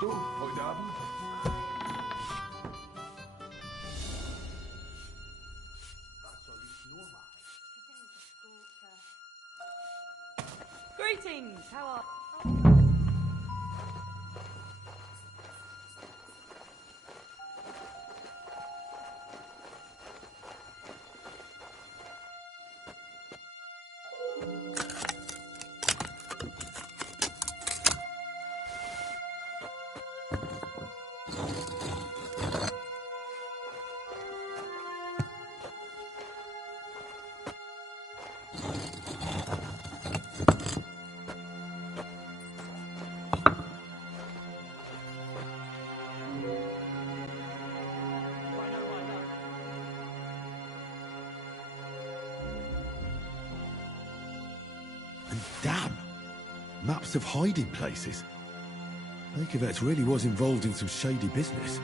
Du, heute Abend? Was soll ich nur machen? Greetings! How are... And damn! Maps of hiding places. Makovets really was involved in some shady business.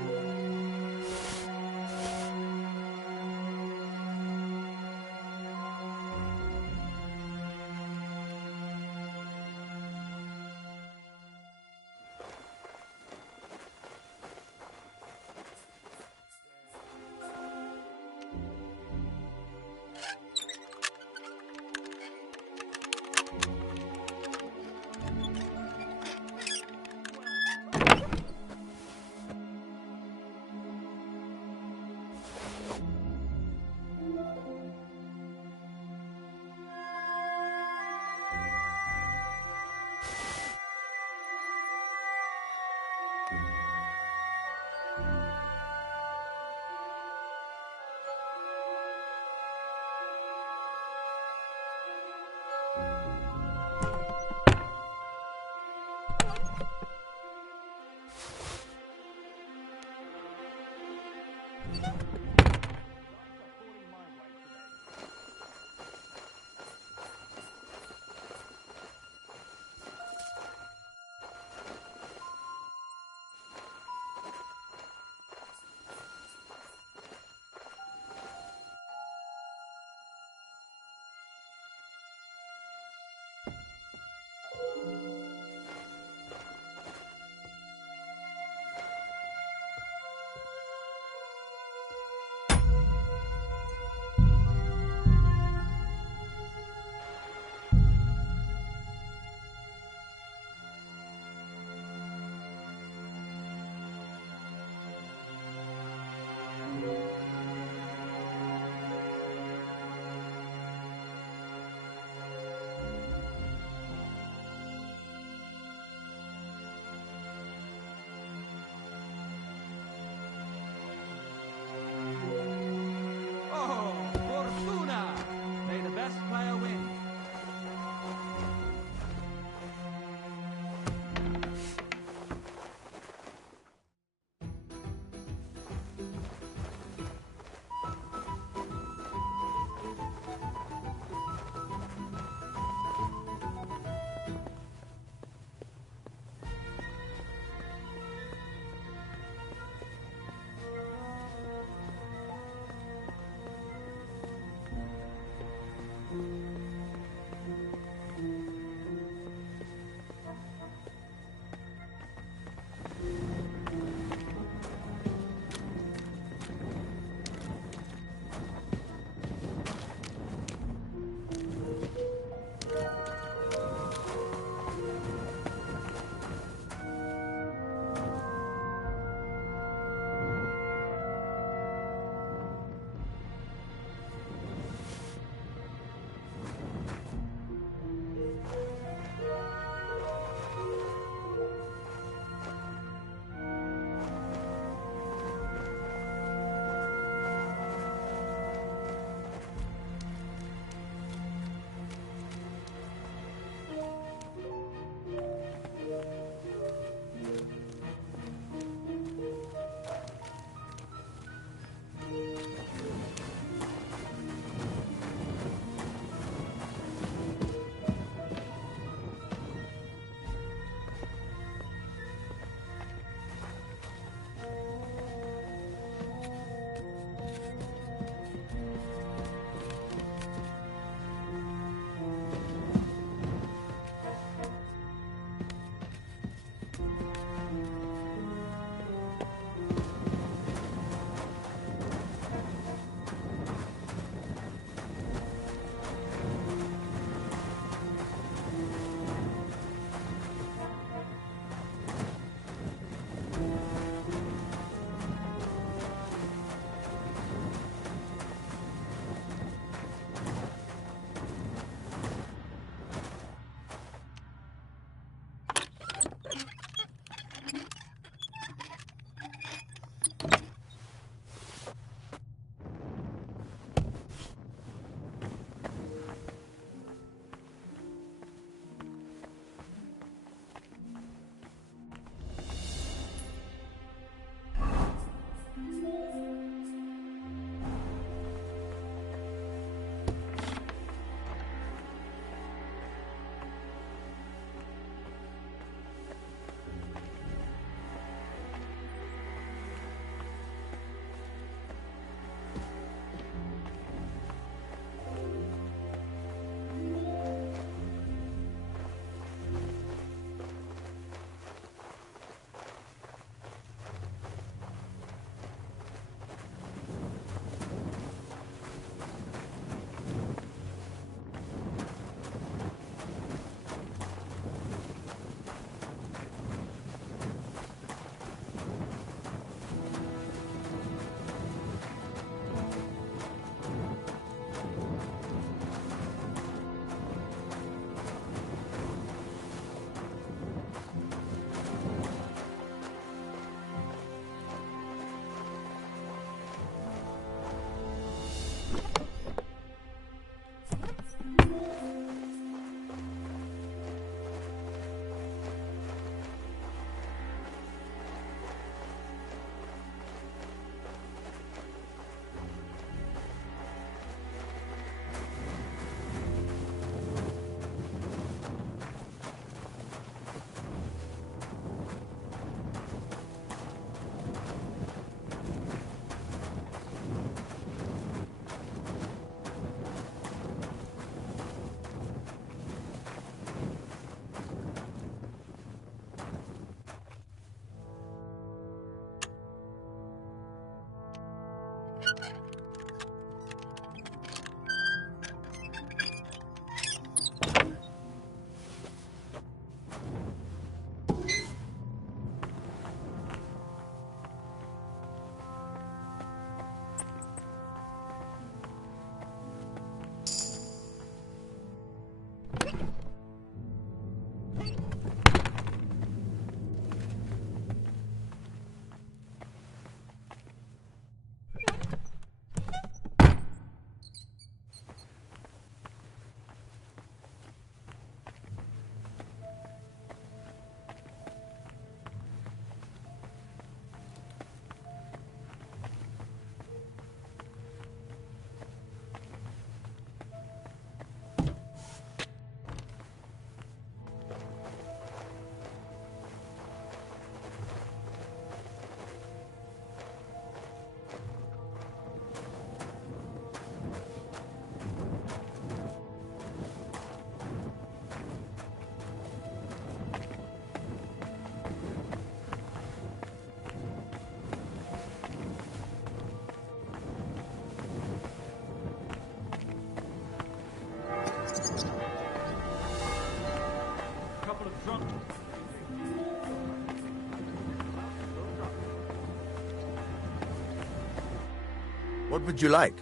What would you like?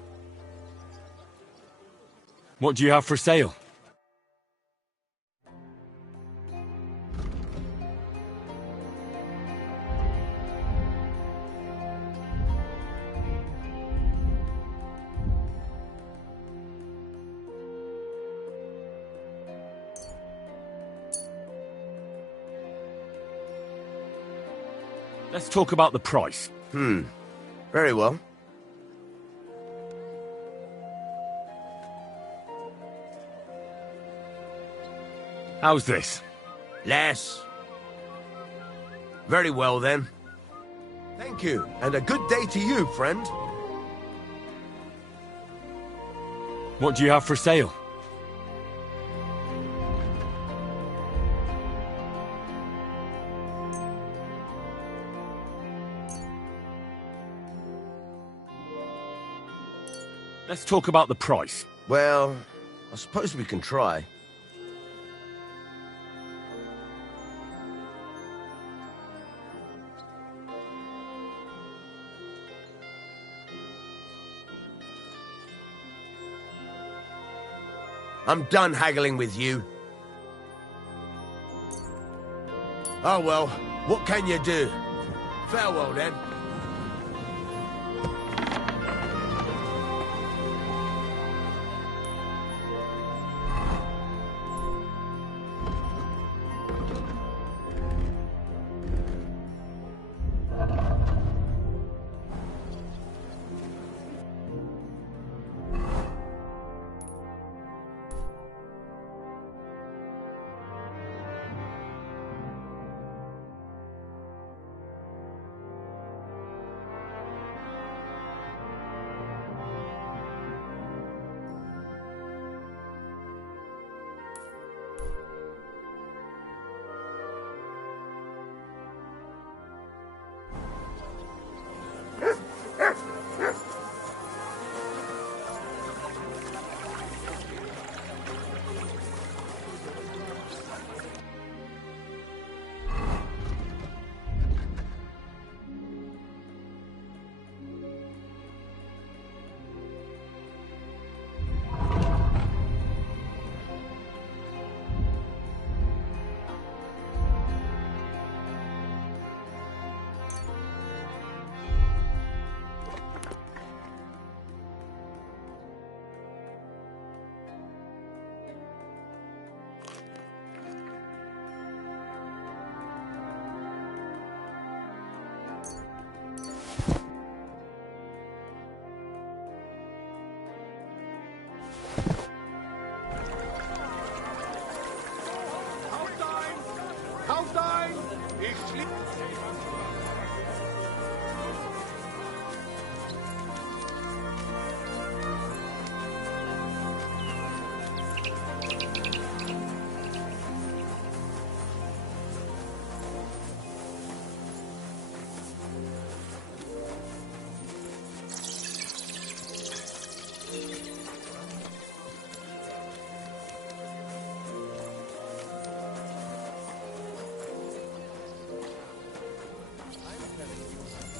What do you have for sale? Let's talk about the price. Very well. How's this? Less. Very well, then. Thank you, and a good day to you, friend. What do you have for sale? Let's talk about the price. Well, I suppose we can try. I'm done haggling with you. Oh well, what can you do? Farewell then.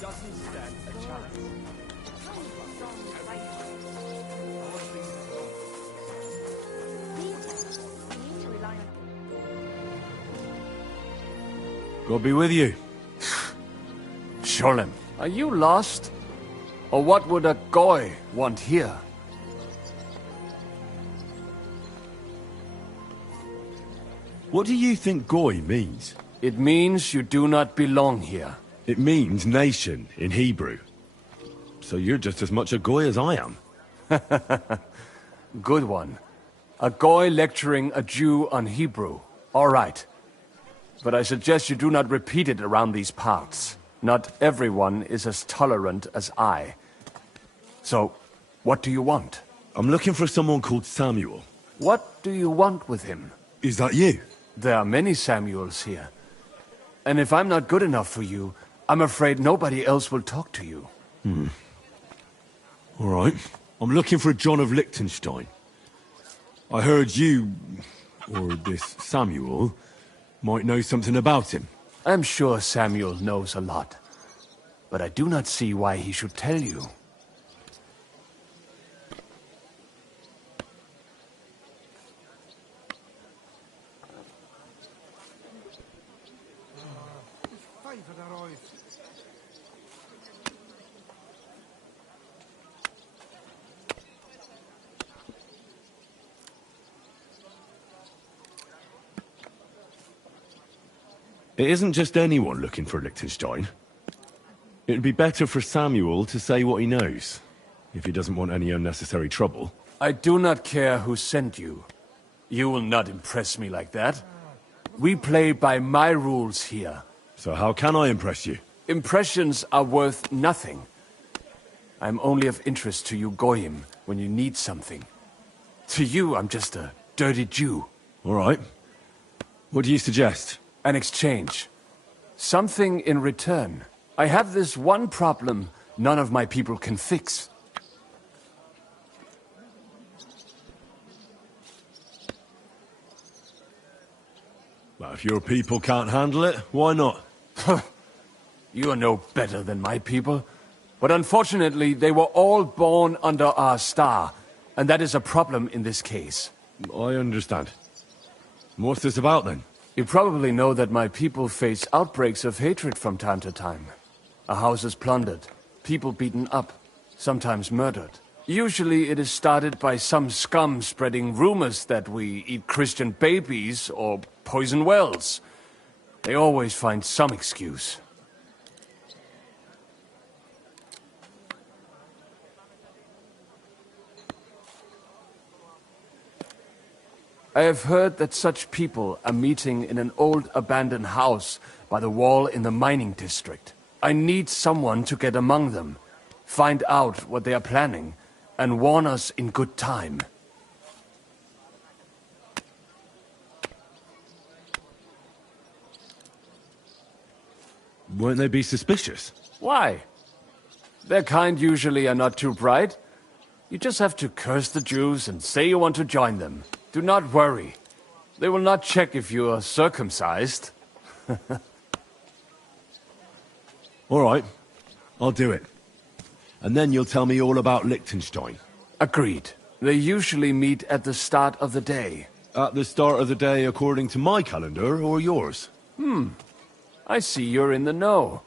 Doesn't stand a chance. God be with you. Sholem, are you lost? Or what would a goy want here? What do you think Goy means? It means you do not belong here. It means nation in Hebrew. So you're just as much a Goy as I am. Good one. A goy lecturing a Jew on Hebrew. All right. But I suggest you do not repeat it around these parts. Not everyone is as tolerant as I. So, what do you want? I'm looking for someone called Samuel. What do you want with him? Is that you? There are many Samuels here. And if I'm not good enough for you, I'm afraid nobody else will talk to you. All right. I'm looking for John of Liechtenstein. I heard you, or this Samuel, might know something about him. I'm sure Samuel knows a lot. But I do not see why he should tell you. It isn't just anyone looking for Liechtenstein. It'd be better for Samuel to say what he knows, if he doesn't want any unnecessary trouble. I do not care who sent you. You will not impress me like that. We play by my rules here. So how can I impress you? Impressions are worth nothing. I'm only of interest to you Goyim when you need something. To you, I'm just a dirty Jew. All right. What do you suggest? An exchange. Something in return. I have this one problem none of my people can fix. Well, if your people can't handle it, why not? You are no better than my people. But unfortunately, they were all born under our star, and that is a problem in this case. I understand. What's this about, then? You probably know that my people face outbreaks of hatred from time to time. A house is plundered, people beaten up, sometimes murdered. Usually it is started by some scum spreading rumors that we eat Christian babies or poison wells. They always find some excuse. I have heard that such people are meeting in an old abandoned house by the wall in the mining district. I need someone to get among them, find out what they are planning, and warn us in good time. Won't they be suspicious? Why? Their kind usually are not too bright. You just have to curse the Jews and say you want to join them. Do not worry. They will not check if you are circumcised. All right. I'll do it. And then you'll tell me all about Liechtenstein. Agreed. They usually meet at the start of the day. At the start of the day according to my calendar, or yours? I see you're in the know.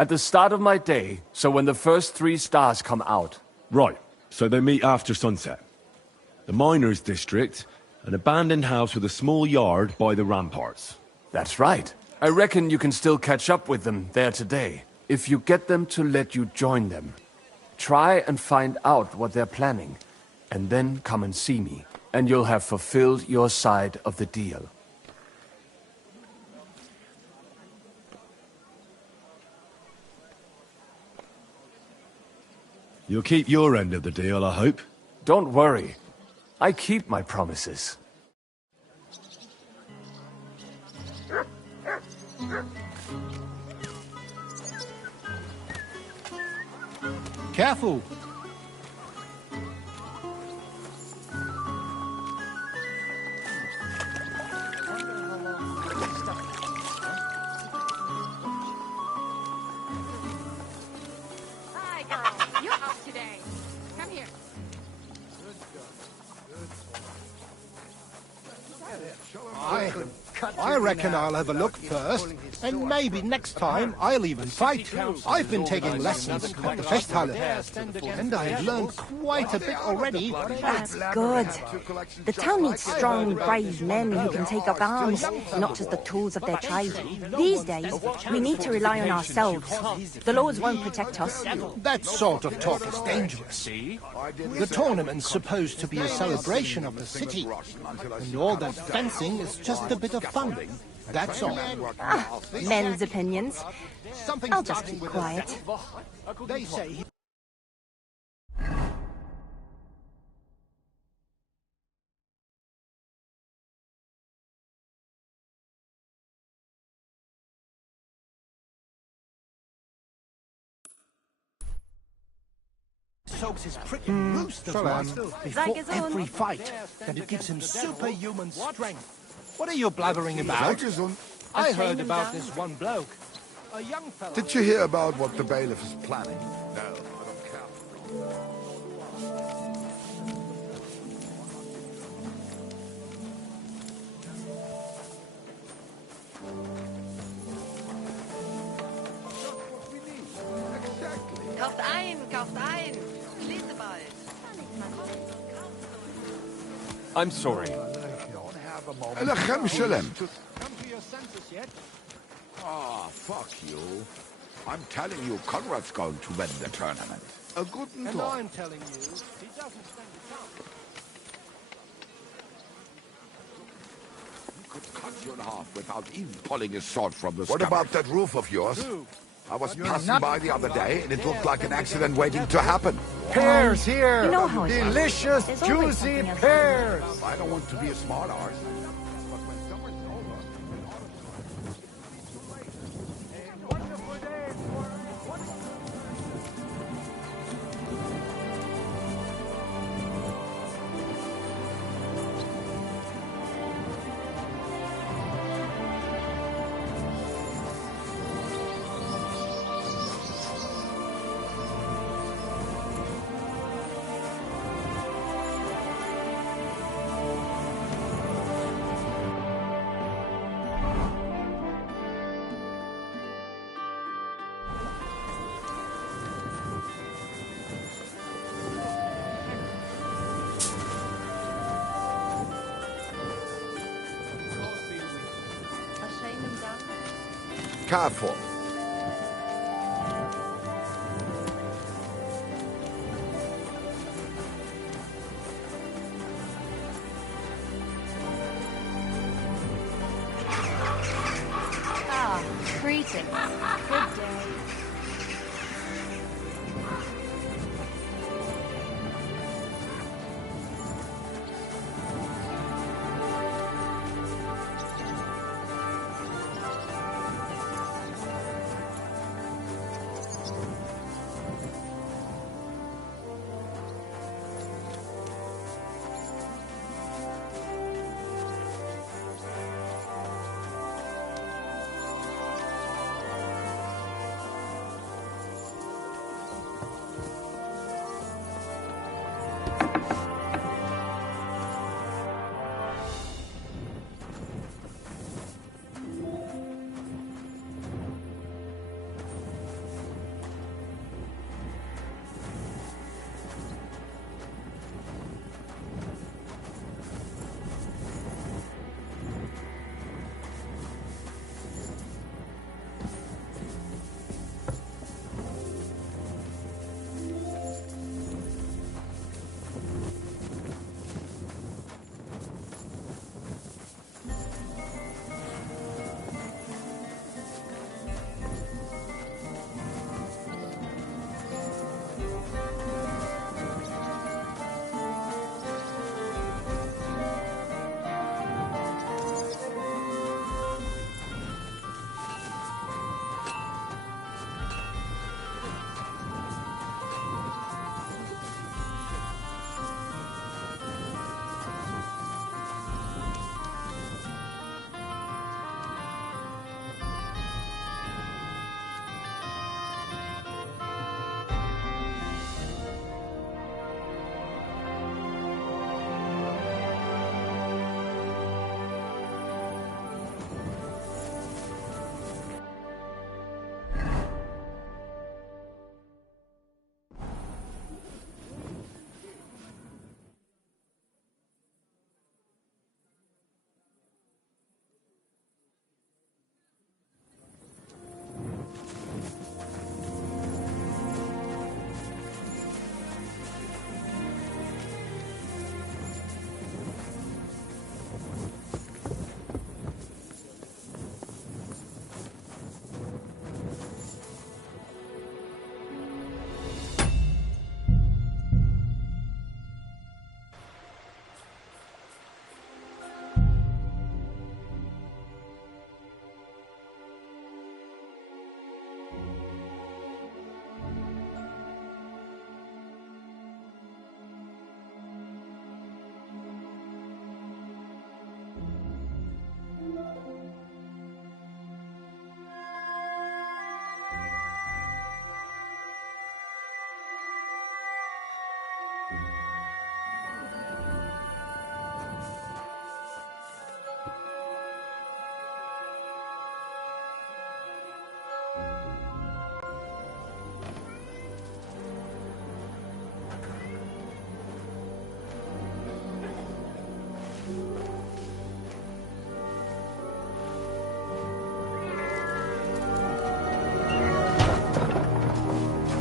At the start of my day, so when the first 3 stars come out. Right. So they meet after sunset. The miners' district, an abandoned house with a small yard by the ramparts. That's right. I reckon you can still catch up with them there today, if you get them to let you join them. Try and find out what they're planning, and then come and see me, and you'll have fulfilled your side of the deal. You'll keep your end of the deal, I hope. Don't worry. I keep my promises. Careful! Hi, girl. You're up today. Come here. I reckon I'll have a look first, and maybe next time I'll even fight. I've been taking lessons at the Festhalle, and I've learned quite a bit already. That's good. The town needs strong, brave men who can take up arms, not just the tools of their trade. These days, we need to rely on ourselves. The laws won't protect us. That sort of talk is dangerous. The tournament's supposed to be a celebration of the city, and all that fencing is just a bit of fun. That's all. Men's opinions. I'll just keep quiet. They say... soaks his pricking roost of blood before every fight, and it gives him superhuman strength. What are you blabbering about? I heard about this one bloke. A young fella... Did you hear about what the bailiff is planning? No, I don't care. Kauft ein, kauft ein. Schließe bald. I'm sorry. Lechem shalem. Come to your senses yet? Ah, fuck you. I'm telling you, Conrad's going to win the tournament. A good And talk. I'm telling you, he doesn't stand a chance. He could cut you in half without even pulling his sword from the scabbard. What about that roof of yours? I was passing by the other day, and it looked like an accident waiting to happen. Pears here! You know how it is. Delicious, There's always juicy something else. pears! I don't want to be a smart arse. But when summer's over, careful. Ah, greetings. Good day.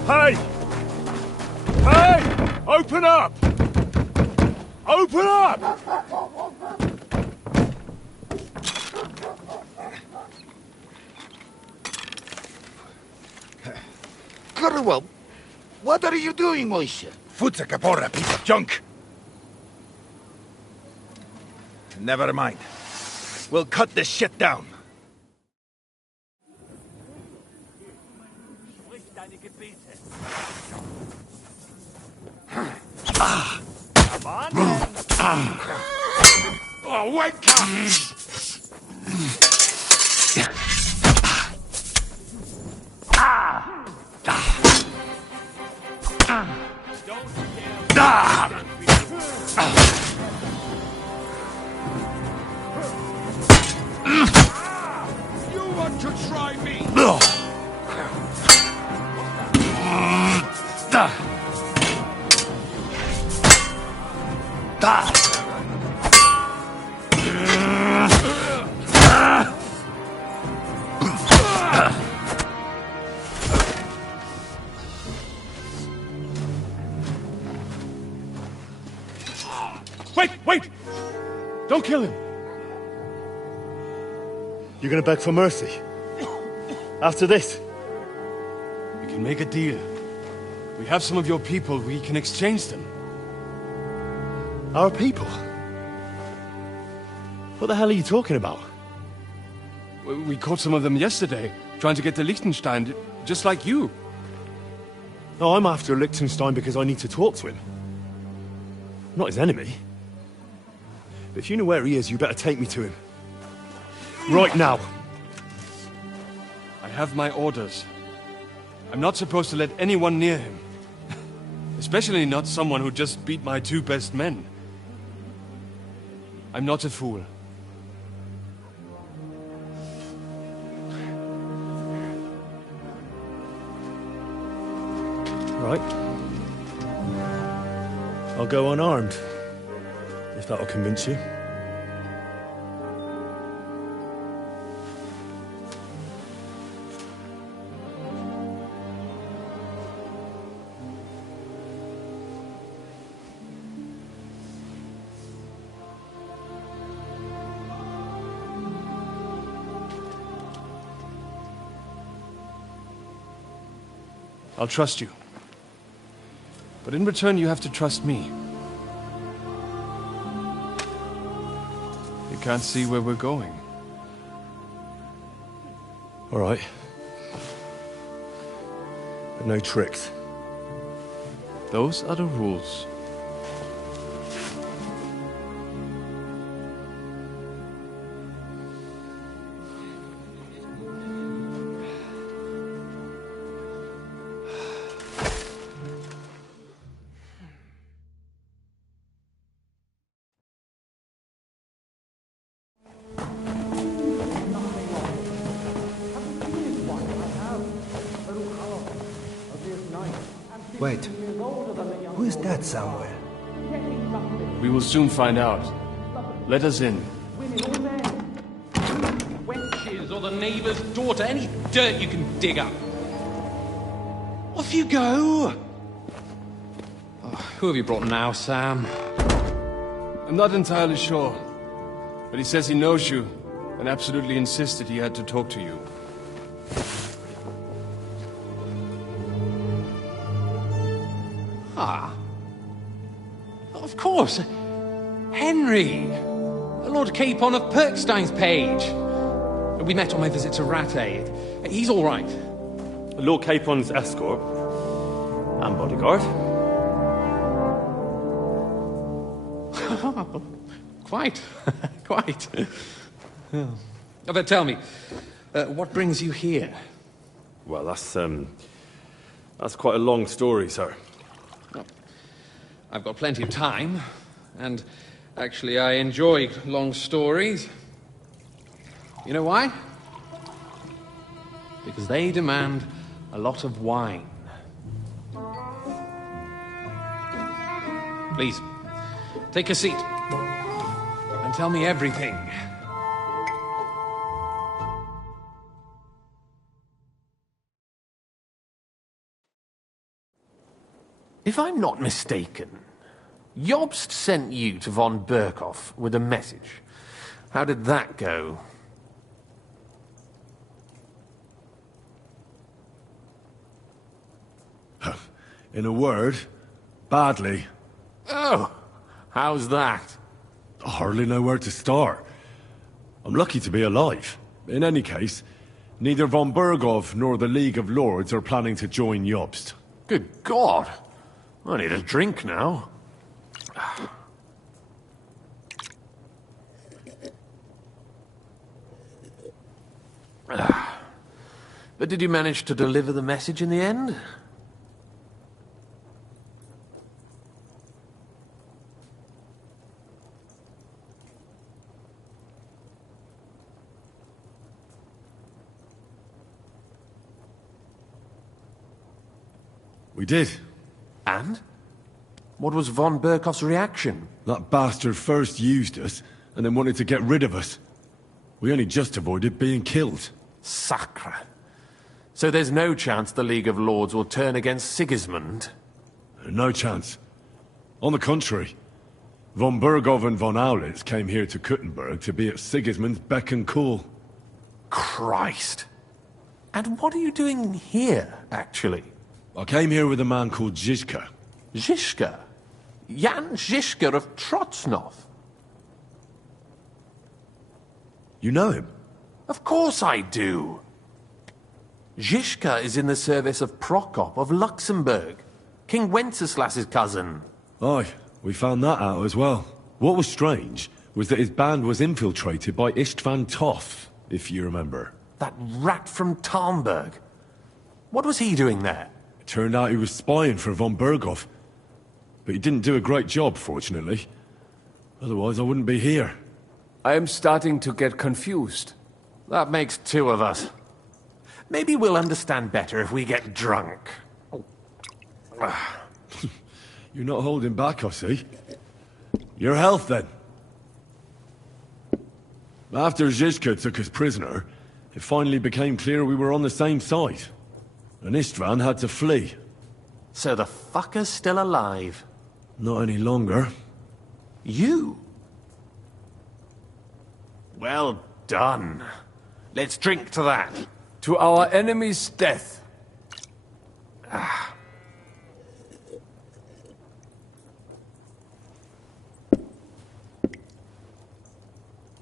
Hey! Hey! Open up! Open up! Curwell, what are you doing, Moishe? Foot's a capora, piece of junk. Never mind. We'll cut this shit down. Oh, wake up! You want to try me? Wait! Wait! Don't kill him! You're gonna beg for mercy? After this? We can make a deal. We have some of your people, we can exchange them. Our people? What the hell are you talking about? We caught some of them yesterday, trying to get to Liechtenstein, just like you. No, I'm after Liechtenstein because I need to talk to him. I'm not his enemy. But if you know where he is, you better take me to him. Right now. I have my orders. I'm not supposed to let anyone near him. Especially not someone who just beat my 2 best men. I'm not a fool. Right. I'll go unarmed. If that'll convince you. I'll trust you. But in return, you have to trust me. You can't see where we're going. All right. But no tricks. Those are the rules. Wait. Who is that somewhere? We will soon find out. Let us in. Wenches or the neighbour's daughter, any dirt you can dig up. Off you go! Oh, who have you brought now, Sam? I'm not entirely sure. But he says he knows you, and absolutely insisted he had to talk to you. Ah. Of course. Henry. Lord Capon of Perkstein's page. We met on my visit to Rattay. He's all right. Lord Capon's escort. And bodyguard. Quite. Quite. Oh, but tell me, what brings you here? Well, that's quite a long story, sir. Well, I've got plenty of time, and actually I enjoy long stories. You know why? Because they demand a lot of wine. Please, take a seat and tell me everything. If I'm not mistaken, Jobst sent you to von Berkhoff with a message. How did that go? In a word, badly. Oh, how's that? I hardly know where to start. I'm lucky to be alive. In any case, neither von Berghoff nor the League of Lords are planning to join Jobst. Good God! I need a drink now. But did you manage to deliver the message in the end? We did. And? What was von Berkhoff's reaction? That bastard first used us, and then wanted to get rid of us. We only just avoided being killed. Sacre. So there's no chance the League of Lords will turn against Sigismund? No chance. On the contrary. Von Berghoff and von Aulitz came here to Kuttenberg to be at Sigismund's beck and call. Christ. And what are you doing here, actually? I came here with a man called Zizka. Zizka? Jan Zizka of Trotsnov? You know him? Of course I do. Zizka is in the service of Prokop of Luxembourg, King Wenceslas's cousin. Aye, we found that out as well. What was strange was that his band was infiltrated by Istvan Toth, if you remember. That rat from Talmberg. What was he doing there? It turned out he was spying for von Berghoff. But he didn't do a great job, fortunately. Otherwise I wouldn't be here. I am starting to get confused. That makes two of us. Maybe we'll understand better if we get drunk. You're not holding back, I see. Your health, then. After Zizka took us prisoner, it finally became clear we were on the same side. And Istvan had to flee. So the fucker's still alive? Not any longer. You? Well done. Let's drink to that. To our enemy's death.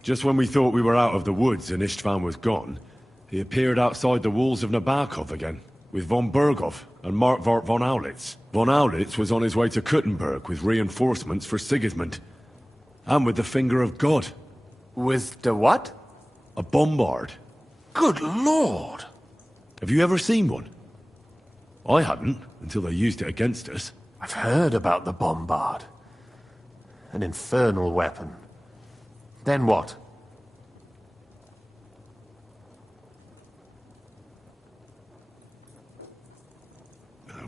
Just when we thought we were out of the woods and Istvan was gone, he appeared outside the walls of Nabokov again, with von Berghoff and Markvart von Aulitz. Von Aulitz was on his way to Kuttenberg with reinforcements for Sigismund. And with the finger of God. With the what? A bombard. Good Lord! Have you ever seen one? I hadn't, until they used it against us. I've heard about the bombard. An infernal weapon. Then what?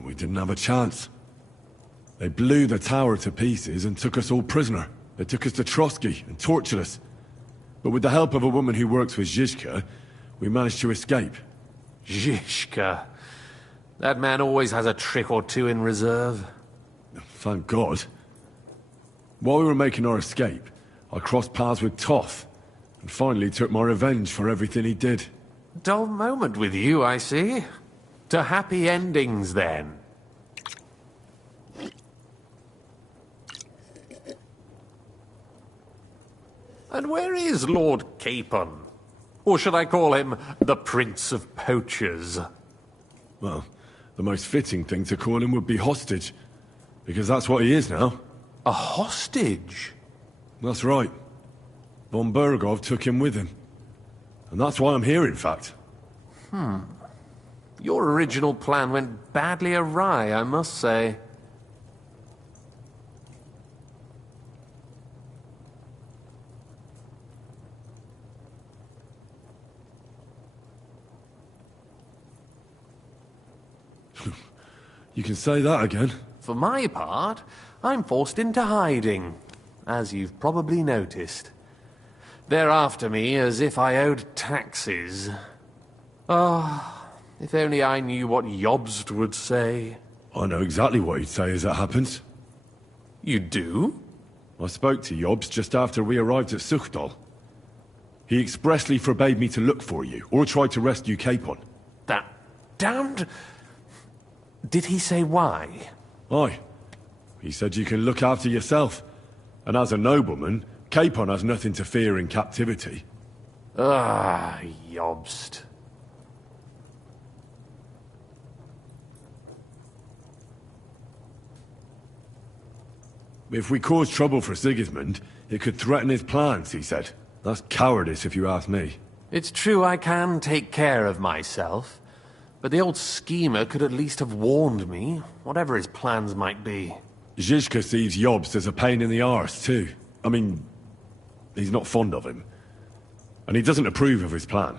We didn't have a chance. They blew the tower to pieces and took us all prisoner. They took us to Trotsky and tortured us. But with the help of a woman who works with Zizka, we managed to escape. Zizka. That man always has a trick or two in reserve. Thank God. While we were making our escape, I crossed paths with Toth, and finally took my revenge for everything he did. Dull moment with you, I see. To happy endings, then. And where is Lord Capon? Or should I call him the Prince of Poachers? Well, the most fitting thing to call him would be hostage, because that's what he is now. A hostage? That's right. Von Berghoff took him with him. And that's why I'm here, in fact. Your original plan went badly awry, I must say. You can say that again. For my part, I'm forced into hiding, as you've probably noticed. They're after me as if I owed taxes. Ah, if only I knew what Jobst would say. I know exactly what he'd say as that happens. You do? I spoke to Jobs just after we arrived at Suchdal. He expressly forbade me to look for you, or try to rescue Capon. That damned... Did he say why? Aye. He said you can look after yourself. And as a nobleman, Capon has nothing to fear in captivity. Ah, Jobst. If we cause trouble for Sigismund, it could threaten his plans, he said. That's cowardice, if you ask me. It's true I can take care of myself, but the old schemer could at least have warned me, whatever his plans might be. Zizka sees Jobst as a pain in the arse, too. I mean, he's not fond of him. And he doesn't approve of his plan.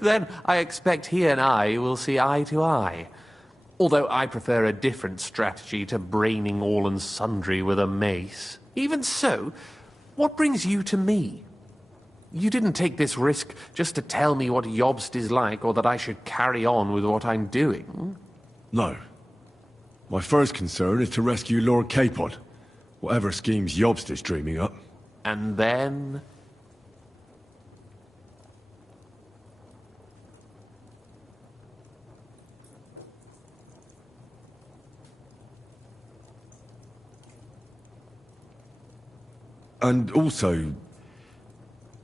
Then I expect he and I will see eye to eye. Although I prefer a different strategy to braining all and sundry with a mace. Even so, what brings you to me? You didn't take this risk just to tell me what Jobst is like, or that I should carry on with what I'm doing. No. My first concern is to rescue Lord Capon, whatever schemes Jobst is dreaming up. And then... And also,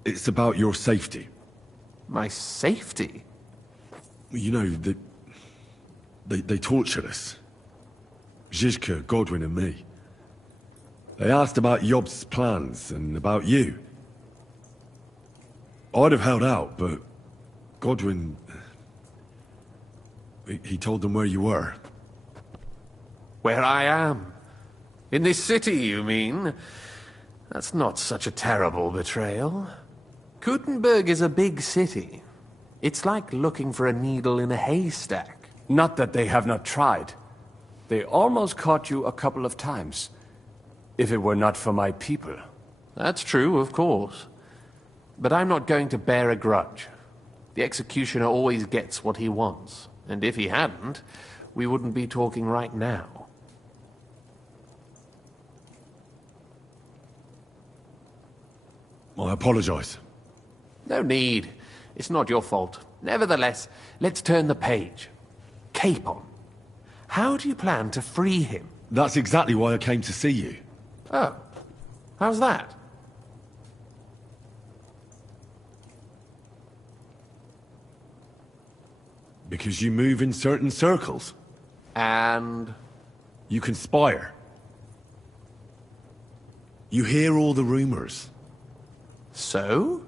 it's about your safety. My safety? You know, they tortured us. Zizka, Godwin and me. They asked about Jobst's plans and about you. I'd have held out, but Godwin... He told them where you were. Where I am? In this city, you mean? That's not such a terrible betrayal. Gutenberg is a big city. It's like looking for a needle in a haystack. Not that they have not tried. They almost caught you a couple of times. If it were not for my people. That's true, of course. But I'm not going to bear a grudge. The executioner always gets what he wants. And if he hadn't, we wouldn't be talking right now. I apologize. No need. It's not your fault. Nevertheless, let's turn the page. Capon. How do you plan to free him? That's exactly why I came to see you. Oh. How's that? Because you move in certain circles. And... You conspire. You hear all the rumors. So?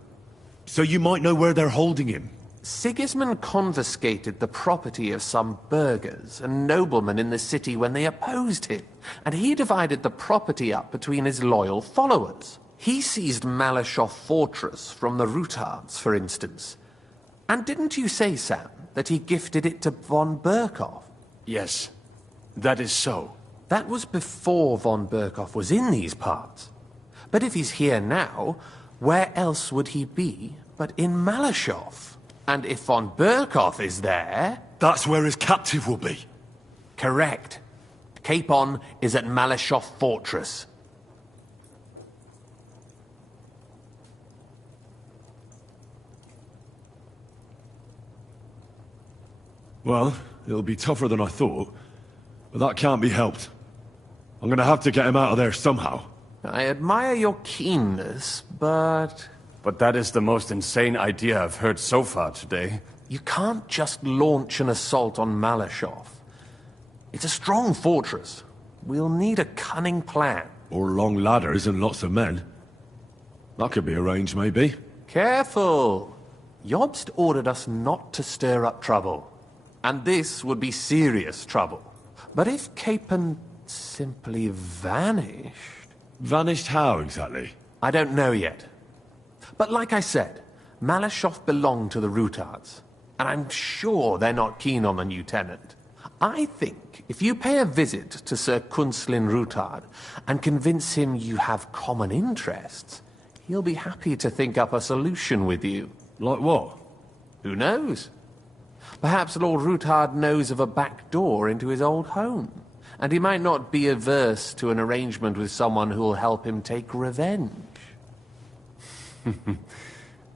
So you might know where they're holding him. Sigismund confiscated the property of some burghers and noblemen in the city when they opposed him, and he divided the property up between his loyal followers. He seized Malashov Fortress from the Rutards, for instance. And didn't you say, Sam, that he gifted it to von Berkhoff? Yes, that is so. That was before von Berkhoff was in these parts. But if he's here now, where else would he be but in Malashov? And if von Berkhoff is there... That's where his captive will be. Correct. Capon is at Malashov Fortress. Well, it'll be tougher than I thought, but that can't be helped. I'm gonna have to get him out of there somehow. I admire your keenness, but... But that is the most insane idea I've heard so far today. You can't just launch an assault on Malashov. It's a strong fortress. We'll need a cunning plan. Or long ladders and lots of men. That could be arranged, maybe. Careful! Jobst ordered us not to stir up trouble. And this would be serious trouble. But if Capon simply vanished... Vanished how, exactly? I don't know yet. But like I said, Malashov belonged to the Rutards. And I'm sure they're not keen on the new tenant. I think if you pay a visit to Sir Kunslin Rutard and convince him you have common interests, he'll be happy to think up a solution with you. Like what? Who knows? Perhaps Lord Ruthard knows of a back door into his old home, and he might not be averse to an arrangement with someone who will help him take revenge.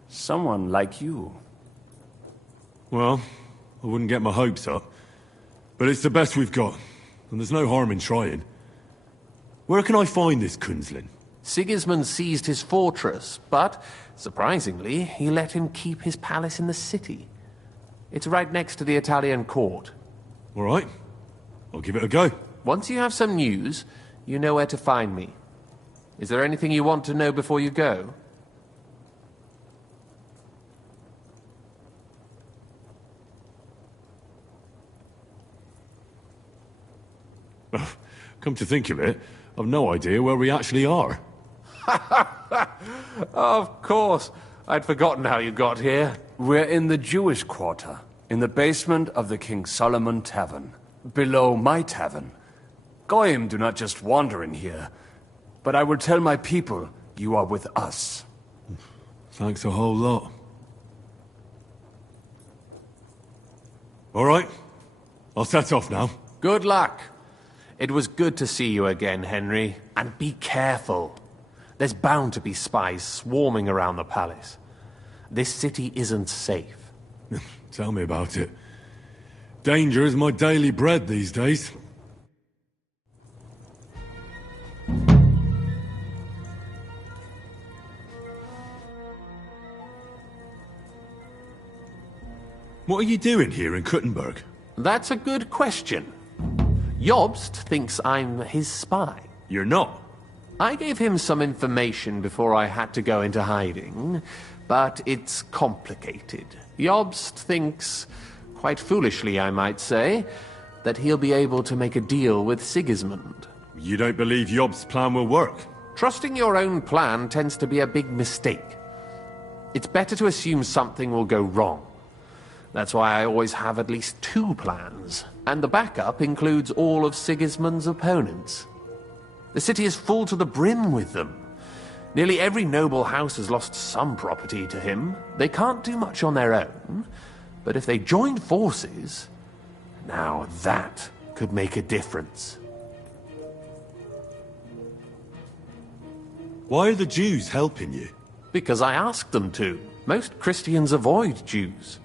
Someone like you. Well, I wouldn't get my hopes up. But it's the best we've got, and there's no harm in trying. Where can I find this Kunzlin? Sigismund seized his fortress, but, surprisingly, he let him keep his palace in the city. It's right next to the Italian court. All right. I'll give it a go. Once you have some news, you know where to find me. Is there anything you want to know before you go? Come to think of it, I've no idea where we actually are. Of course. I'd forgotten how you got here. We're in the Jewish quarter, in the basement of the King Solomon Tavern, below my tavern. Goyim do not just wander in here, but I will tell my people you are with us. Thanks a whole lot. All right. I'll set off now. Good luck. It was good to see you again, Henry. And be careful. There's bound to be spies swarming around the palace. This city isn't safe. Tell me about it. Danger is my daily bread these days. What are you doing here in Kuttenberg? That's a good question. Jobst thinks I'm his spy. You're not. I gave him some information before I had to go into hiding, but it's complicated. Jobst thinks, quite foolishly I might say, that he'll be able to make a deal with Sigismund. You don't believe Jobst's plan will work? Trusting your own plan tends to be a big mistake. It's better to assume something will go wrong. That's why I always have at least 2 plans, and the backup includes all of Sigismund's opponents. The city is full to the brim with them. Nearly every noble house has lost some property to him. They can't do much on their own, but if they joined forces, now that could make a difference. Why are the Jews helping you? Because I asked them to. Most Christians avoid Jews,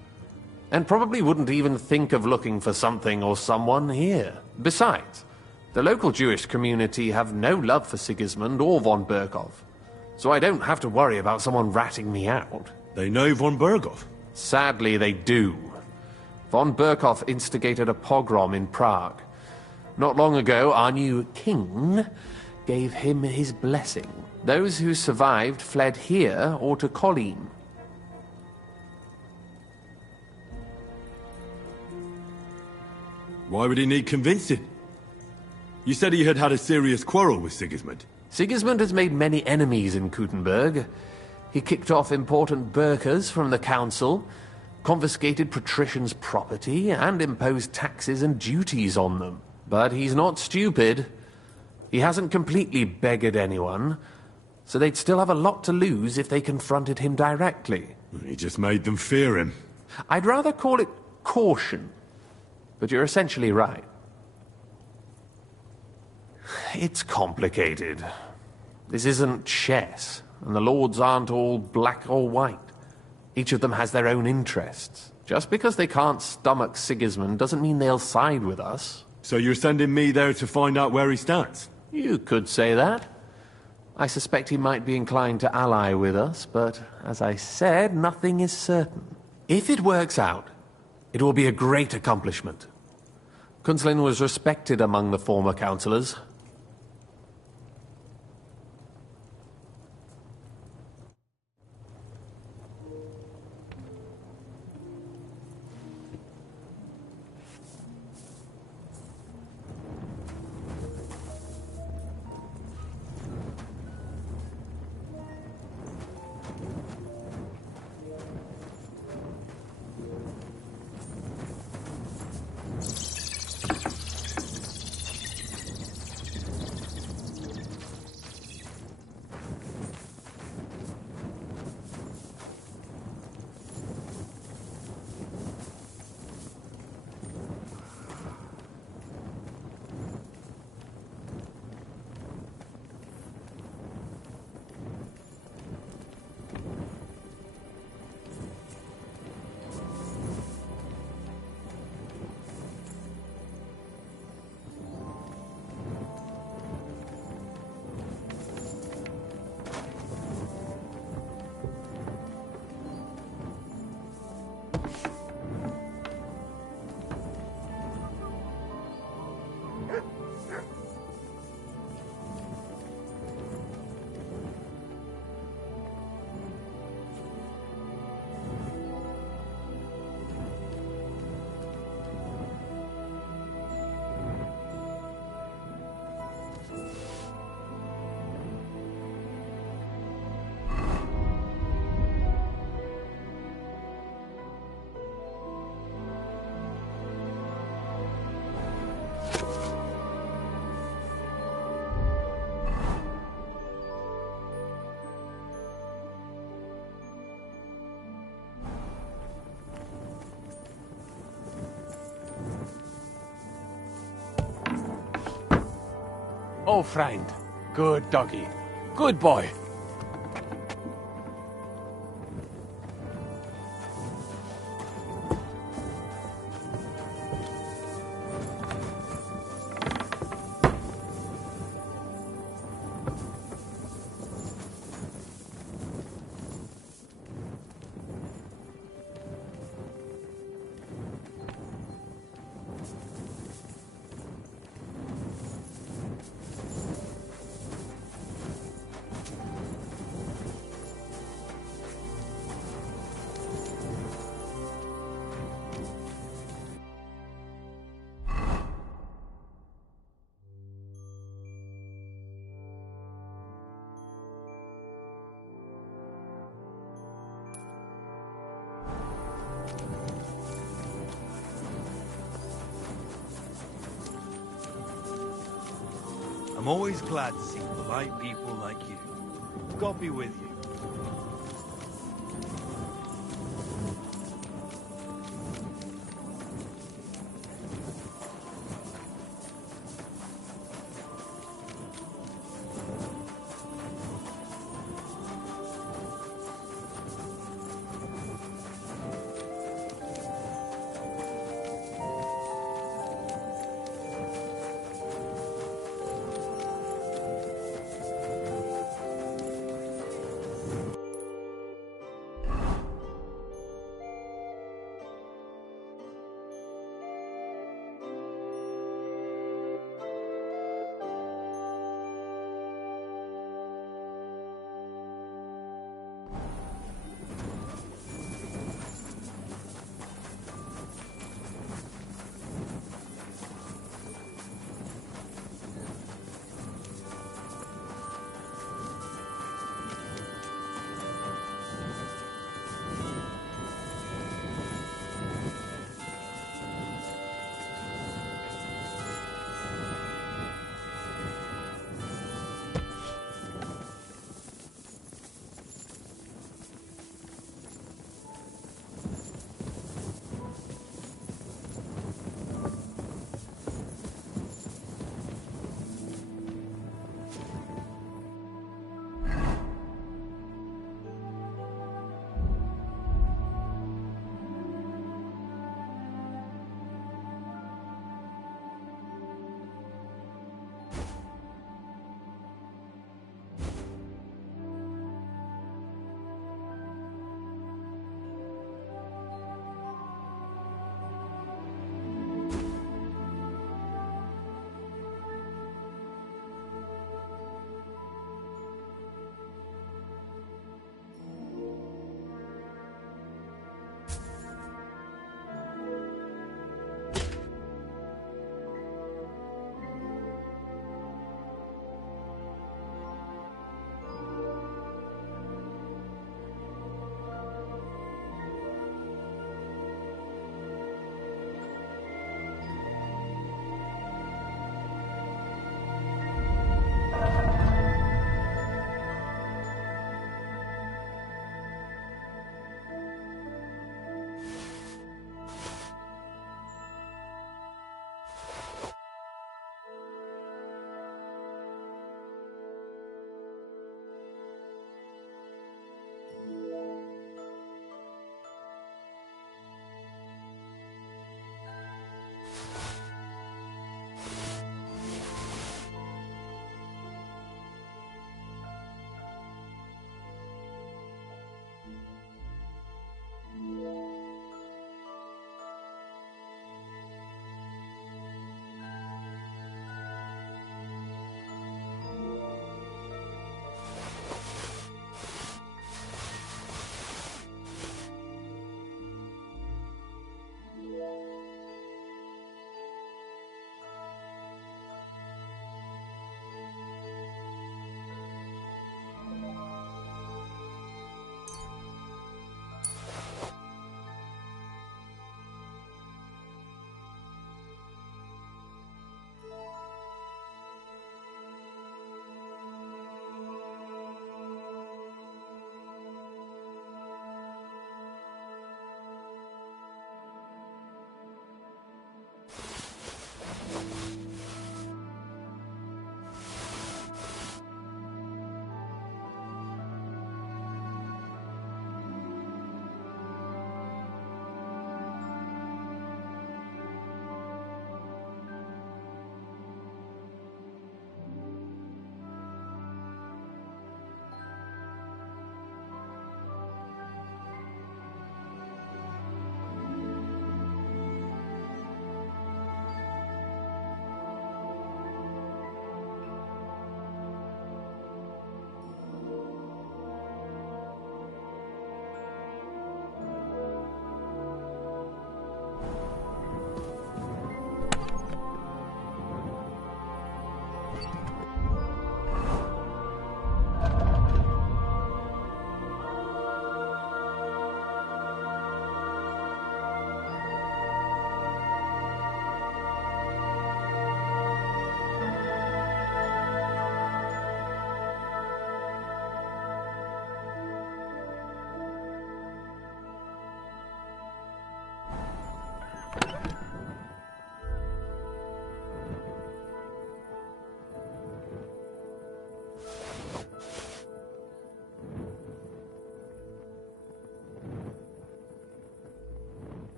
and probably wouldn't even think of looking for something or someone here. Besides, the local Jewish community have no love for Sigismund or von Berkov, so I don't have to worry about someone ratting me out. They know von Berkov? Sadly, they do. Von Berkov instigated a pogrom in Prague. Not long ago, our new king gave him his blessing. Those who survived fled here or to Kolin. Why would he need convincing? You said he had had a serious quarrel with Sigismund. Sigismund has made many enemies in Kuttenberg. He kicked off important burghers from the council, confiscated patricians' property, and imposed taxes and duties on them. But he's not stupid. He hasn't completely beggared anyone, so they'd still have a lot to lose if they confronted him directly. He just made them fear him. I'd rather call it caution, but you're essentially right. It's complicated. This isn't chess, and the lords aren't all black or white. Each of them has their own interests. Just because they can't stomach Sigismund doesn't mean they'll side with us. So you're sending me there to find out where he stands? You could say that. I suspect he might be inclined to ally with us, but as I said, nothing is certain. If it works out, it will be a great accomplishment. Kunzlin was respected among the former councillors. Oh, friend. Good doggy. Good boy. I'm always glad to see polite people like you. God be with you.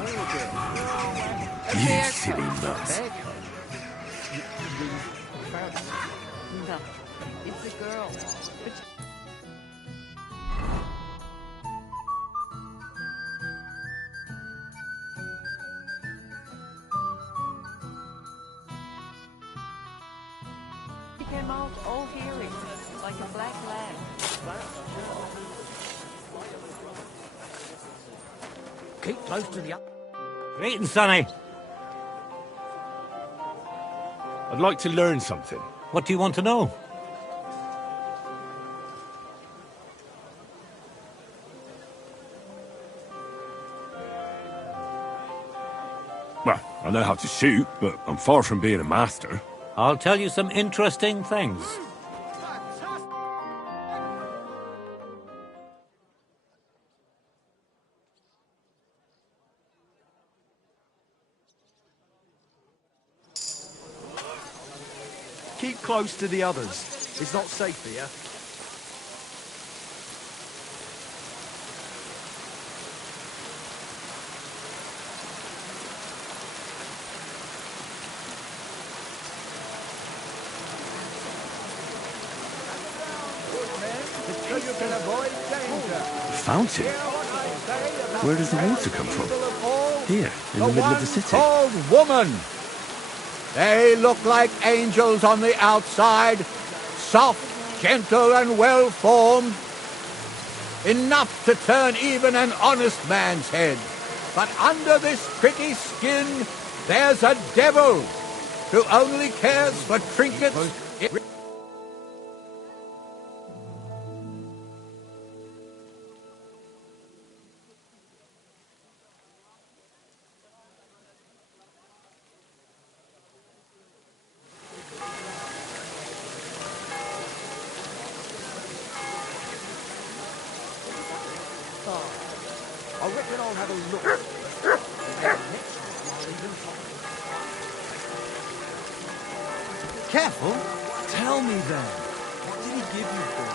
You silly nuts. No, it's a girl. He came out all hearing, like a black lamb. Keep close to the... Greeting, Sonny. I'd like to learn something. What do you want to know? Well, I know how to shoot, but I'm far from being a master. I'll tell you some interesting things. Keep close to the others. It's not safe here. The fountain? Where does the water come from? Here, in the middle of the city. Old woman! They look like angels on the outside, soft, gentle, and well-formed. Enough to turn even an honest man's head. But under this pretty skin, there's a devil who only cares for trinkets. I reckon I'll have a look. Careful. Tell me then. What did he give you for?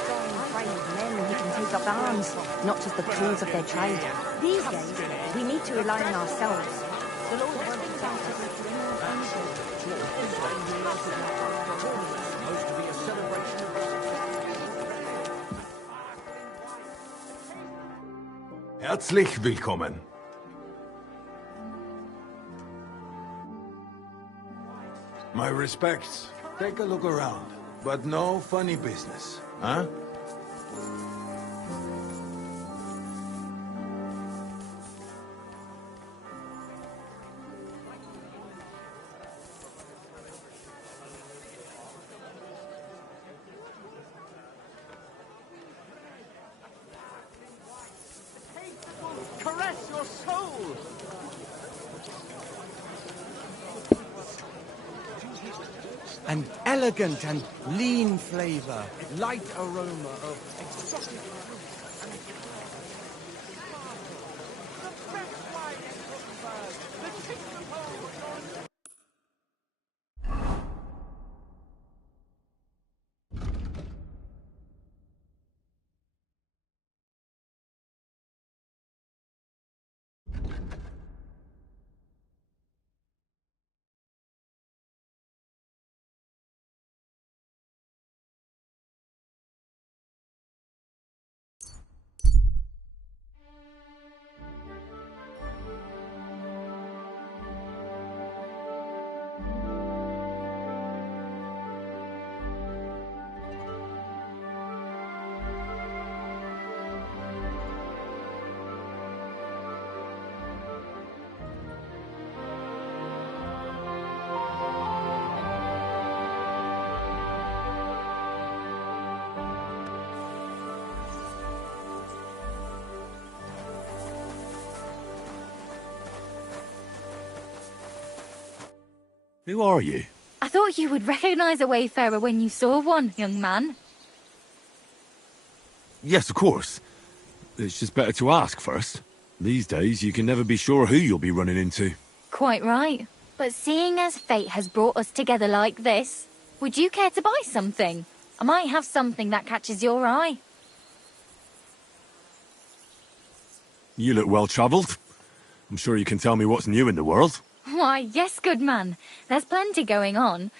Strong, brave men who can take up arms, not just the tools of their trade. These days, we need to rely on ourselves. The Lord won't protect us with Herzlich willkommen. My respects. Take a look around, but no funny business, huh? Caress your soul! An elegant and lean flavor, light aroma of exotic Who are you? I thought you would recognize a wayfarer when you saw one, young man. Yes, of course. It's just better to ask first. These days, you can never be sure who you'll be running into. Quite right. But seeing as fate has brought us together like this, would you care to buy something? I might have something that catches your eye. You look well-travelled. I'm sure you can tell me what's new in the world. Why, yes, good man. There's plenty going on.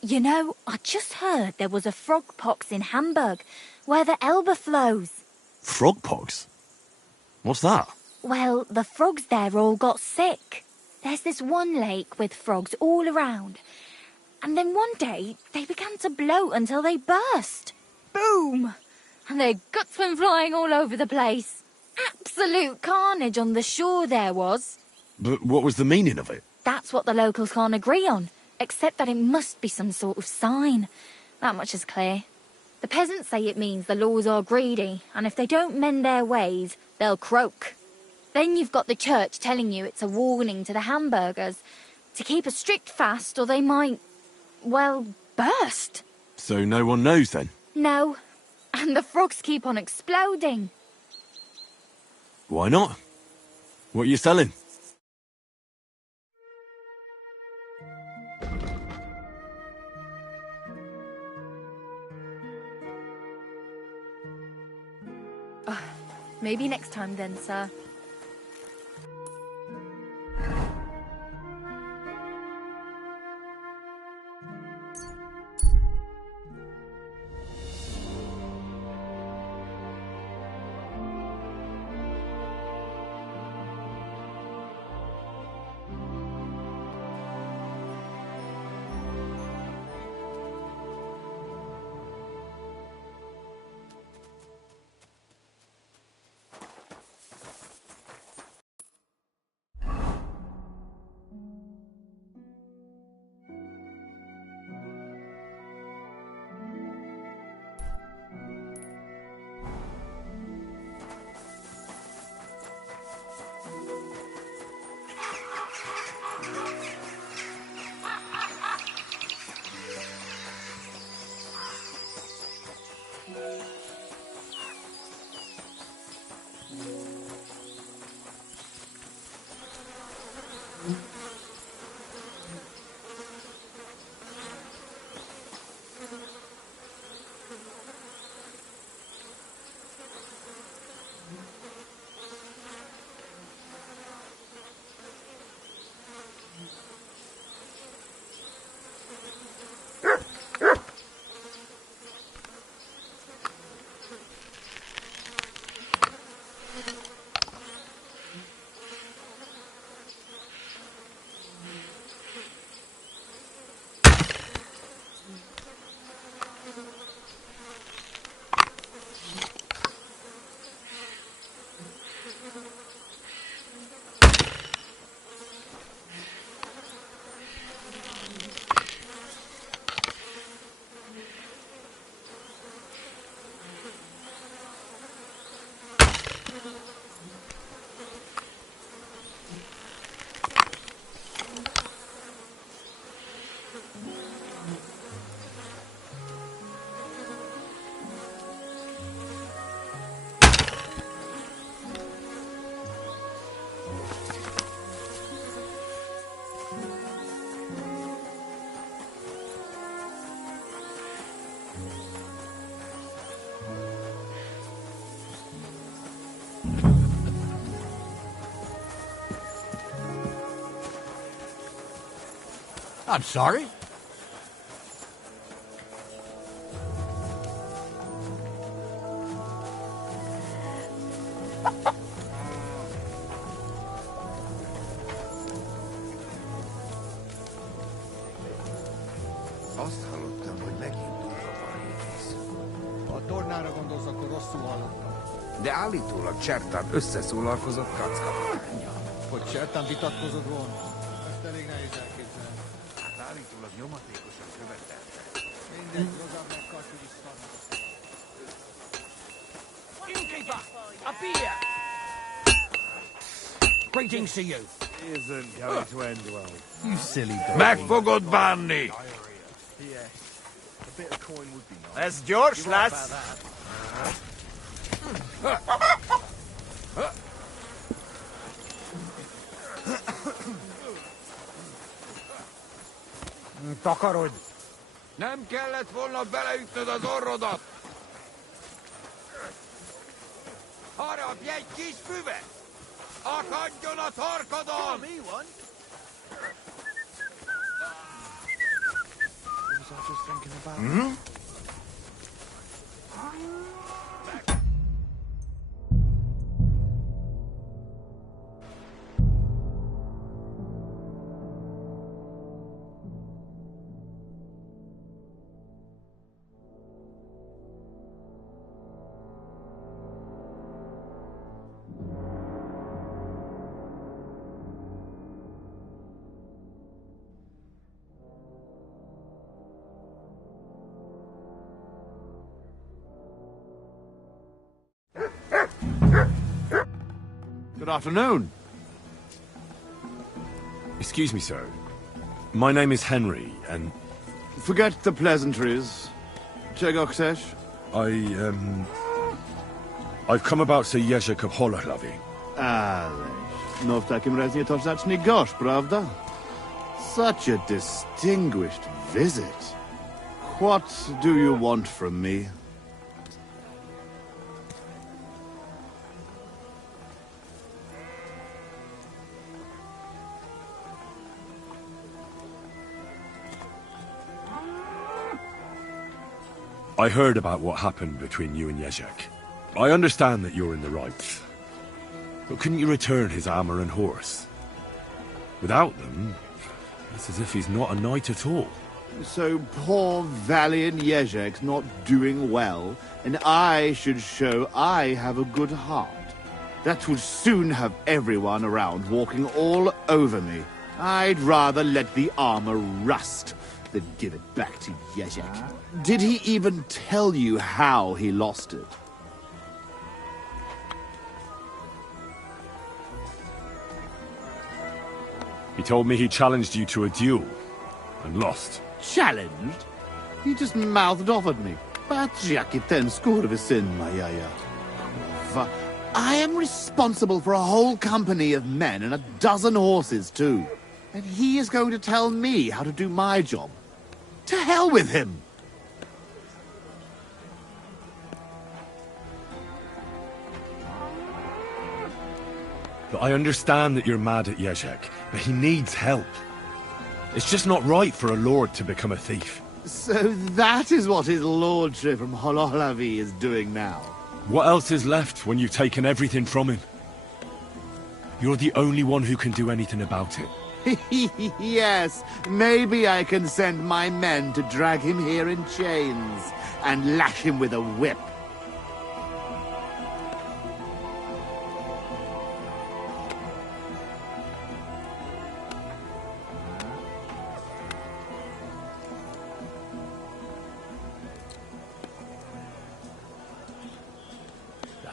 You know, I just heard there was a frog pox in Hamburg, where the Elbe flows. Frog pox? What's that? Well, the frogs there all got sick. There's this one lake with frogs all around. And then one day, they began to bloat until they burst. Boom! And their guts went flying all over the place. Absolute carnage on the shore there was. But what was the meaning of it? That's what the locals can't agree on, except that it must be some sort of sign. That much is clear. The peasants say it means the laws are greedy, and if they don't mend their ways, they'll croak. Then you've got the church telling you it's a warning to the hamburgers to keep a strict fast or they might, well, burst. So no one knows then? No. And the frogs keep on exploding. Why not? What are you selling? Maybe next time then, sir. I'm sorry? Azt hallottam, hogy megint durva valami kész. A tornára gondolsz, akkor rosszul hallottam. De állítólag Csertán összeszólalkozott kackapitánnyal. Hogy Csertán vitatkozod volna? Ezt elég nehéz elképzelni. Hát állítólag nyomatékosan követelte. Mindegy, rozább megkartjuk is szarnak. Innkeeper! Up here! Greetings to you. Isn't going to end well. You silly dog. Meg fogod bánni! Ez gyors lesz! Takarodj! Nem kellett volna beleütnöd az orrodat! Harapj egy kis füvet! Me one. What was I just thinking about? Hmm? Good afternoon. Excuse me, sir. My name is Henry, and... Forget the pleasantries. Czego chcesz? I've come about Sir Jerzy Kapolahlavi. Ależ, no w takim razie to zacznij gorzz, prawda? Such a distinguished visit. What do you want from me? I heard about what happened between you and Jezek. I understand that you're in the right. But couldn't you return his armor and horse? Without them, it's as if he's not a knight at all. So poor valiant Jezek's not doing well, and I should show I have a good heart. That would soon have everyone around walking all over me. I'd rather let the armor rust than give it back to Jezek. Did he even tell you how he lost it? He told me he challenged you to a duel, and lost. Challenged? He just mouthed off at me. Patrz, ten skurwysyn, ma jaja. Kurwa. I am responsible for a whole company of men and a dozen horses, too. And he is going to tell me how to do my job. To hell with him! I understand that you're mad at Jezek, but he needs help. It's just not right for a lord to become a thief. So that is what his lordship from Hololavi is doing now. What else is left when you've taken everything from him? You're the only one who can do anything about it. Yes, maybe I can send my men to drag him here in chains and lash him with a whip.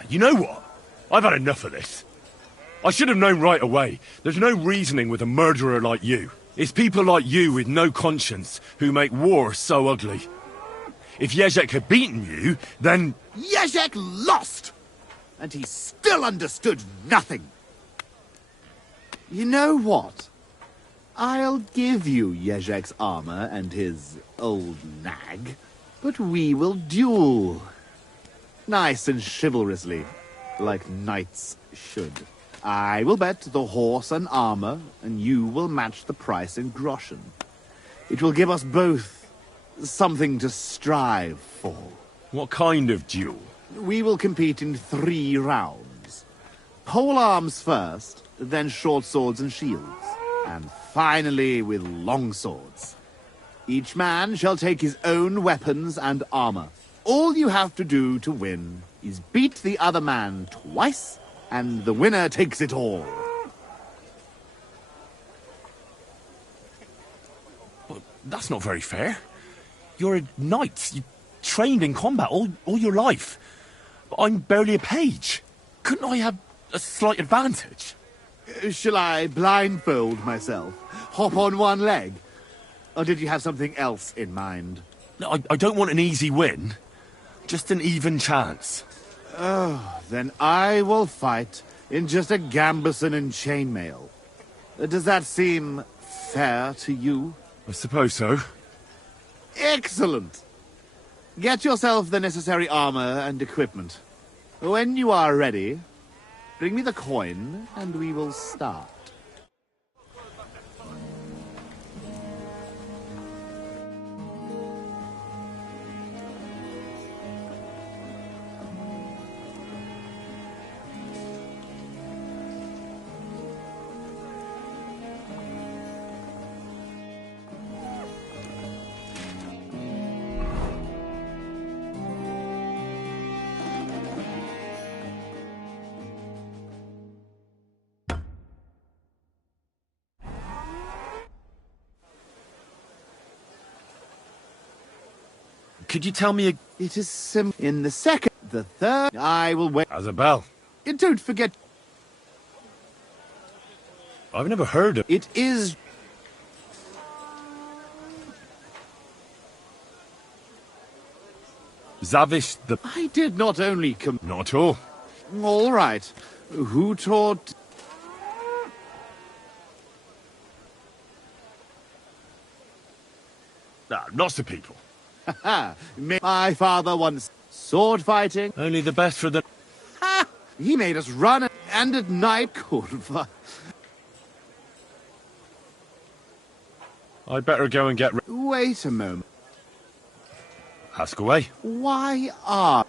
You know what? I've had enough of this. I should have known right away. There's no reasoning with a murderer like you. It's people like you with no conscience who make war so ugly. If Jezek had beaten you, then... Jezek lost! And he still understood nothing. You know what? I'll give you Jezek's armor and his old nag, but we will duel. Nice and chivalrously, like knights should. I will bet the horse and armor, and you will match the price in groschen. It will give us both something to strive for. What kind of duel? We will compete in 3 rounds. Pole arms first, then short swords and shields, and finally with long swords. Each man shall take his own weapons and armor. All you have to do to win is beat the other man twice, and the winner takes it all. Well, that's not very fair. You're a knight. You trained in combat all your life. But I'm barely a page. Couldn't I have a slight advantage? Shall I blindfold myself? Hop on one leg? Or did you have something else in mind? No, I don't want an easy win. Just an even chance. Oh, then I will fight in just a gambeson and chainmail. Does that seem fair to you? I suppose so. Excellent! Get yourself the necessary armor and equipment. When you are ready, Bring me the coin, and we will start. Could you tell me It is in the second, the third, I will wait. How's a bell? And don't forget, I've never heard of... it is... Zavish the... I did not only come... Not at all. All right. Who taught... Lots of people. My father once sword fighting. Only the best for the... Ha! He made us run and at night I'd better go and get... Wait a moment. Ask away. Why are...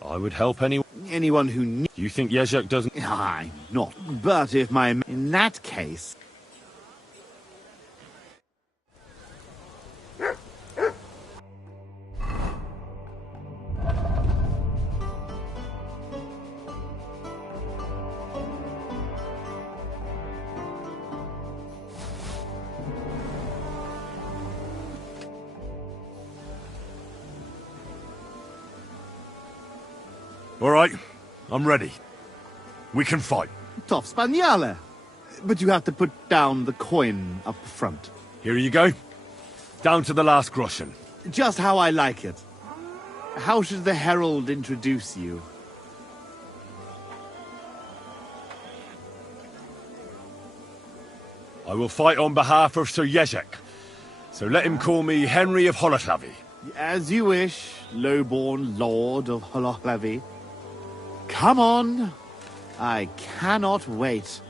I would help anyone who needs... You think Jezek doesn't... I'm not. But if my... In that case... All right, I'm ready. We can fight. Top Spaniale. But you have to put down the coin up front. Here you go. Down to the last groschen. Just how I like it. How should the herald introduce you? I will fight on behalf of Sir Jezek. So let him call me Henry of Holohlavi. As you wish, lowborn lord of Holohlavi. Come on. I cannot wait.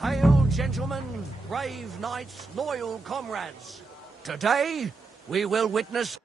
Hail, gentlemen, brave knights, loyal comrades. Today, we will witness...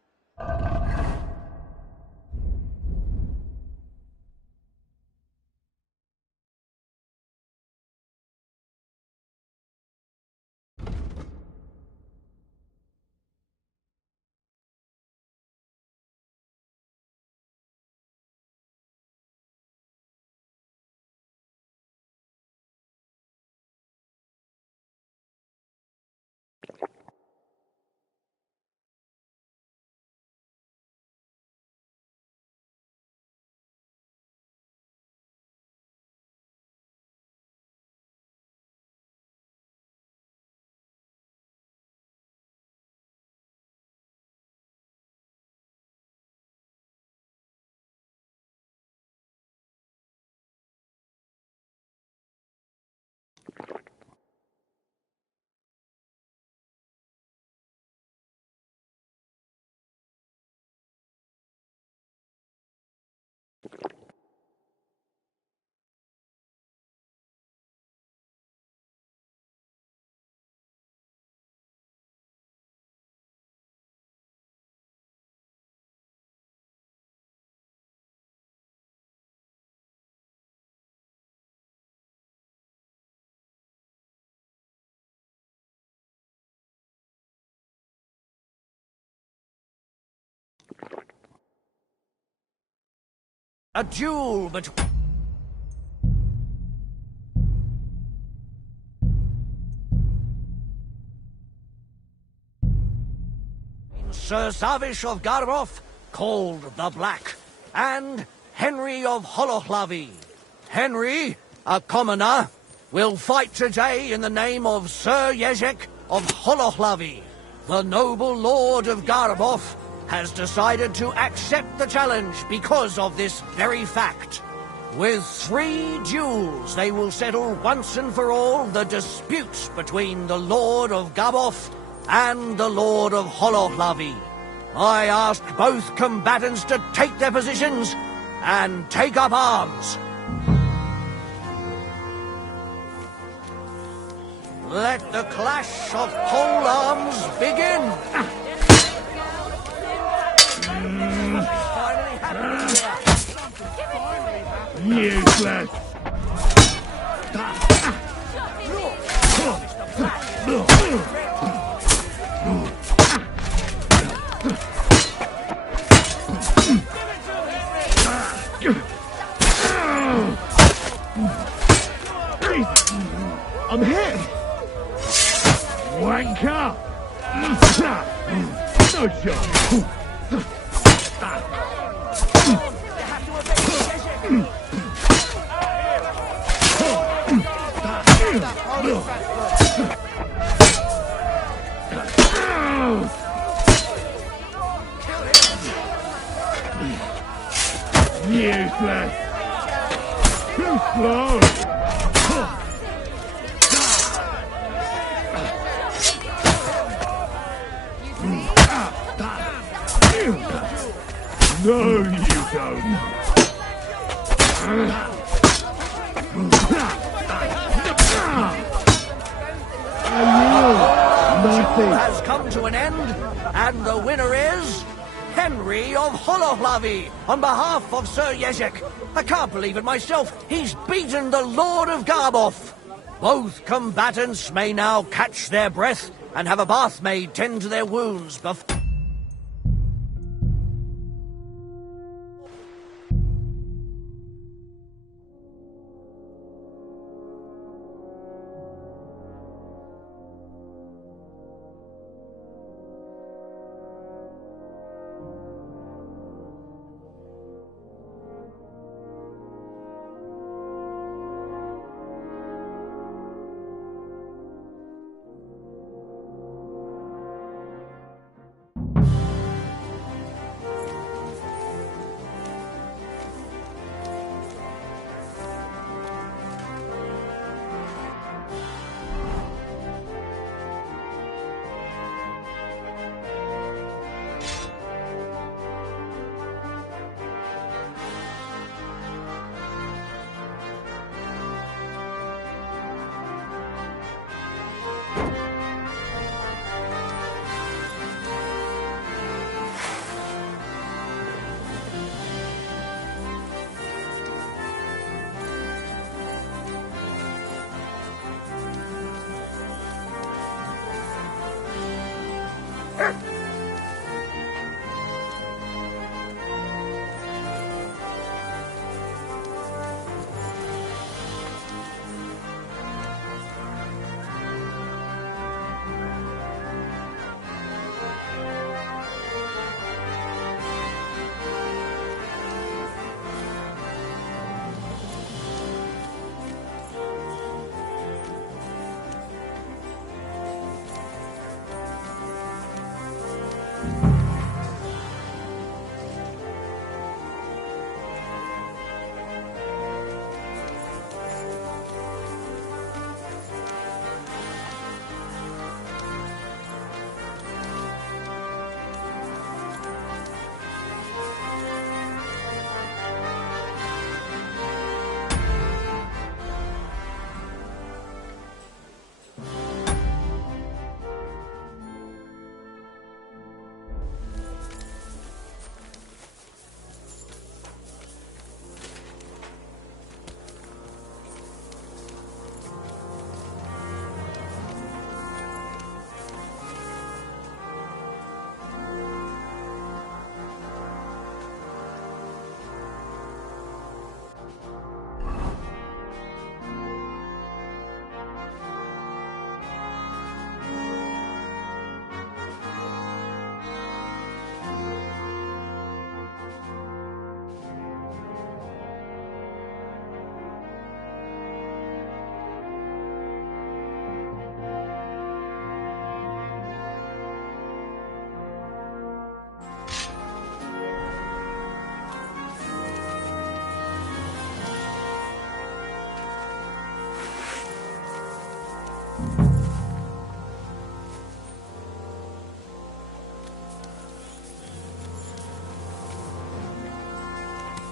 A duel between... Sir Zavish of Garroth, called the Black, and Henry of Holohlavi. Henry, a commoner, will fight today in the name of Sir Jezek of Holohlavi. The noble lord of Garboff has decided to accept the challenge because of this very fact. With 3 duels, they will settle once and for all the dispute between the Lord of Garboff and the Lord of Holohlavi. I ask both combatants to take their positions and take up arms. Let the clash of pole arms begin. Useless. I'm hit. Wanker. No shot. Useless. Too slow. No, you don't. Has come to an end, and the winner is Henry of Holohlavi on behalf of Sir Jezek. I can't believe it myself. He's beaten the Lord of Garboff. Both combatants may now catch their breath and have a bath maid tend to their wounds before...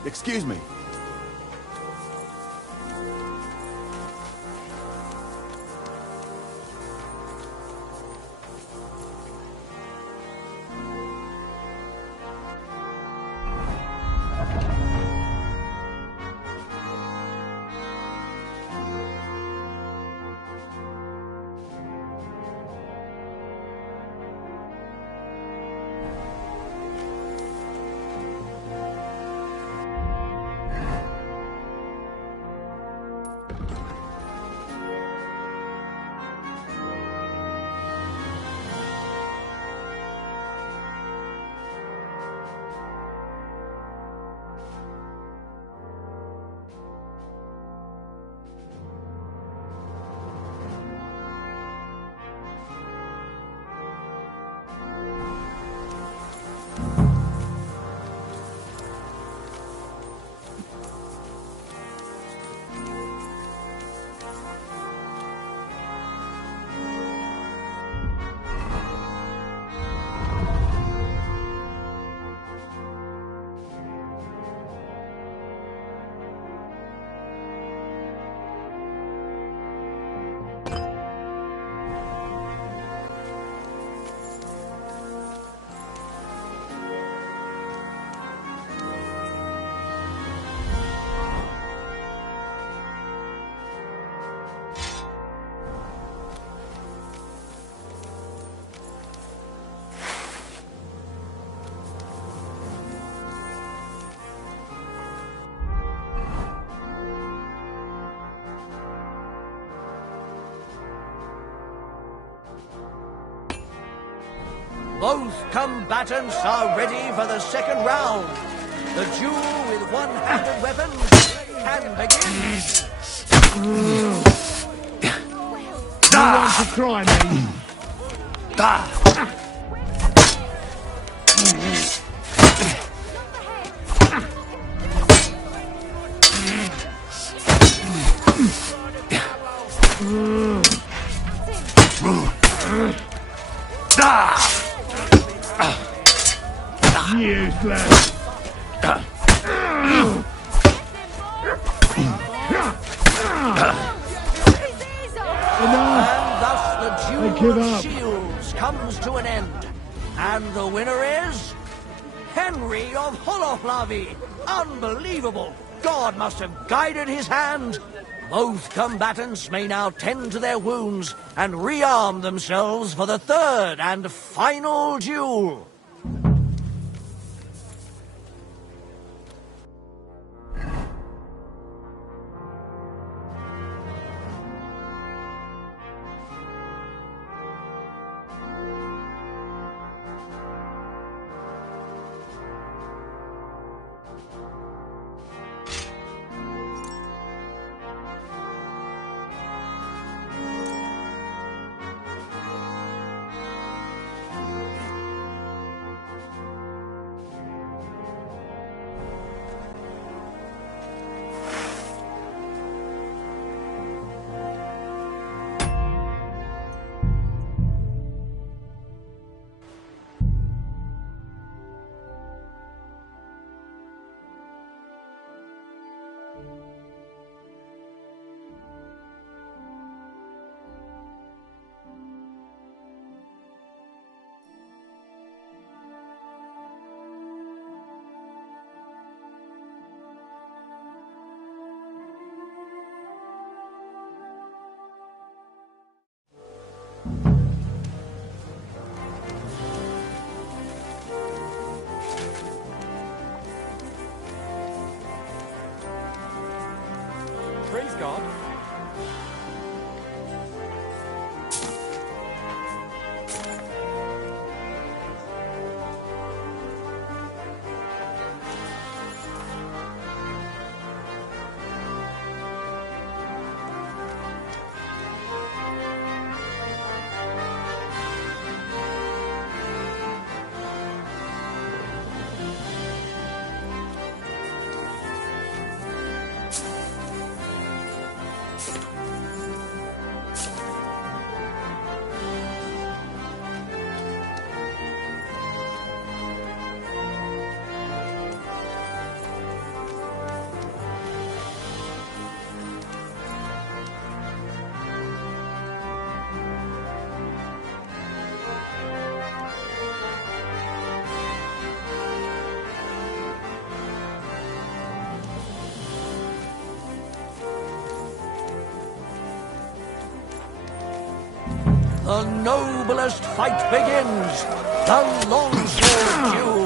Excuse me. Both combatants are ready for the second round. The duel with one-handed weapons can begin. You want to try me? Useless. And thus the duel of shields comes to an end. And the winner is Henry of Holoflavi. Unbelievable. God must have guided his hand. Both combatants may now tend to their wounds and rearm themselves for the third and final duel. Praise God. the noblest fight begins. The longsword duel.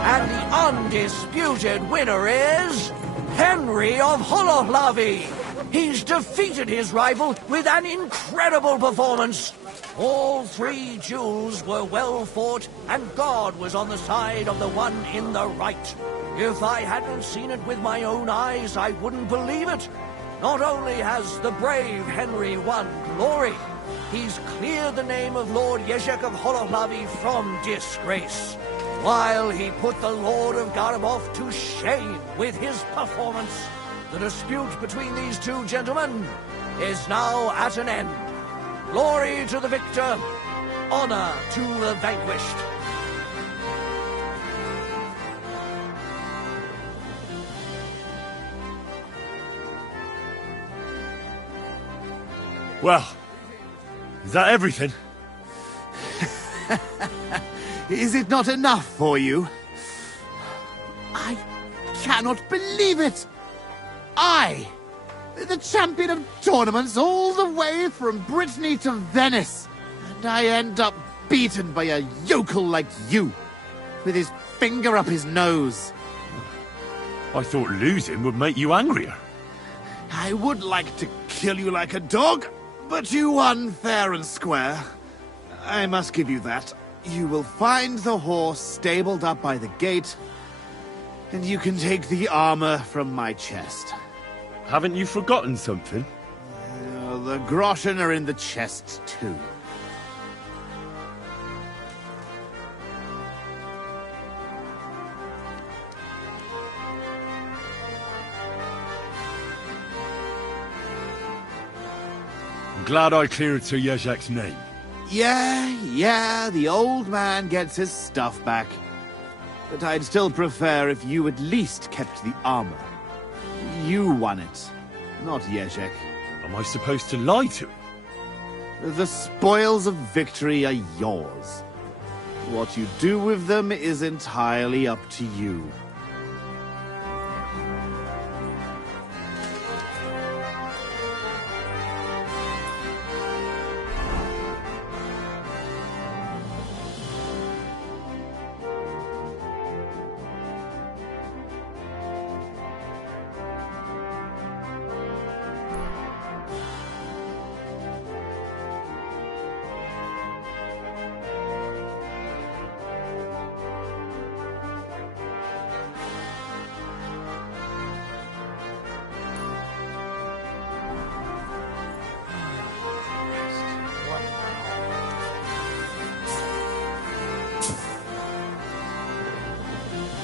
And the undisputed winner is Henry of Holohlavy. He's defeated his rival with an incredible performance. All three duels were well fought, and God was on the side of the one in the right. If I hadn't seen it with my own eyes, I wouldn't believe it. Not only has the brave Henry won glory, he's cleared the name of Lord Ježek of Holohlavy from disgrace, while he put the Lord of Garabov to shame with his performance. The dispute between these two gentlemen is now at an end. Glory to the victor, honor to the vanquished. Well, is that everything? Is it not enough for you? I cannot believe it! I, the champion of tournaments all the way from Brittany to Venice, and I end up beaten by a yokel like you, with his finger up his nose. I thought losing would make you angrier. I would like to kill you like a dog, but you won fair and square. I must give you that. You will find the horse stabled up by the gate, and you can take the armor from my chest. Haven't you forgotten something? The groschen are in the chest, too. I'm glad I cleared Sir Ježek's name. Yeah, the old man gets his stuff back. But I'd still prefer if you at least kept the armor. You won it, not Ježek. Am I supposed to lie to him? The spoils of victory are yours. What you do with them is entirely up to you.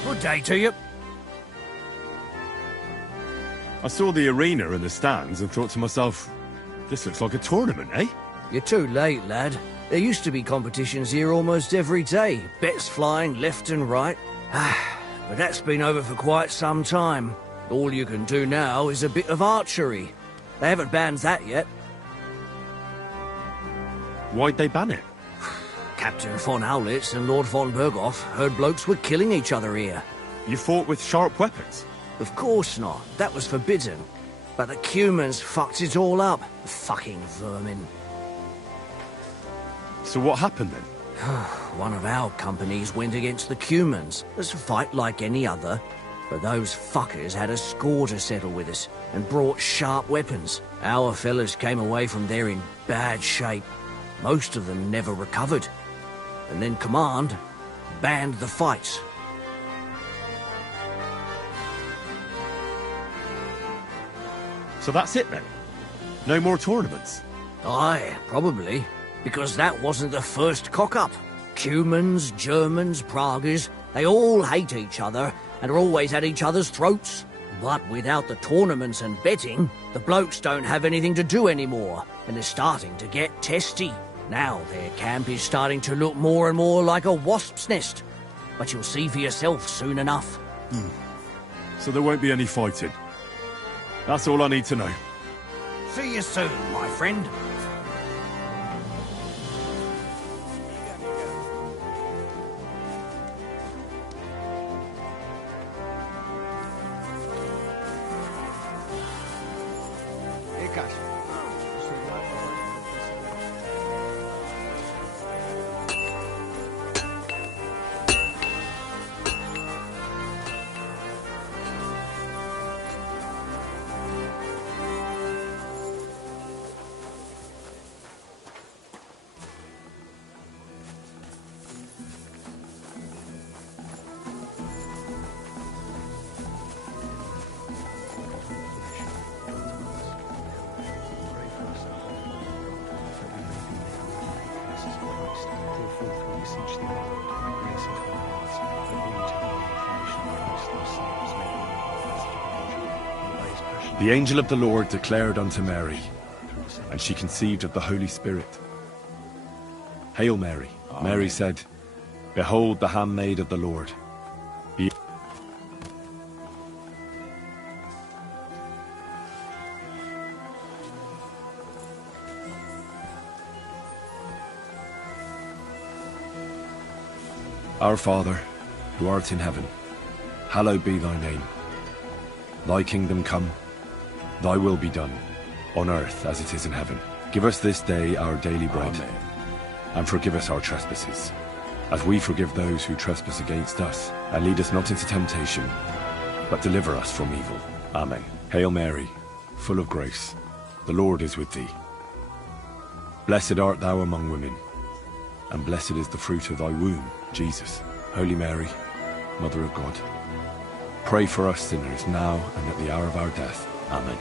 Good day to you. I saw the arena and the stands and thought to myself, this looks like a tournament, eh? You're too late, lad. There used to be competitions here almost every day. Bets flying left and right. But that's been over for quite some time. All you can do now is a bit of archery. They haven't banned that yet. Why'd they ban it? Captain von Aulitz and Lord von Berghoff heard blokes were killing each other here. You fought with sharp weapons? Of course not. That was forbidden. But the Cumans fucked it all up. Fucking vermin. So what happened then? One of our companies went against the Cumans. It was a fight like any other. But those fuckers had a score to settle with us and brought sharp weapons. Our fellas came away from there in bad shape. Most of them never recovered. And then Command banned the fights. So that's it then? No more tournaments? Aye, probably. Because that wasn't the first cock-up. Cumans, Germans, Praguers, they all hate each other and are always at each other's throats. But without the tournaments and betting, the blokes don't have anything to do anymore, and they're starting to get testy. Now their camp is starting to look more and more like a wasp's nest, but you'll see for yourself soon enough. So there won't be any fighting. That's all I need to know. See you soon, my friend. The angel of the Lord declared unto Mary, and she conceived of the Holy Spirit. Hail Mary. Amen. Mary said, Behold the handmaid of the Lord. Be Our Father, who art in heaven, hallowed be thy name. Thy kingdom come, thy will be done, on earth as it is in heaven. Give us this day our daily bread, Amen. and forgive us our trespasses, as we forgive those who trespass against us. And lead us not into temptation, but deliver us from evil. Amen. Hail Mary, full of grace, the Lord is with thee. Blessed art thou among women, and blessed is the fruit of thy womb, Jesus. Holy Mary, Mother of God, pray for us sinners now and at the hour of our death. Amen.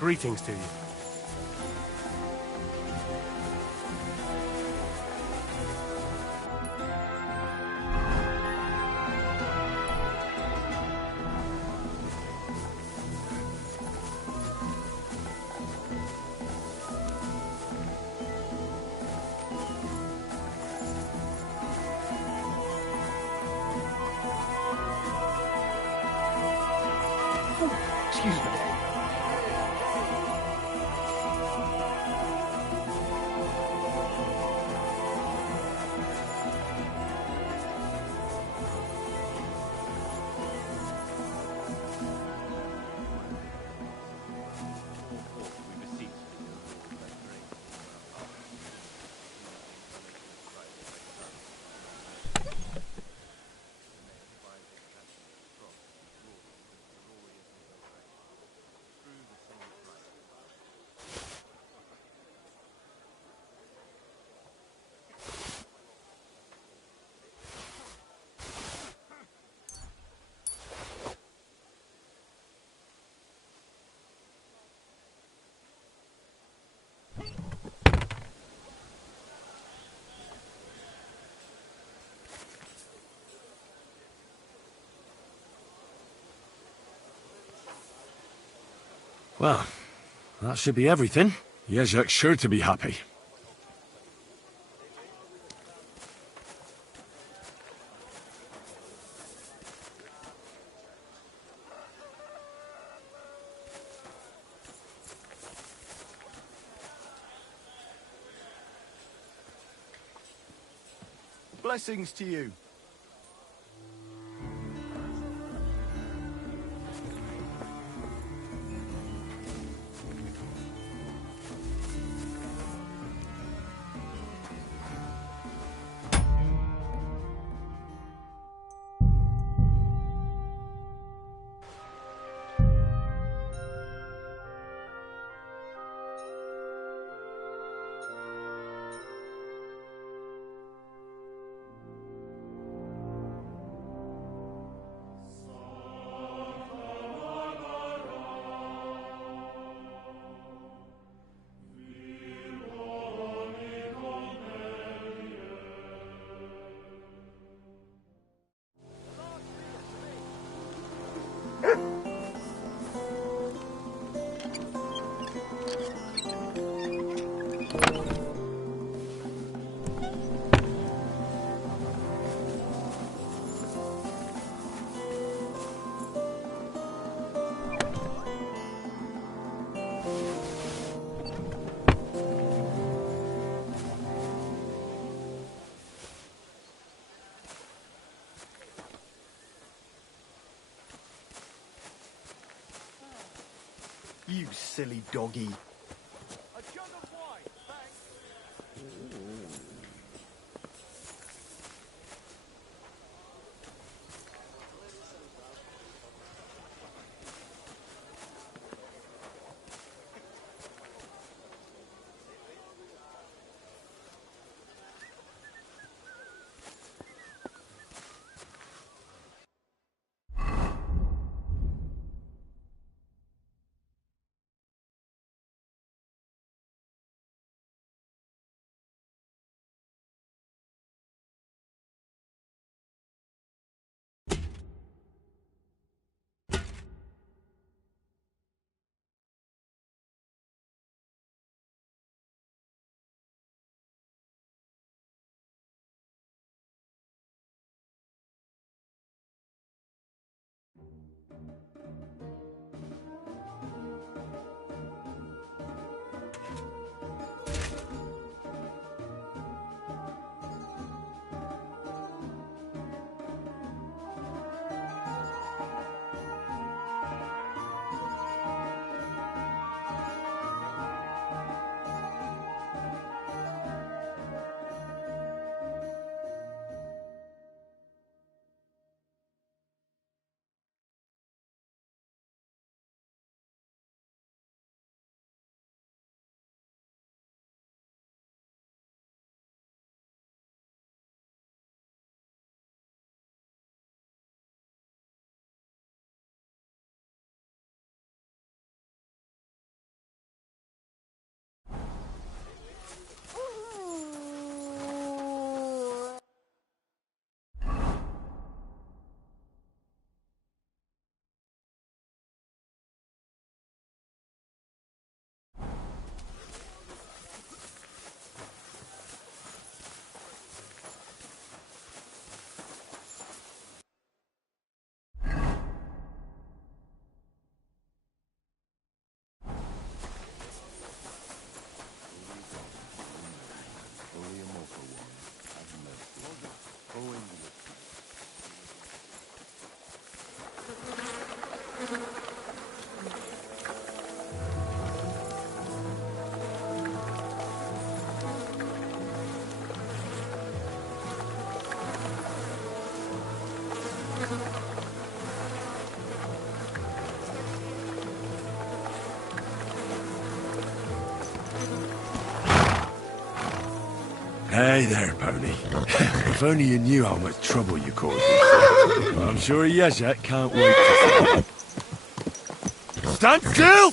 Greetings to you. Excuse me. Well, that should be everything. Jezek's sure to be happy. Blessings to you. You silly doggy. Hey there, pony. If only you knew how much trouble you caused me. I'm sure Yezhek can't wait to... Stand still!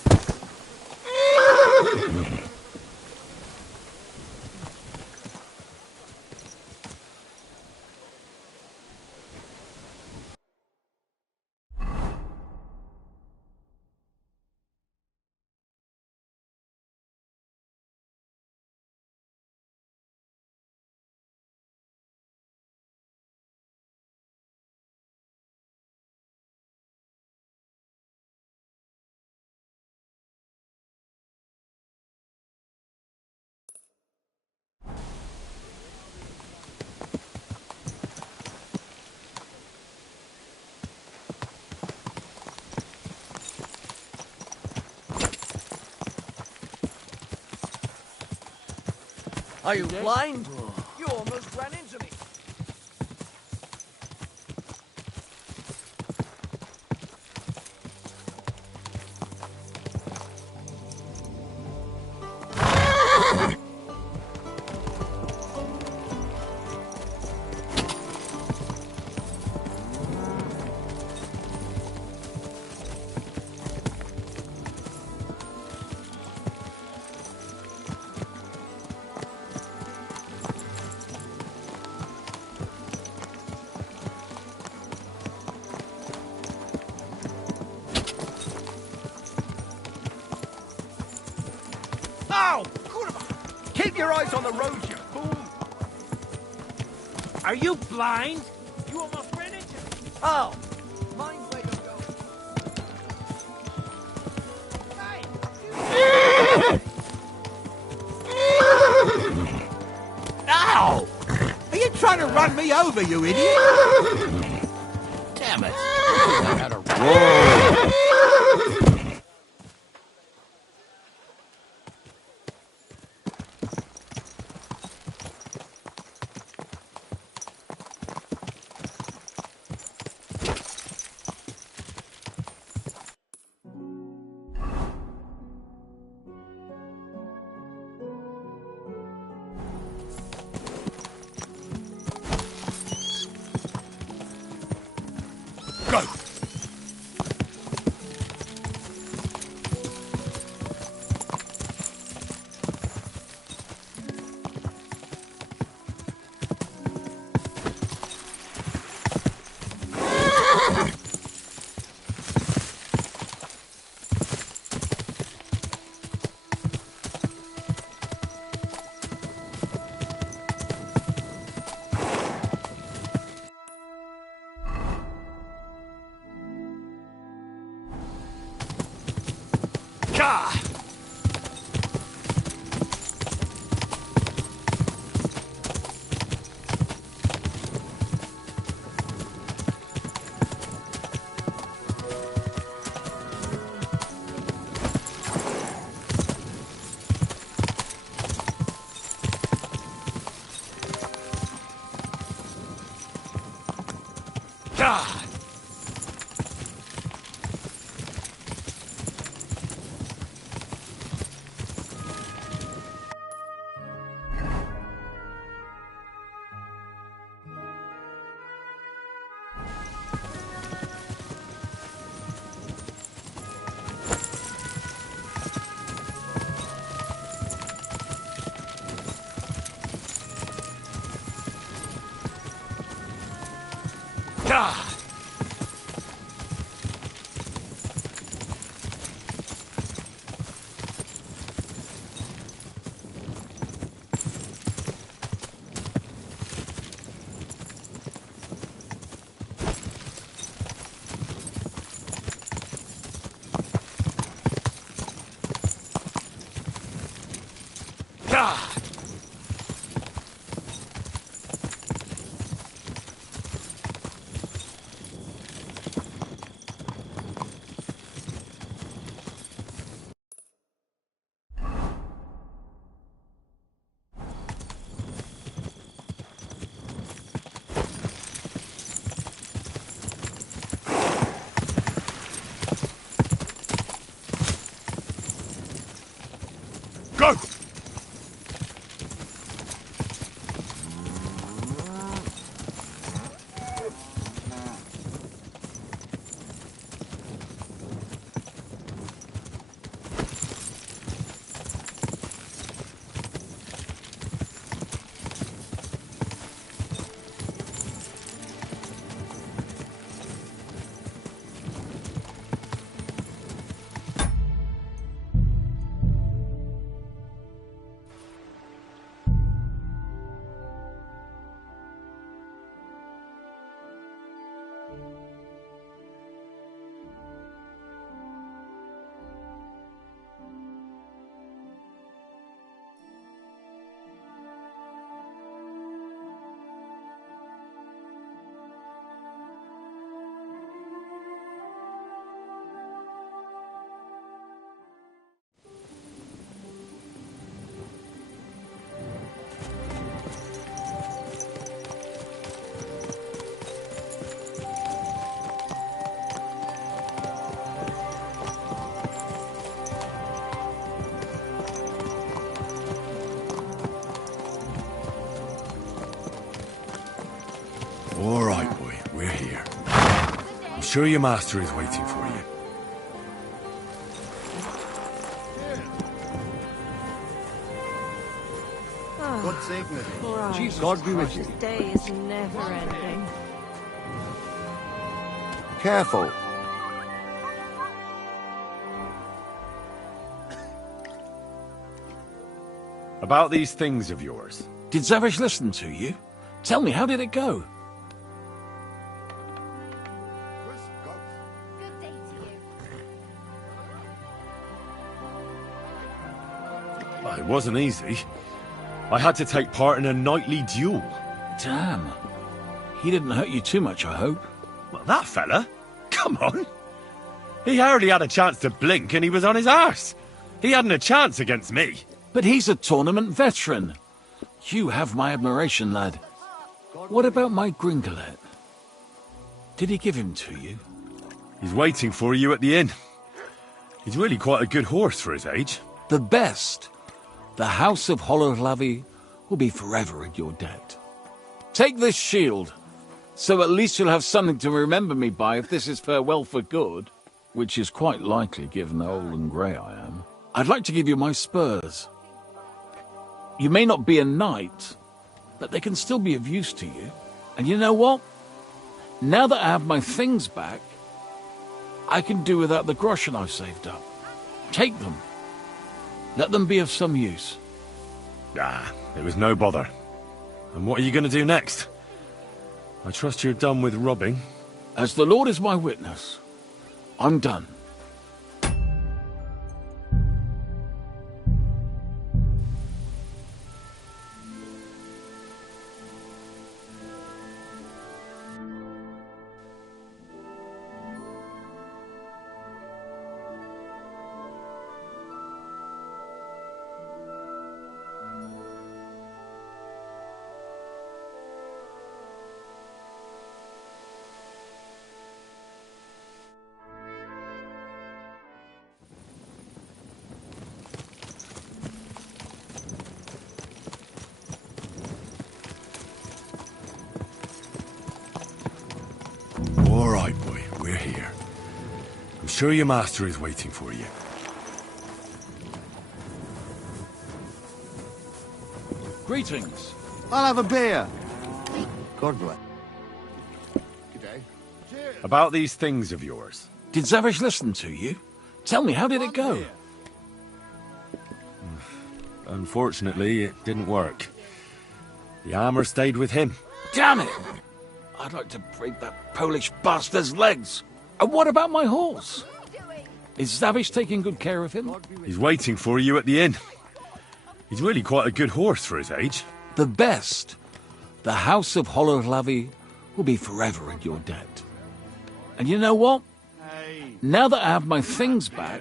Are you blind? You almost ran into me. Ow! Keep your eyes on the road, you fool! Are you blind? You almost ran into me. Oh! Mind where you're going. Ow! Are you trying to run me over, you idiot? Damn it. I had a... God! God! God! Go! All right, boy, we're here. I'm sure your master is waiting for you. God save me. Christ, God be with you. this day is never ending. Careful. About these things of yours. Did Zavish listen to you? Tell me, how did it go? Well, it wasn't easy. I had to take part in a nightly duel. Damn. He didn't hurt you too much, I hope. Well, that fella? Come on. He hardly had a chance to blink and he was on his arse. He hadn't a chance against me. But he's a tournament veteran. You have my admiration, lad. What about my Gringolet? Did he give him to you? He's waiting for you at the inn. He's really quite a good horse for his age. The best. The House of Hololavi will be forever in your debt. Take this shield, so at least you'll have something to remember me by if this is farewell for good, which is quite likely given how old and grey I am. I'd like to give you my spurs. You may not be a knight, but they can still be of use to you. And you know what? Now that I have my things back, I can do without the groschen I've saved up. Take them. Let them be of some use. Ah, it was no bother. And what are you going to do next? I trust you're done with robbing. As the Lord is my witness, I'm done. sure your master is waiting for you? Greetings. I'll have a beer. God bless. About these things of yours. Did Zavish listen to you? Tell me, how did it go? Unfortunately, it didn't work. The armor stayed with him. Damn it! I'd like to break that Polish bastard's legs. And what about my horse? Is Zavish taking good care of him? He's waiting for you at the inn. He's really quite a good horse for his age. The best. The House of Hollowlavy will be forever in your debt. And you know what? Now that I have my things back,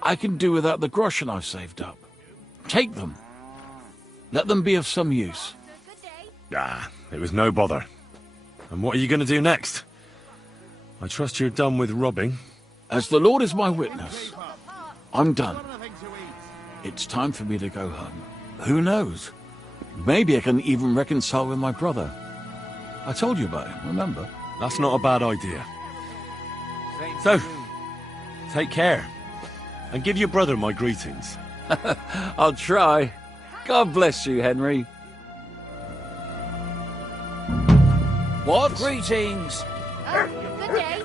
I can do without the groschen I've saved up. Take them. Let them be of some use. It was no bother. And what are you going to do next? I trust you're done with robbing. As the Lord is my witness, I'm done. It's time for me to go home. Who knows? Maybe I can even reconcile with my brother. I told you about him, remember? That's not a bad idea. So, take care. And give your brother my greetings. I'll try. God bless you, Henry. What? Greetings. Good day.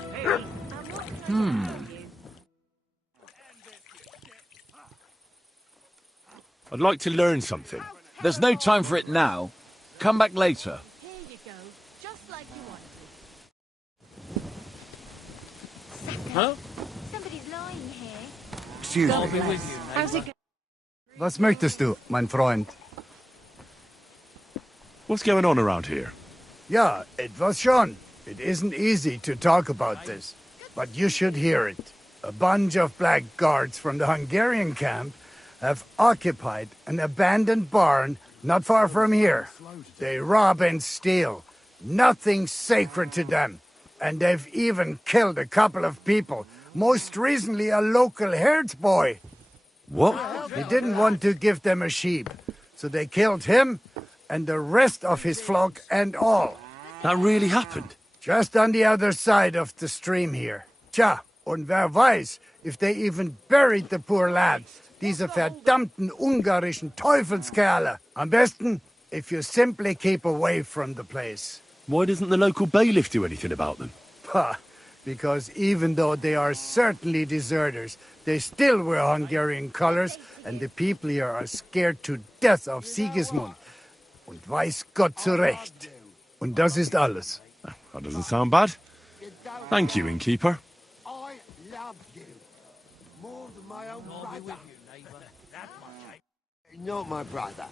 I'd like to learn something. There's no time for it now. Come back later. Here you go. Just like you wanted. Huh? Somebody's lying here. Excuse God me. bless. How's it going? Was möchtest du, mein Freund? What's going on around here? Ja, etwas schon. It isn't easy to talk about this, but you should hear it. A bunch of black guards from the Hungarian camp have occupied an abandoned barn not far from here. They rob and steal. Nothing sacred to them. And they've even killed a couple of people, most recently a local herds boy. What? He didn't want to give them a sheep, so they killed him and the rest of his flock and all. That really happened? Just on the other side of the stream here. Tja, und wer weiß, if they even buried the poor lad. Diese verdammten ungarischen Teufelskerle. Am besten, if you simply keep away from the place. Why doesn't the local bailiff do anything about them? Ha! Because even though they are certainly deserters, they still wear Hungarian colors, and the people here are scared to death of Sigismund. Und weiß Gott zu Recht. Und das ist alles. That doesn't sound bad. Thank you, innkeeper. I love you. More than my own brother. Not my brother.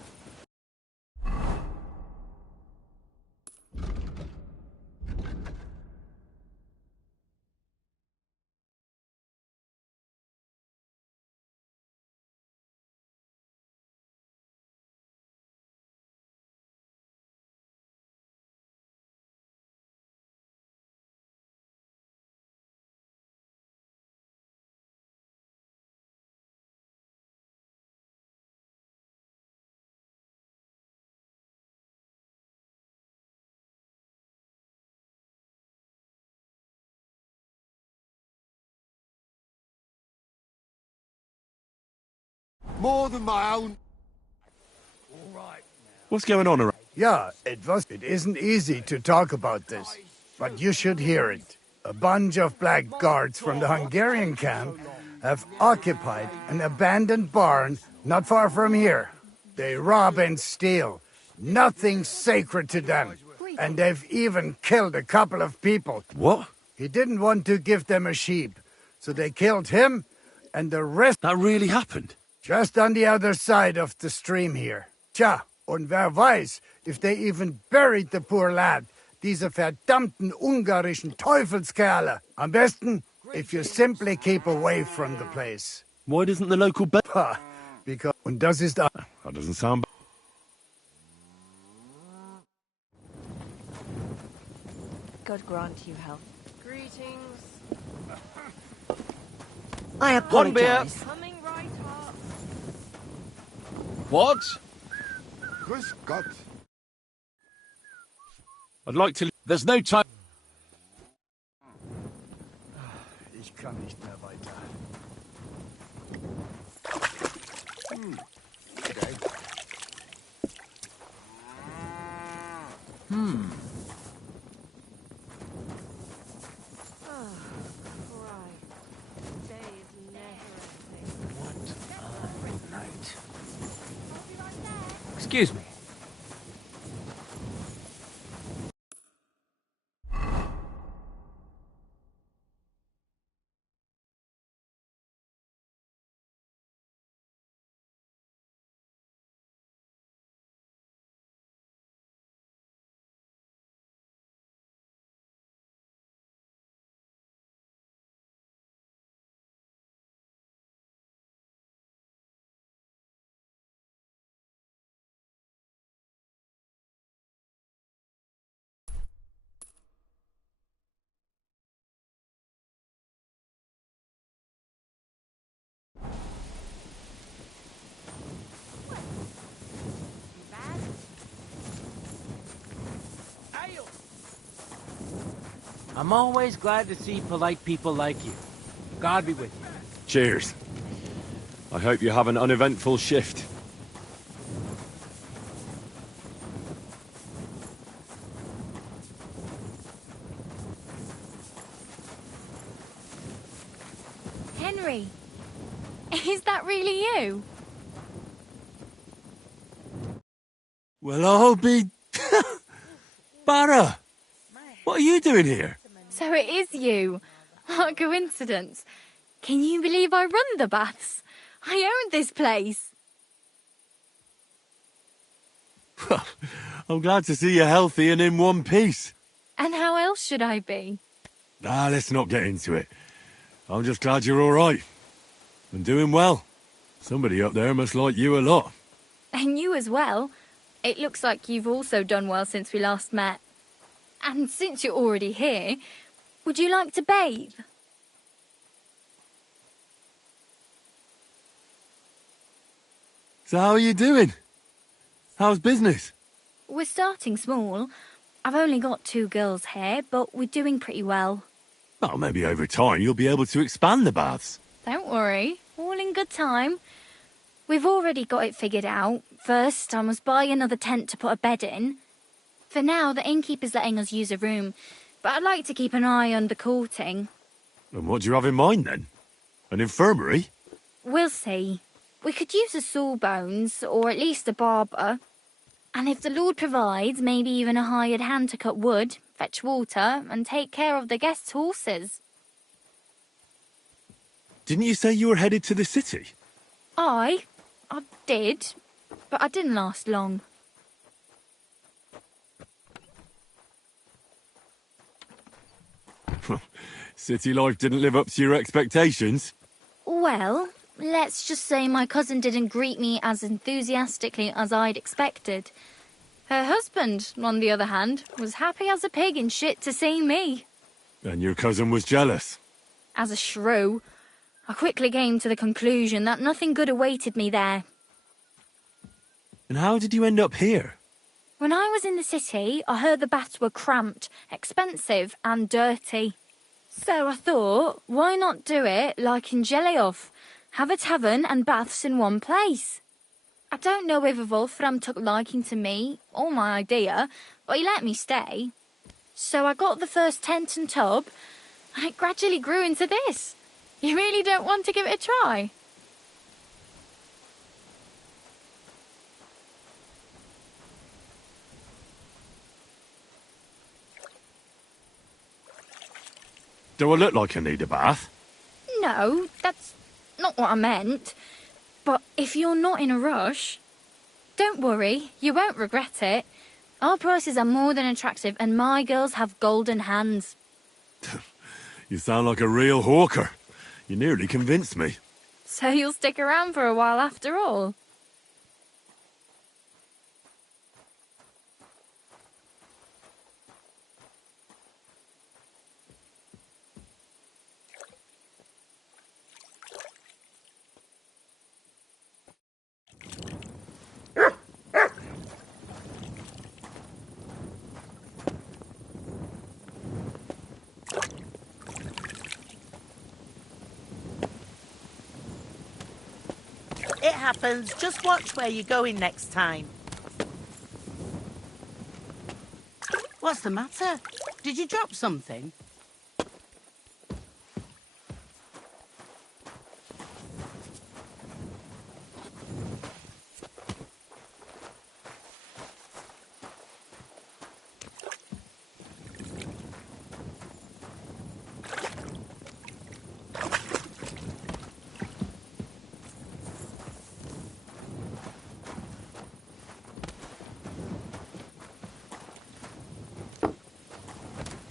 More than my own. What's going on around? Yeah, it isn't easy to talk about this, but you should hear it. A bunch of black guards from the Hungarian camp have occupied an abandoned barn not far from here. They rob and steal. Nothing sacred to them. And they've even killed a couple of people. What? He didn't want to give them a sheep, so they killed him and the rest. That really happened? Just on the other side of the stream here. Tja, und wer weiß, if they even buried the poor lad. Diese verdammten ungarischen Teufelskerle. Am besten, if you simply keep away from the place. Why doesn't the local Because... Und das ist... That doesn't sound bad. God grant you health. Greetings. I apologize. Coming right up. What? Grüß Gott. I'd like to... There's no time... kann nicht mehr weiter. Okay. Excuse me. I'm always glad to see polite people like you. God be with you. Cheers. I hope you have an uneventful shift. Henry, is that really you? Well, I'll be... Barra! What are you doing here? So it is you. What a coincidence. Can you believe I run the baths? I own this place. Well, I'm glad to see you healthy and in one piece. And how else should I be? Let's not get into it. I'm just glad you're all right. And doing well. Somebody up there must like you a lot. And you as well. It looks like you've also done well since we last met. And since you're already here, would you like to bathe? So how are you doing? How's business? We're starting small. I've only got 2 girls here, but we're doing pretty well. Oh, maybe over time you'll be able to expand the baths. Don't worry, all in good time. We've already got it figured out. First, I must buy another tent to put a bed in. For now, the innkeeper's letting us use a room, but I'd like to keep an eye on the courting. And what do you have in mind then? An infirmary? We'll see. We could use a sawbones, or at least a barber. And if the Lord provides, maybe even a hired hand to cut wood, fetch water, and take care of the guests' horses. Didn't you say you were headed to the city? I did, but I didn't last long. City life didn't live up to your expectations? Well, let's just say my cousin didn't greet me as enthusiastically as I'd expected. Her husband, on the other hand, was happy as a pig in shit to see me. And your cousin was jealous? As a shrew, I quickly came to the conclusion that nothing good awaited me there. And how did you end up here? When I was in the city, I heard the baths were cramped, expensive and dirty. So I thought, why not do it like in Jelioff? Have a tavern and baths in one place. I don't know whether Wolfram took liking to me or my idea, but he let me stay. So I got the first tent and tub, and it gradually grew into this. You really don't want to give it a try? Do I look like I need a bath? No, that's not what I meant. But if you're not in a rush, don't worry, you won't regret it. Our prices are more than attractive and my girls have golden hands. You sound like a real hawker. You nearly convinced me. So you'll stick around for a while after all? happens. Just watch where you're going next time. What's the matter? Did you drop something?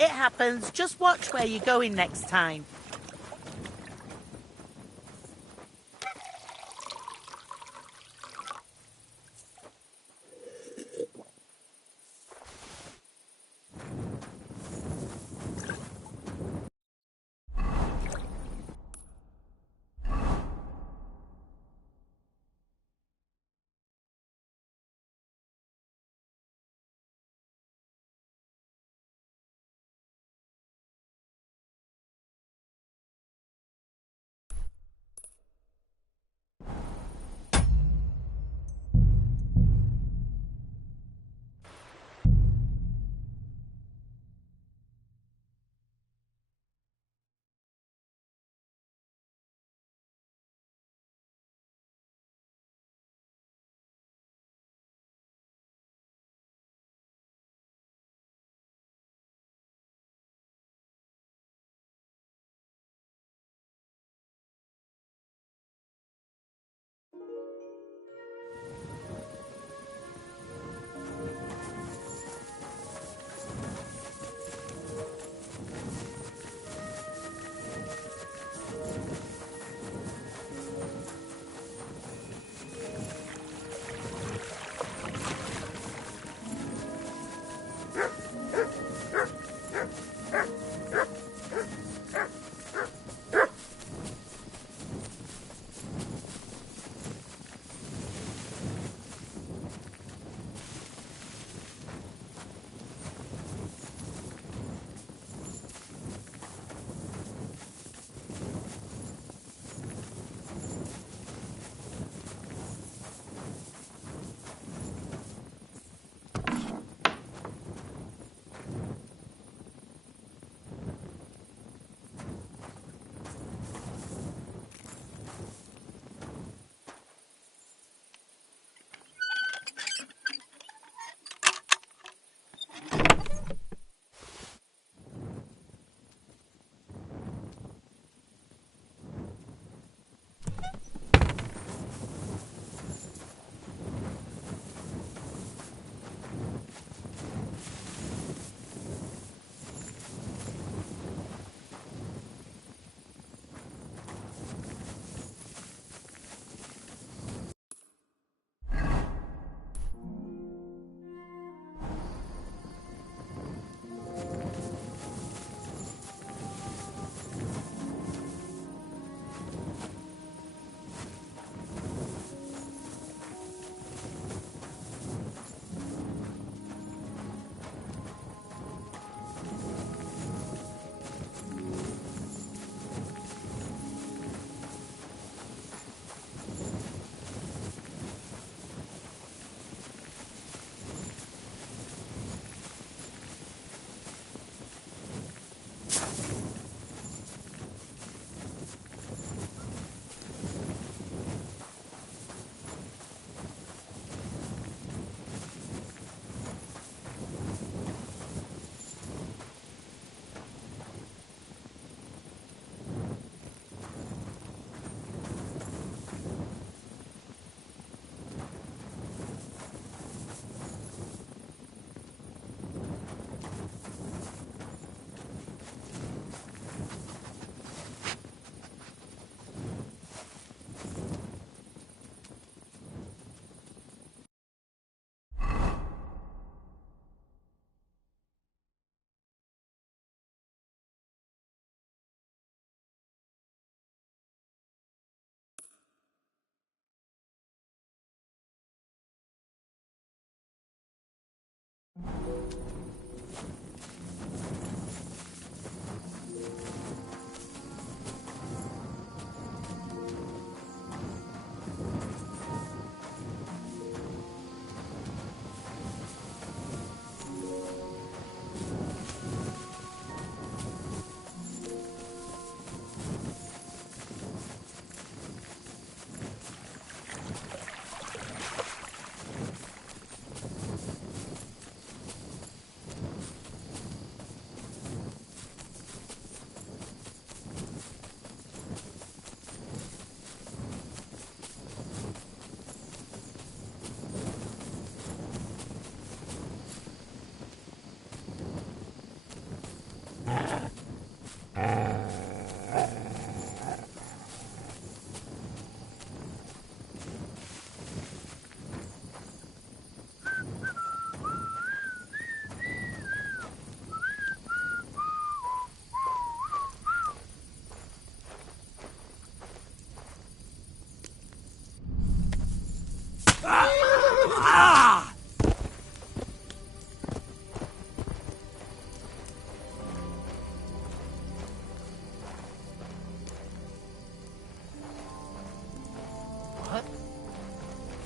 It happens. Just watch where you're going next time.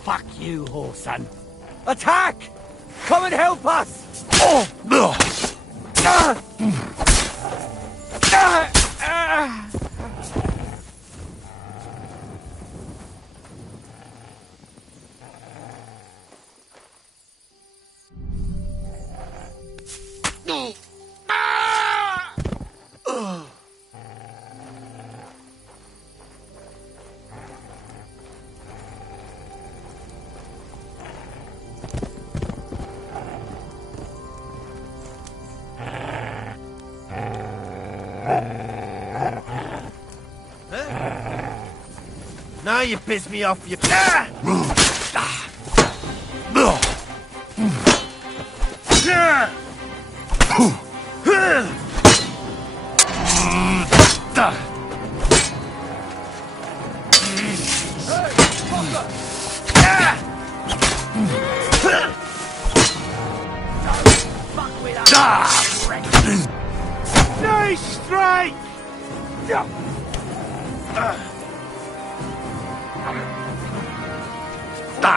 Fuck you, whoreson. Attack! Come and help us! Oh! Now you piss me off, you... Nice strike!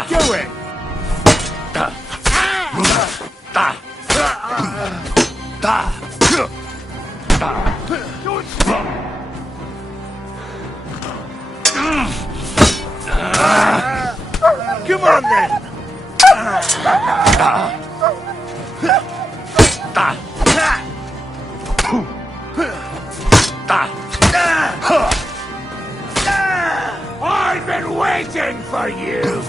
Do it! Come on, then! I've been waiting for you!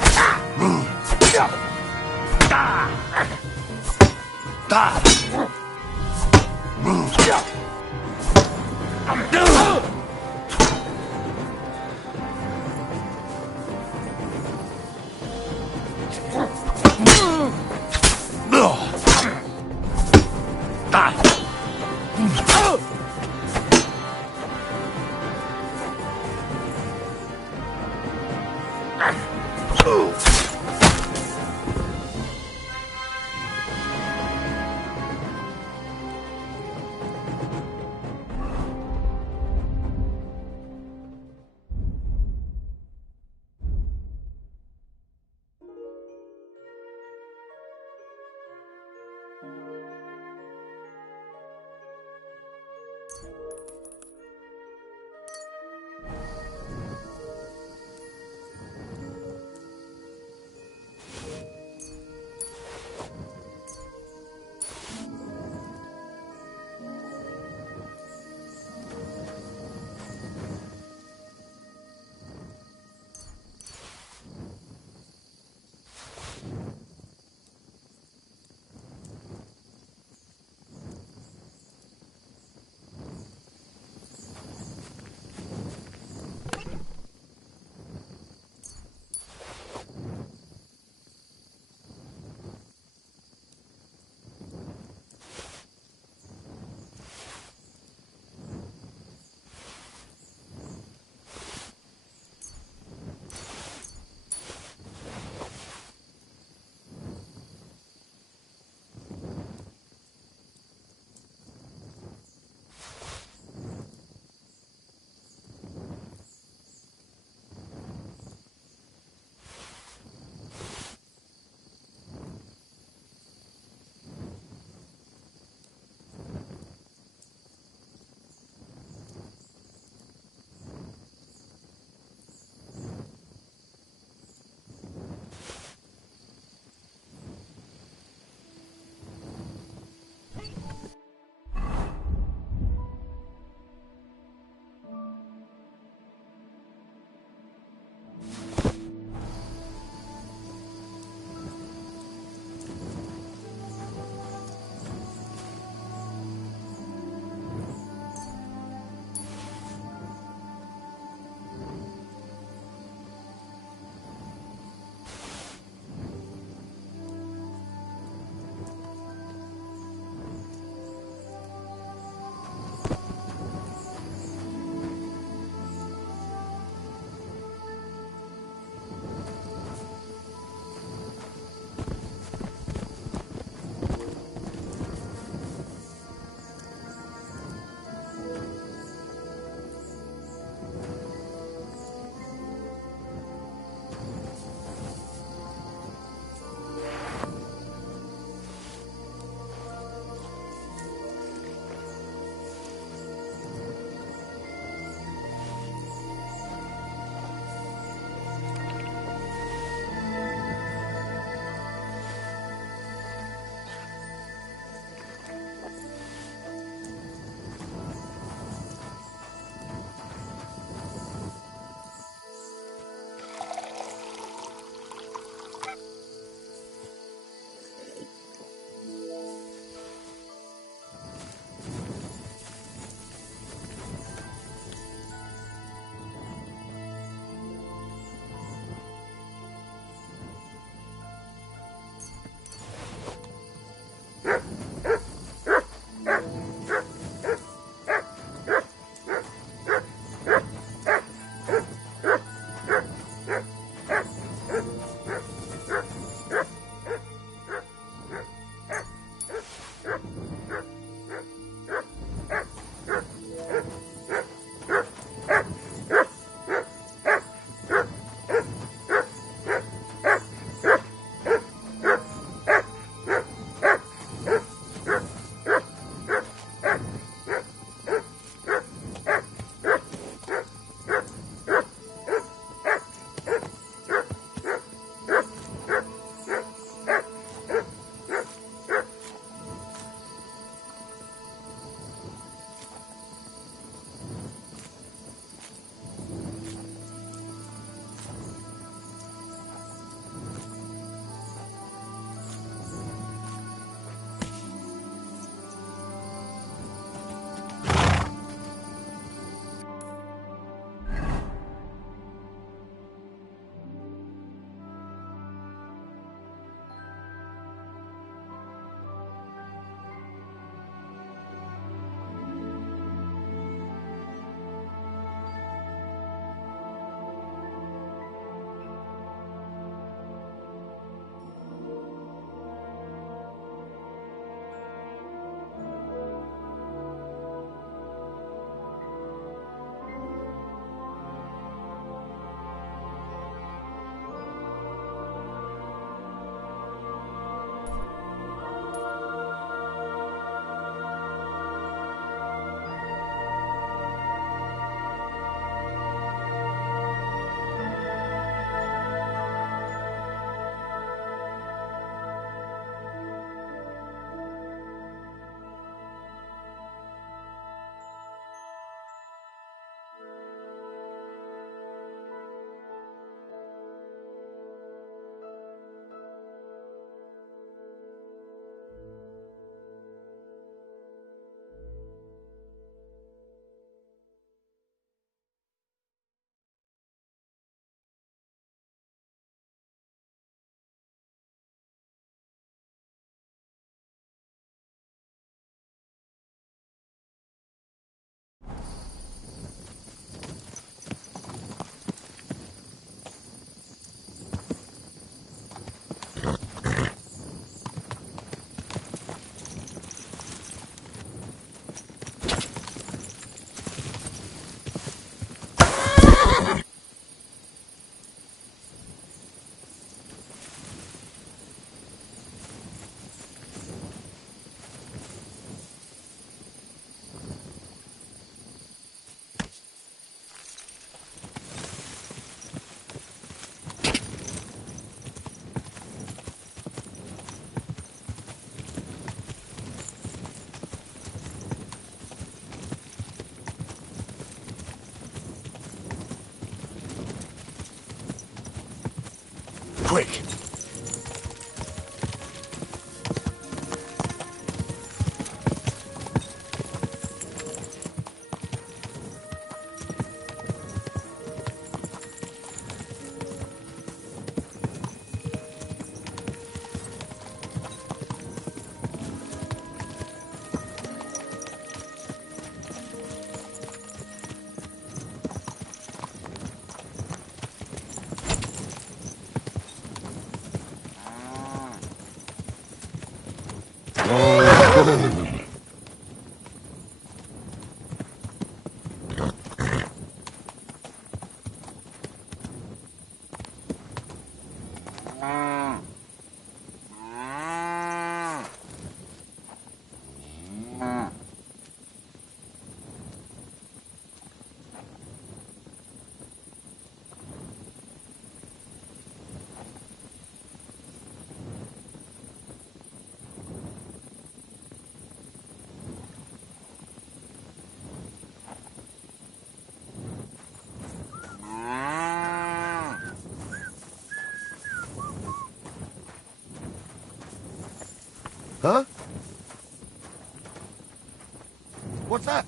quick. Huh? What's that?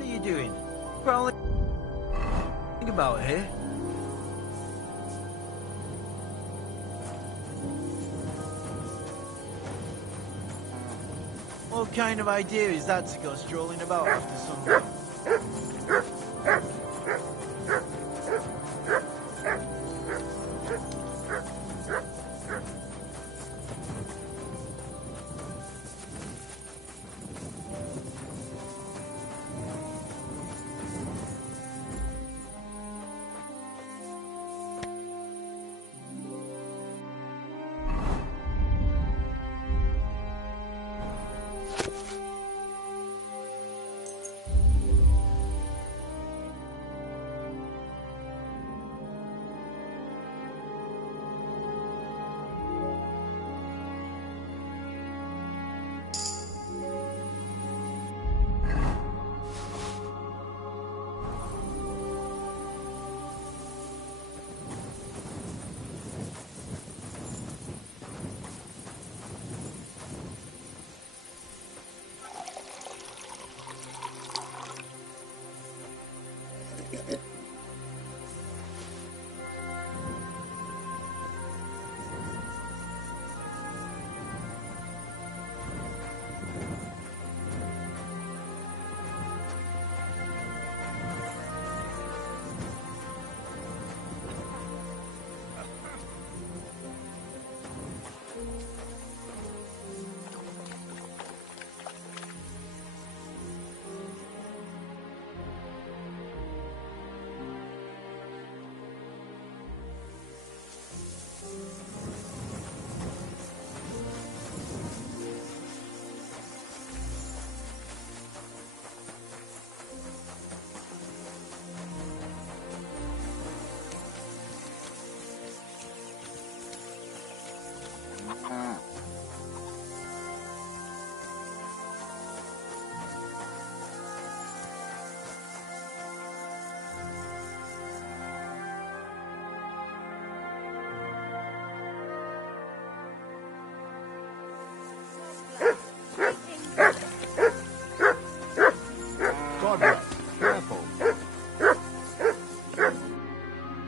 What are you doing? Prowling about here? What kind of idea is that to go strolling about after sundown?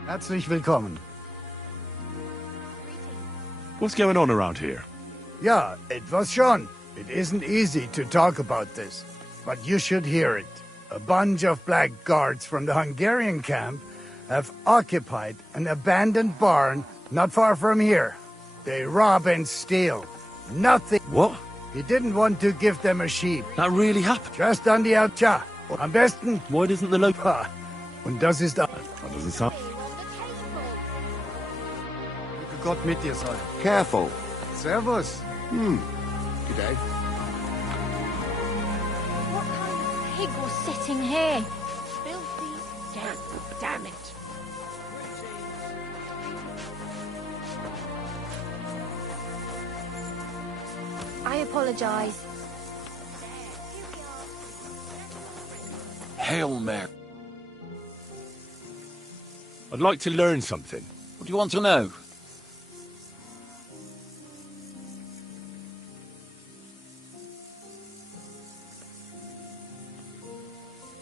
Herzlich willkommen. What's going on around here? Ja, etwas schon. It isn't easy to talk about this, but you should hear it. A bunch of black guards from the Hungarian camp have occupied an abandoned barn not far from here. They rob and steal. Nothing. What? He didn't want to give them a sheep. That really happened? Just on the outside. Am besten. Why doesn't the local... Und das ist... That doesn't sound... Gott mit dir sei. Careful. Servus. G'day. What kind of pig was sitting here? Filthy dead. Damn it. I apologise. Hail Mary. I'd like to learn something. What do you want to know?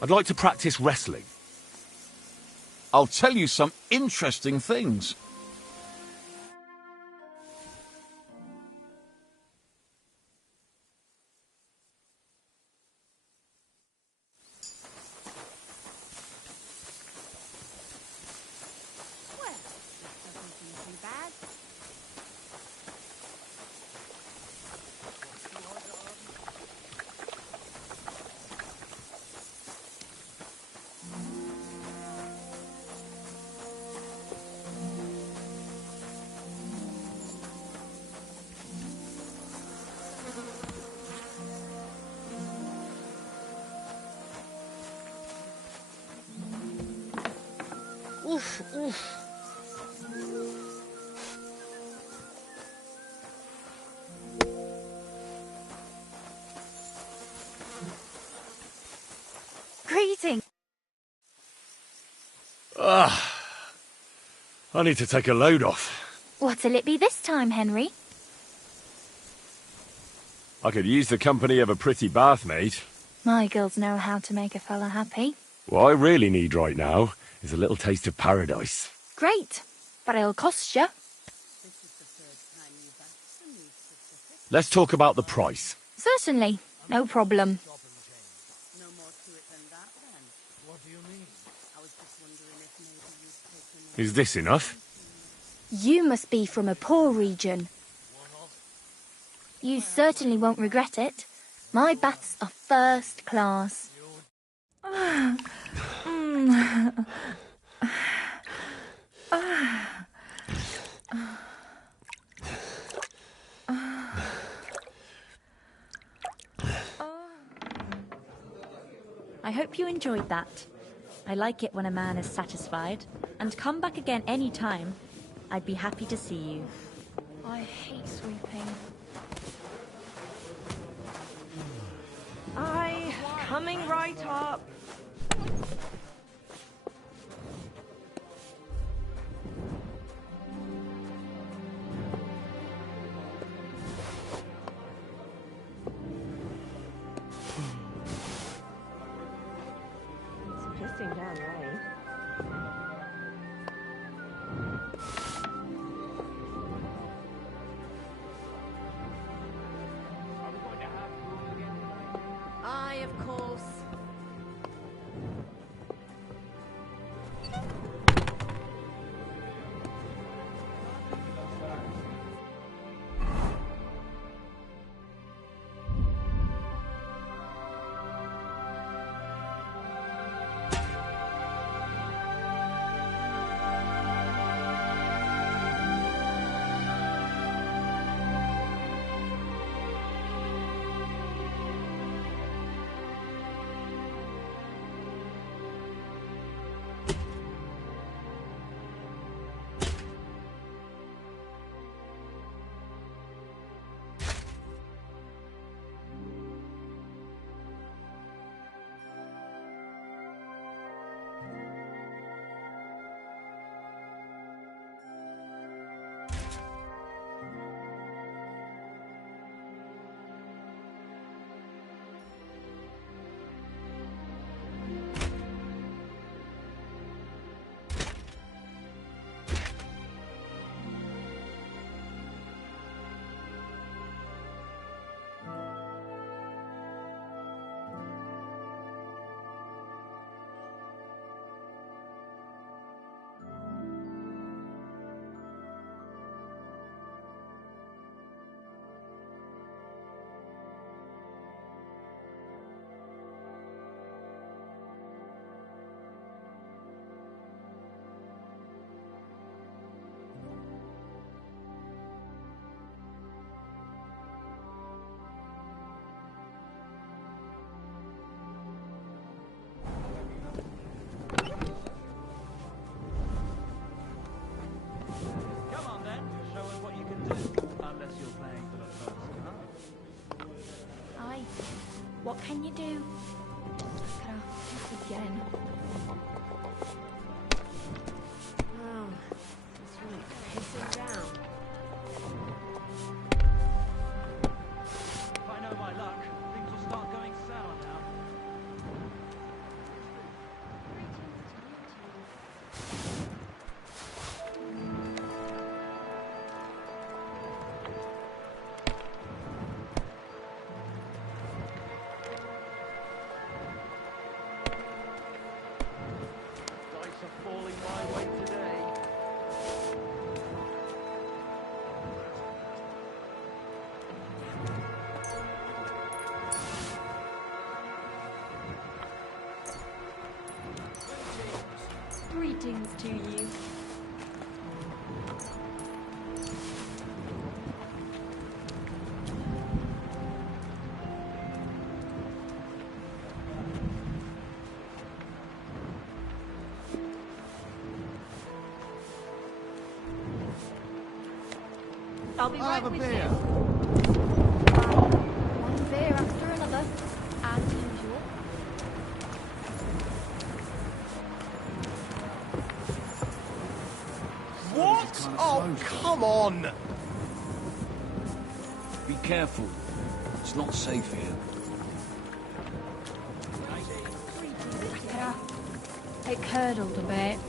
I'd like to practice wrestling. I'll tell you some interesting things. Oof, oof. Greeting. I need to take a load off. What'll it be this time, Henry? I could use the company of a pretty bath maid. My girls know how to make a fella happy. What I really need right now is a little taste of paradise. Great, but it'll cost you. Let's talk about the price. Certainly, no problem. Is this enough? You must be from a poor region. You certainly won't regret it. My baths are first class. I hope you enjoyed that. I like it when a man is satisfied. And come back again any time. I'd be happy to see you. I hate sweeping. Coming right up. It's pissing down rain. Aye, of course. What can you do? Just again. Oh, it's really pissing down. If I know my luck, things will start going sour now. Greetings to you. I'll be right with you. One beer after another, as usual. What? Oh, come on! Be careful. It's not safe here. It curdled a bit.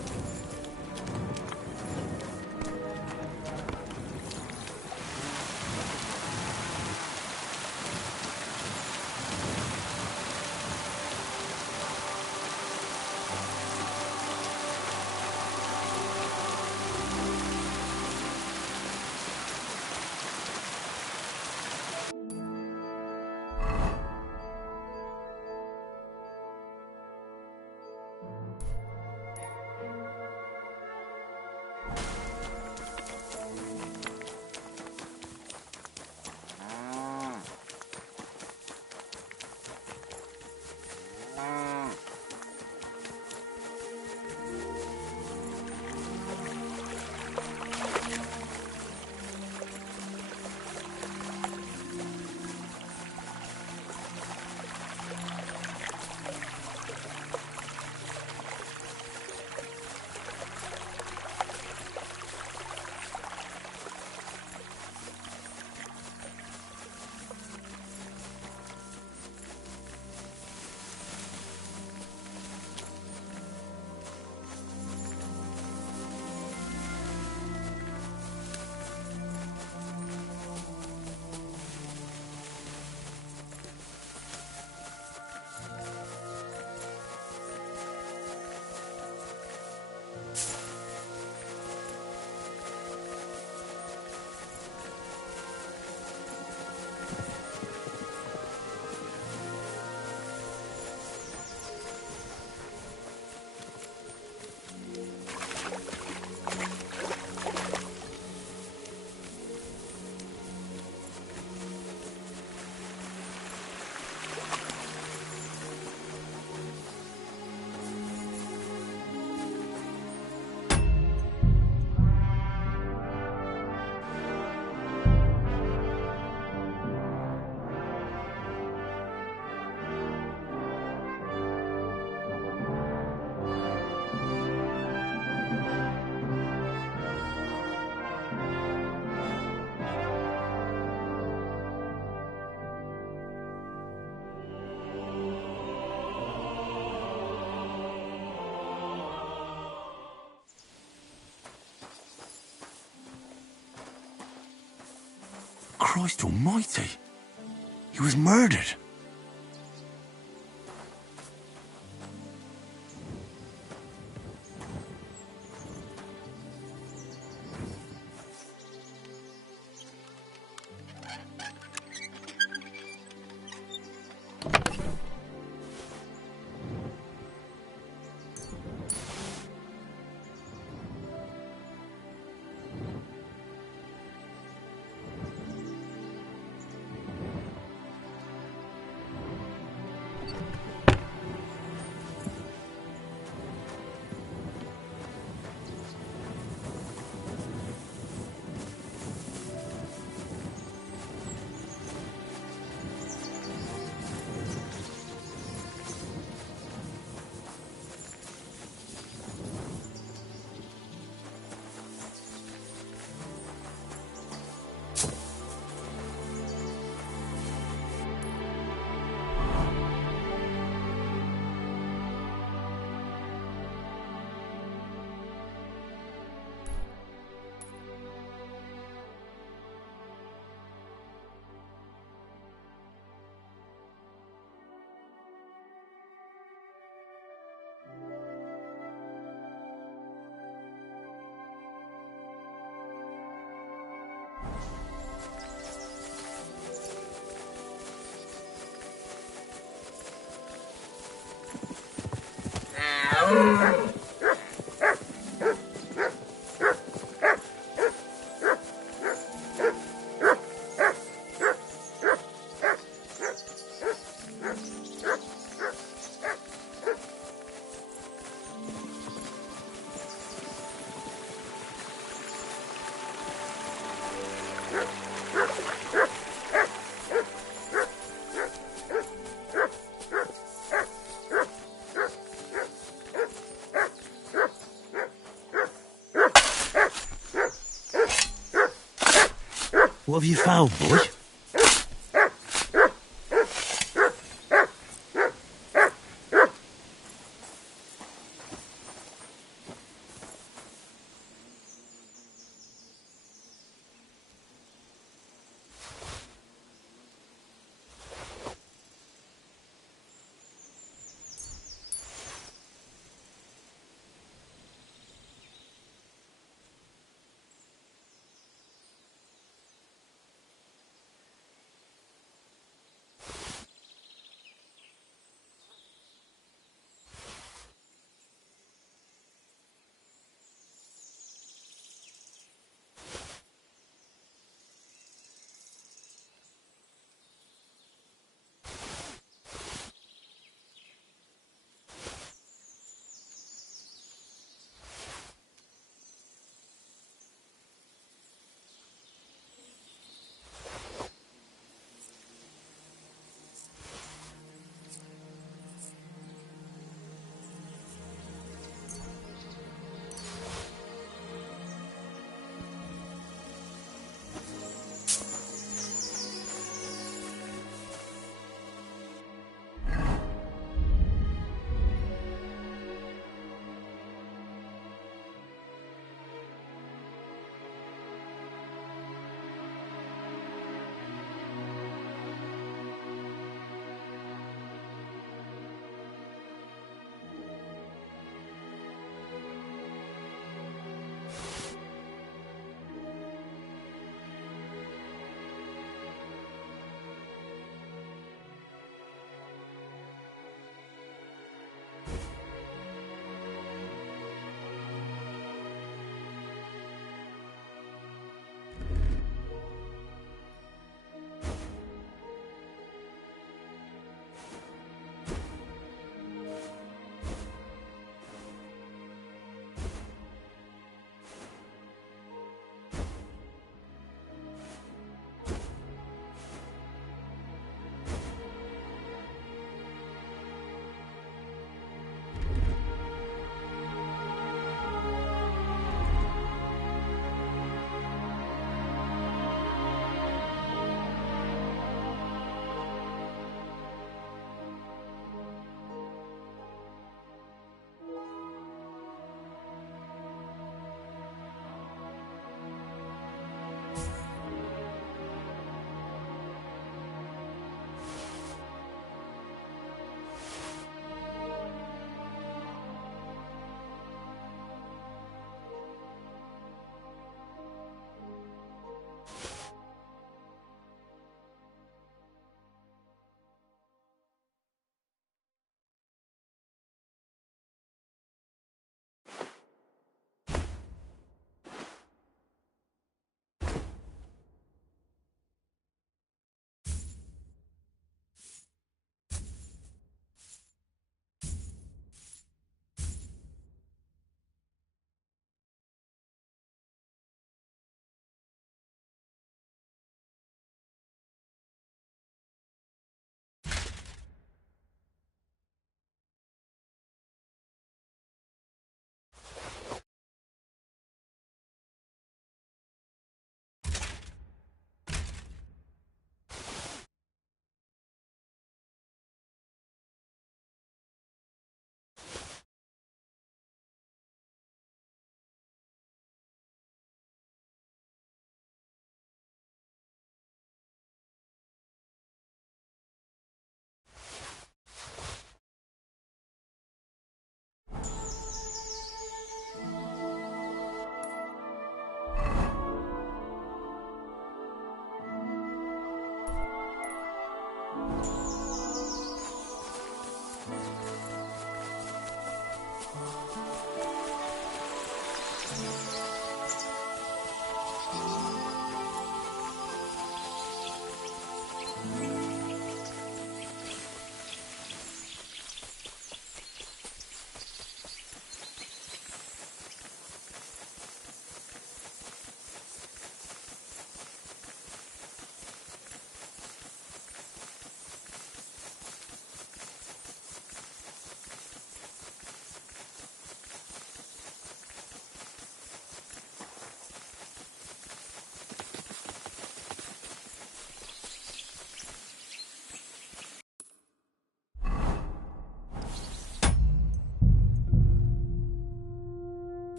Christ almighty! He was murdered! What have you found, boy?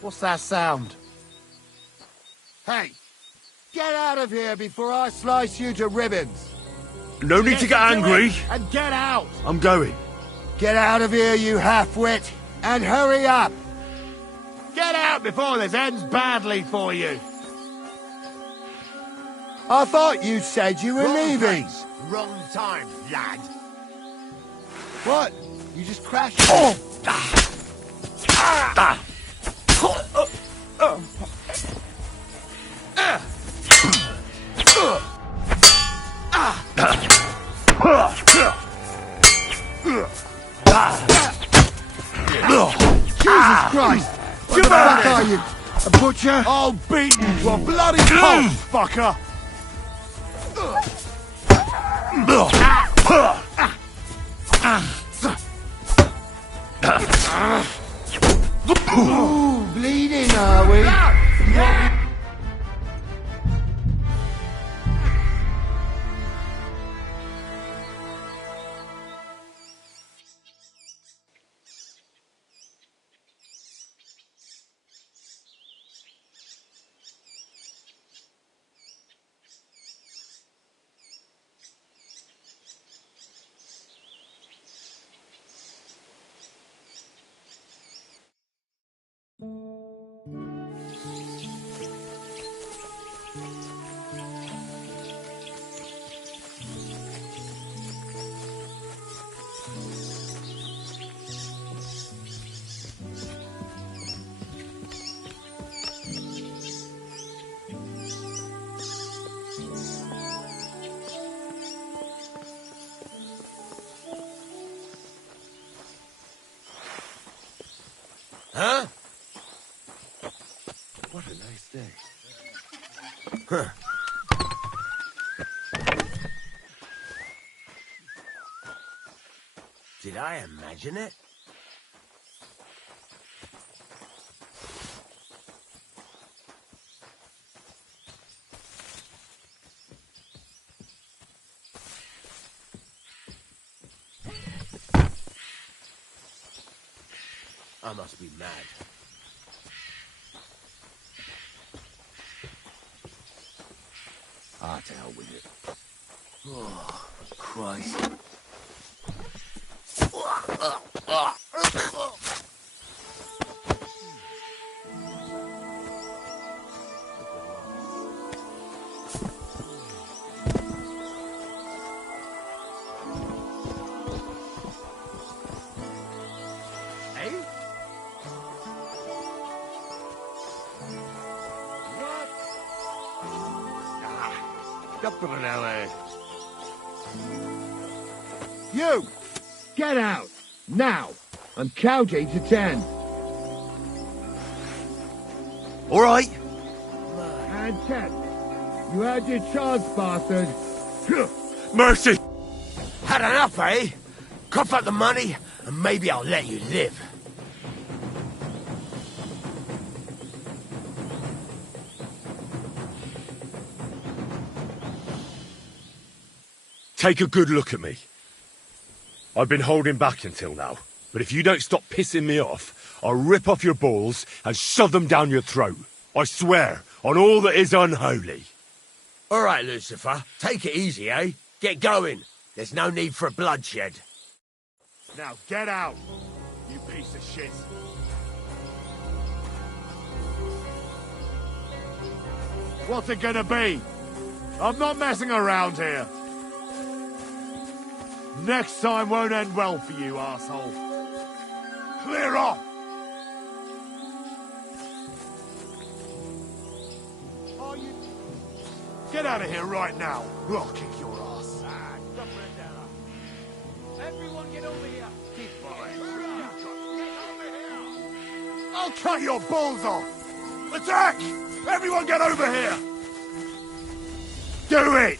What's that sound? Hey! Get out of here before I slice you to ribbons! No need to get angry. And get out! I'm going. Get out of here, you half-wit! And hurry up! Get out before this ends badly for you! I thought you said you were leaving! Place, wrong time, lad. What? You just crashed? Oh! Jesus Christ! What the fuck are you? A butcher? I'll beat you to a bloody pulp, fucker! Ooh, bleeding, are we? Huh? What a nice day. Huh. Did I imagine it? I must be mad. Ah, to hell with it. Oh, Christ. You! Get out! Now! I'm counting to 10. All right. And 10. You had your chance, bastard. Mercy! Had enough, eh? Cough up the money, and maybe I'll let you live. Take a good look at me. I've been holding back until now, but if you don't stop pissing me off, I'll rip off your balls and shove them down your throat. I swear, on all that is unholy. All right, Lucifer, take it easy, eh? Get going. There's no need for bloodshed. Now get out, you piece of shit. What's it gonna be? I'm not messing around here. Next time won't end well for you, asshole. Clear off! Are you... Get out of here right now, or I'll kick your ass. Everyone get over here! I'll cut your balls off! Attack! Everyone get over here! do it!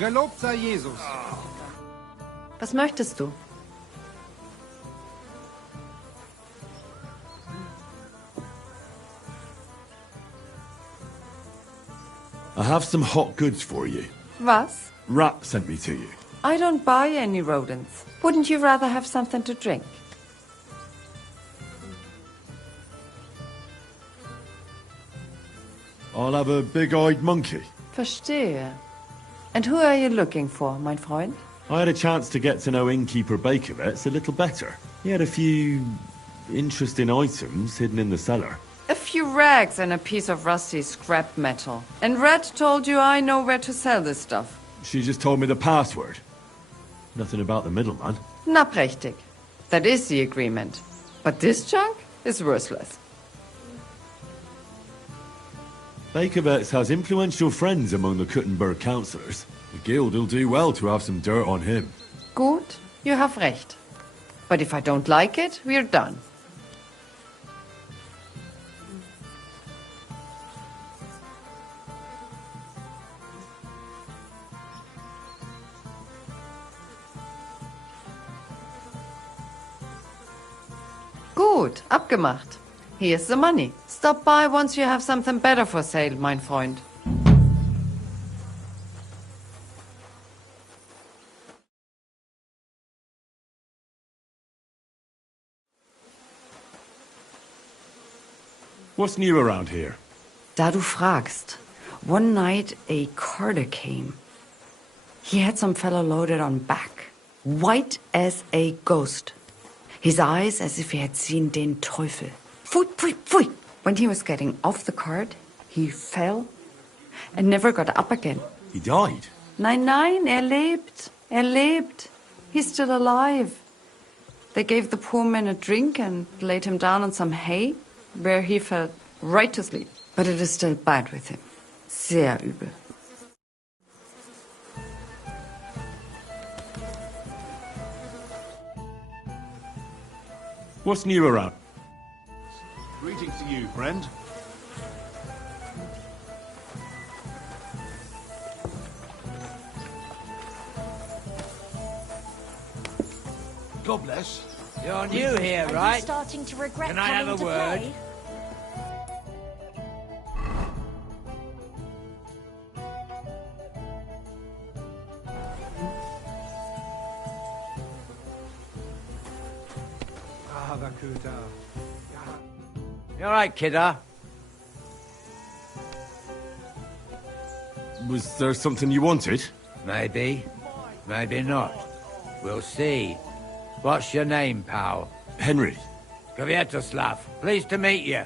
Gelobt sei Jesus. Was möchtest du? I have some hot goods for you. Was? Rat sent me to you. I don't buy any rodents. Wouldn't you rather have something to drink? I'll have a big-eyed monkey. Verstehe. And who are you looking for, mein Freund? I had a chance to get to know innkeeper Bakovets a little better. He had a few interesting items hidden in the cellar. A few rags and a piece of rusty scrap metal. And Red told you I know where to sell this stuff. She just told me the password. Nothing about the middleman. Na prächtig. That is the agreement. But this junk is worthless. Bakovets has influential friends among the Kuttenberg councillors. The guild will do well to have some dirt on him. Gut, you have recht. But if I don't like it, we're done. Gut, abgemacht. Here's the money. Stop by once you have something better for sale, mein Freund. What's new around here? Da du fragst. One night a carter came. He had some fellow loaded on back, white as a ghost. His eyes as if he had seen den Teufel. Pfui, pfui, pfui. When he was getting off the cart, he fell and never got up again. He died? Nein, nein, lebt. Lebt. He's still alive. They gave the poor man a drink and laid him down on some hay, where he fell right to sleep. But it is still bad with him. Sehr übel. What's new around? Greetings to you, friend. God bless. You're new here, Are right? you starting to regret Can I coming have a to word? play? You all right, kidder? Was there something you wanted? Maybe. Maybe not. We'll see. What's your name, pal? Henry. Kvietoslav. Pleased to meet you.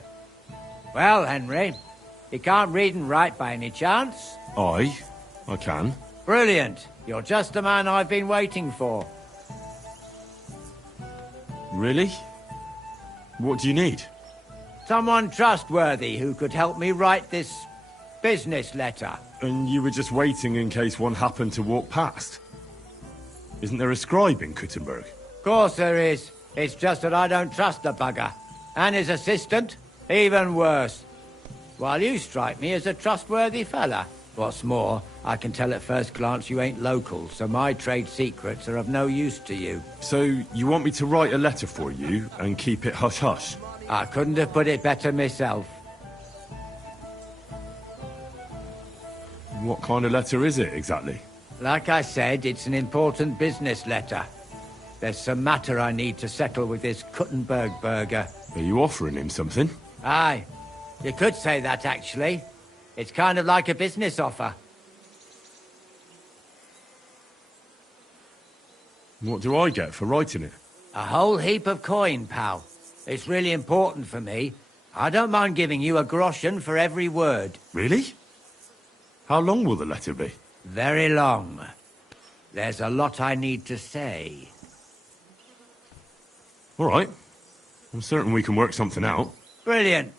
Well, Henry, you can't read and write by any chance? I can. Brilliant. You're just the man I've been waiting for. Really? What do you need? Someone trustworthy who could help me write this business letter. And you were just waiting in case one happened to walk past? Isn't there a scribe in Kuttenberg? Of course there is. It's just that I don't trust the bugger. And his assistant, even worse. While you strike me as a trustworthy fella. What's more, I can tell at first glance you ain't local, so my trade secrets are of no use to you. So, you want me to write a letter for you and keep it hush-hush? I couldn't have put it better myself. What kind of letter is it, exactly? Like I said, it's an important business letter. There's some matter I need to settle with this Kuttenberg burger. Are you offering him something? Aye. You could say that, actually. It's kind of like a business offer. What do I get for writing it? A whole heap of coin, pal. It's really important for me. I don't mind giving you a groschen for every word. Really? How long will the letter be? Very long. There's a lot I need to say. All right. I'm certain we can work something out. Brilliant.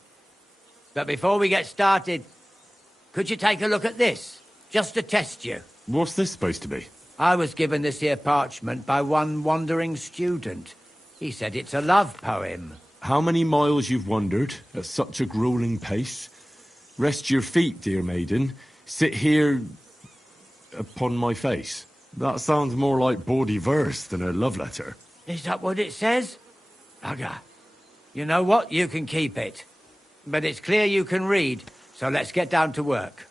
But before we get started, could you take a look at this? Just to test you. What's this supposed to be? I was given this here parchment by one wandering student. He said it's a love poem. How many miles you've wandered at such a grueling pace? Rest your feet, dear maiden. Sit here upon my face. That sounds more like bawdy verse than a love letter. Is that what it says? Bugger. You know what? You can keep it. But it's clear you can read, so let's get down to work.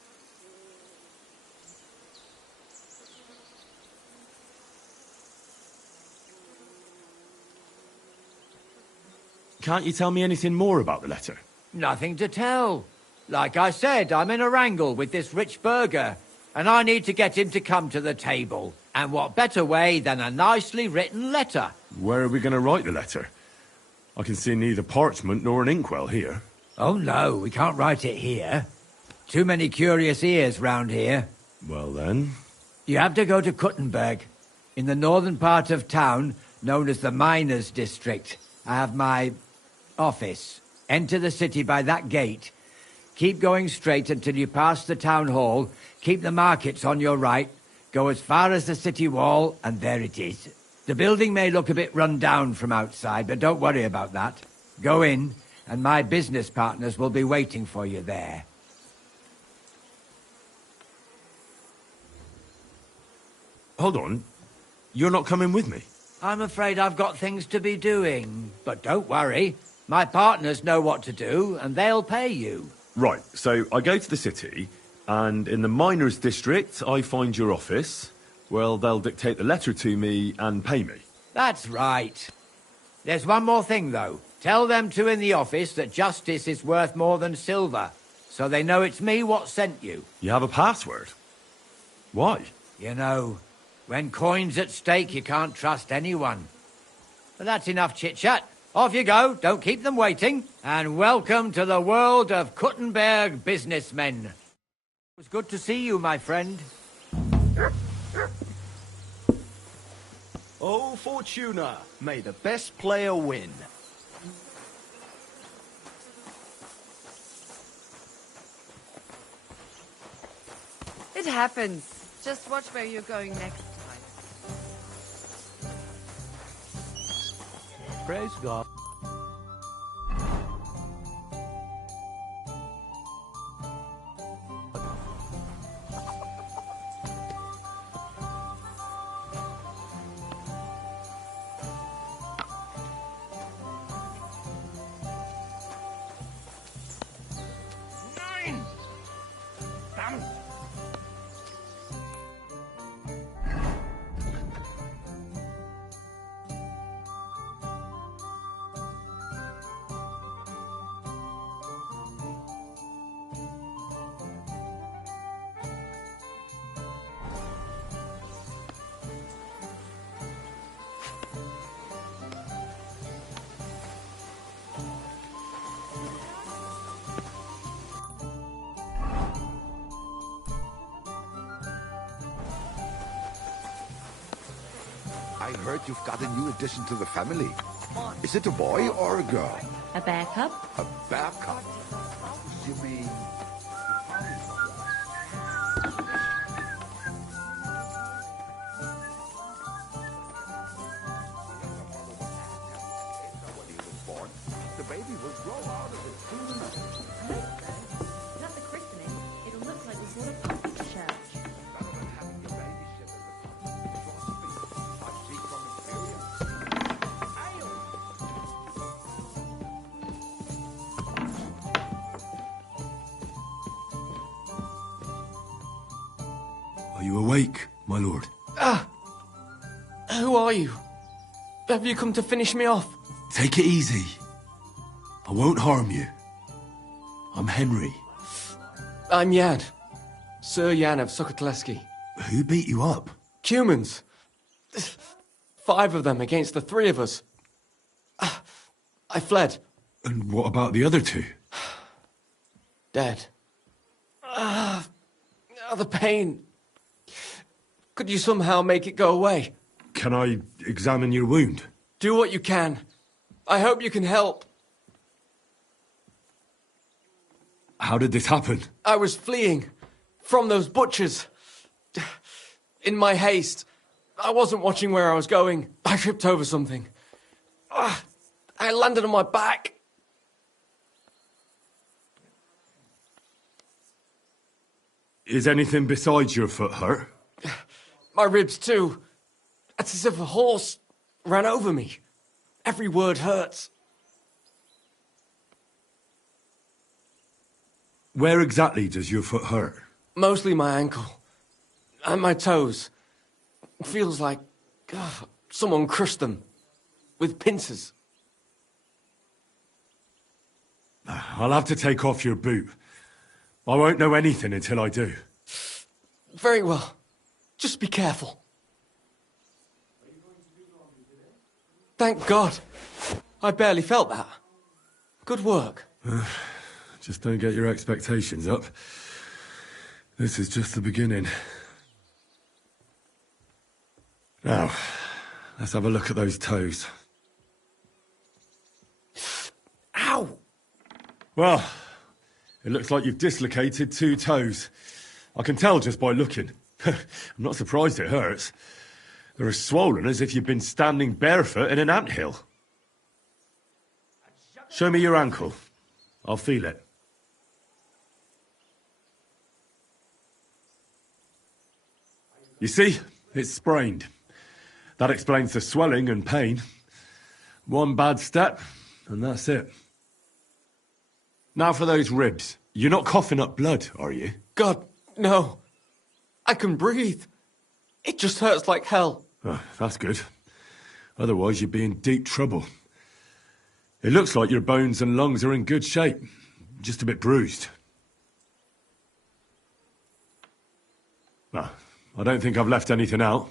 Can't you tell me anything more about the letter? Nothing to tell. Like I said, I'm in a wrangle with this rich burger, and I need to get him to come to the table. And what better way than a nicely written letter? Where are we going to write the letter? I can see neither parchment nor an inkwell here. Oh no, we can't write it here. Too many curious ears round here. Well then... You have to go to Kuttenberg, in the northern part of town, known as the Miners' District. I have my office. Enter the city by that gate. Keep going straight until you pass the town hall. Keep the markets on your right. Go as far as the city wall, and there it is. The building may look a bit run down from outside, but don't worry about that. Go in, and my business partners will be waiting for you there. Hold on. You're not coming with me? I'm afraid I've got things to be doing. But don't worry. My partners know what to do, and they'll pay you. Right, so I go to the city, and in the Miners' District, I find your office. Well, they'll dictate the letter to me and pay me. That's right. There's one more thing, though. Tell them two in the office that justice is worth more than silver, so they know it's me what sent you. You have a password? Why? You know, when coin's at stake, you can't trust anyone. But that's enough chit-chat. Off you go, don't keep them waiting. And welcome to the world of Kuttenberg businessmen. It was good to see you, my friend. Oh, Fortuna, may the best player win. It happens. Just watch where you're going next time. Praise God. I heard you've got a new addition to the family. Is it a boy or a girl? A bear cub? A bear cub? You mean... When he was born, the baby will grow out of it soon enough. At the christening, it'll look like we brought a puppy to church. Better than having your baby ship as a puppy. Trust me, I speak from experience. Are you awake, my lord? Who are you? Have you come to finish me off? Take it easy. I won't harm you. I'm Henry. I'm Jan. Sir Jan of Sokotleski. Who beat you up? Humans. 5 of them against the 3 of us. I fled. And what about the other 2? Dead. The pain. Could you somehow make it go away? Can I examine your wound? Do what you can. I hope you can help. How did this happen? I was fleeing from those butchers. In my haste, I wasn't watching where I was going. I tripped over something. I landed on my back. Is anything besides your foot hurt? My ribs too. It's as if a horse ran over me. Every word hurts. Where exactly does your foot hurt? Mostly my ankle. And my toes. It feels like someone crushed them. With pincers. I'll have to take off your boot. I won't know anything until I do. Very well. Just be careful. Thank God. I barely felt that. Good work. Just don't get your expectations up. This is just the beginning. Now, let's have a look at those toes. Ow! Well, it looks like you've dislocated 2 toes. I can tell just by looking. I'm not surprised it hurts. They're as swollen as if you've been standing barefoot in an anthill. Show me your ankle. I'll feel it. You see? It's sprained. That explains the swelling and pain. One bad step, and that's it. Now for those ribs. You're not coughing up blood, are you? God, no. I can breathe. It just hurts like hell. Oh, that's good. Otherwise, you'd be in deep trouble. It looks like your bones and lungs are in good shape. Just a bit bruised. Ah, I don't think I've left anything out.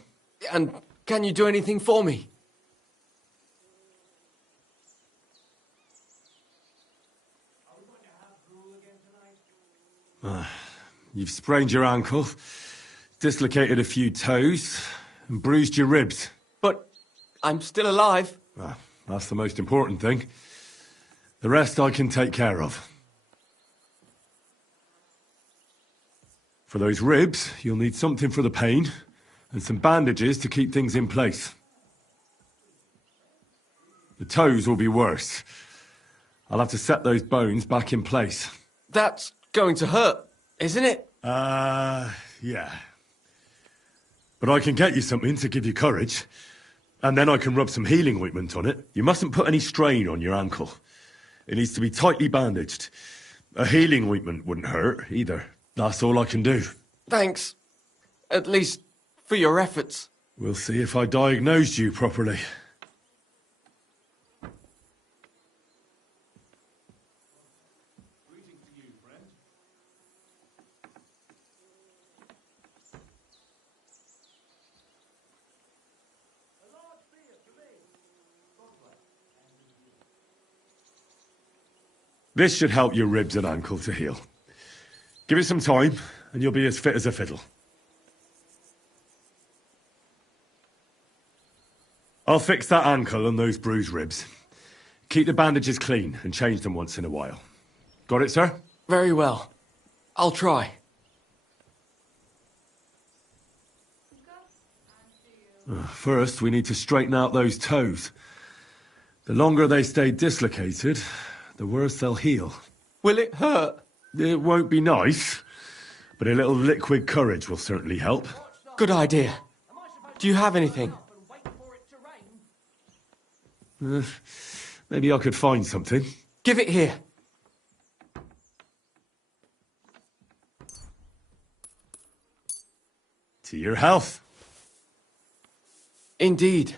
And can you do anything for me? You've sprained your ankle, dislocated a few toes, and bruised your ribs. But I'm still alive. That's the most important thing. The rest I can take care of. For those ribs, you'll need something for the pain, and some bandages to keep things in place. The toes will be worse. I'll have to set those bones back in place. That's going to hurt, isn't it? Yeah. But I can get you something to give you courage. And then I can rub some healing ointment on it. You mustn't put any strain on your ankle. It needs to be tightly bandaged. A healing ointment wouldn't hurt, either. That's all I can do. Thanks. At least for your efforts. We'll see if I diagnosed you properly. This should help your ribs and ankle to heal. Give it some time, and you'll be as fit as a fiddle. I'll fix that ankle and those bruised ribs. Keep the bandages clean and change them once in a while. Got it, sir? Very well. I'll try. First, we need to straighten out those toes. The longer they stay dislocated, the worse they'll heal. Will it hurt? It won't be nice, but a little liquid courage will certainly help. Good idea. Do you have anything? Maybe I could find something. Give it here. To your health. Indeed.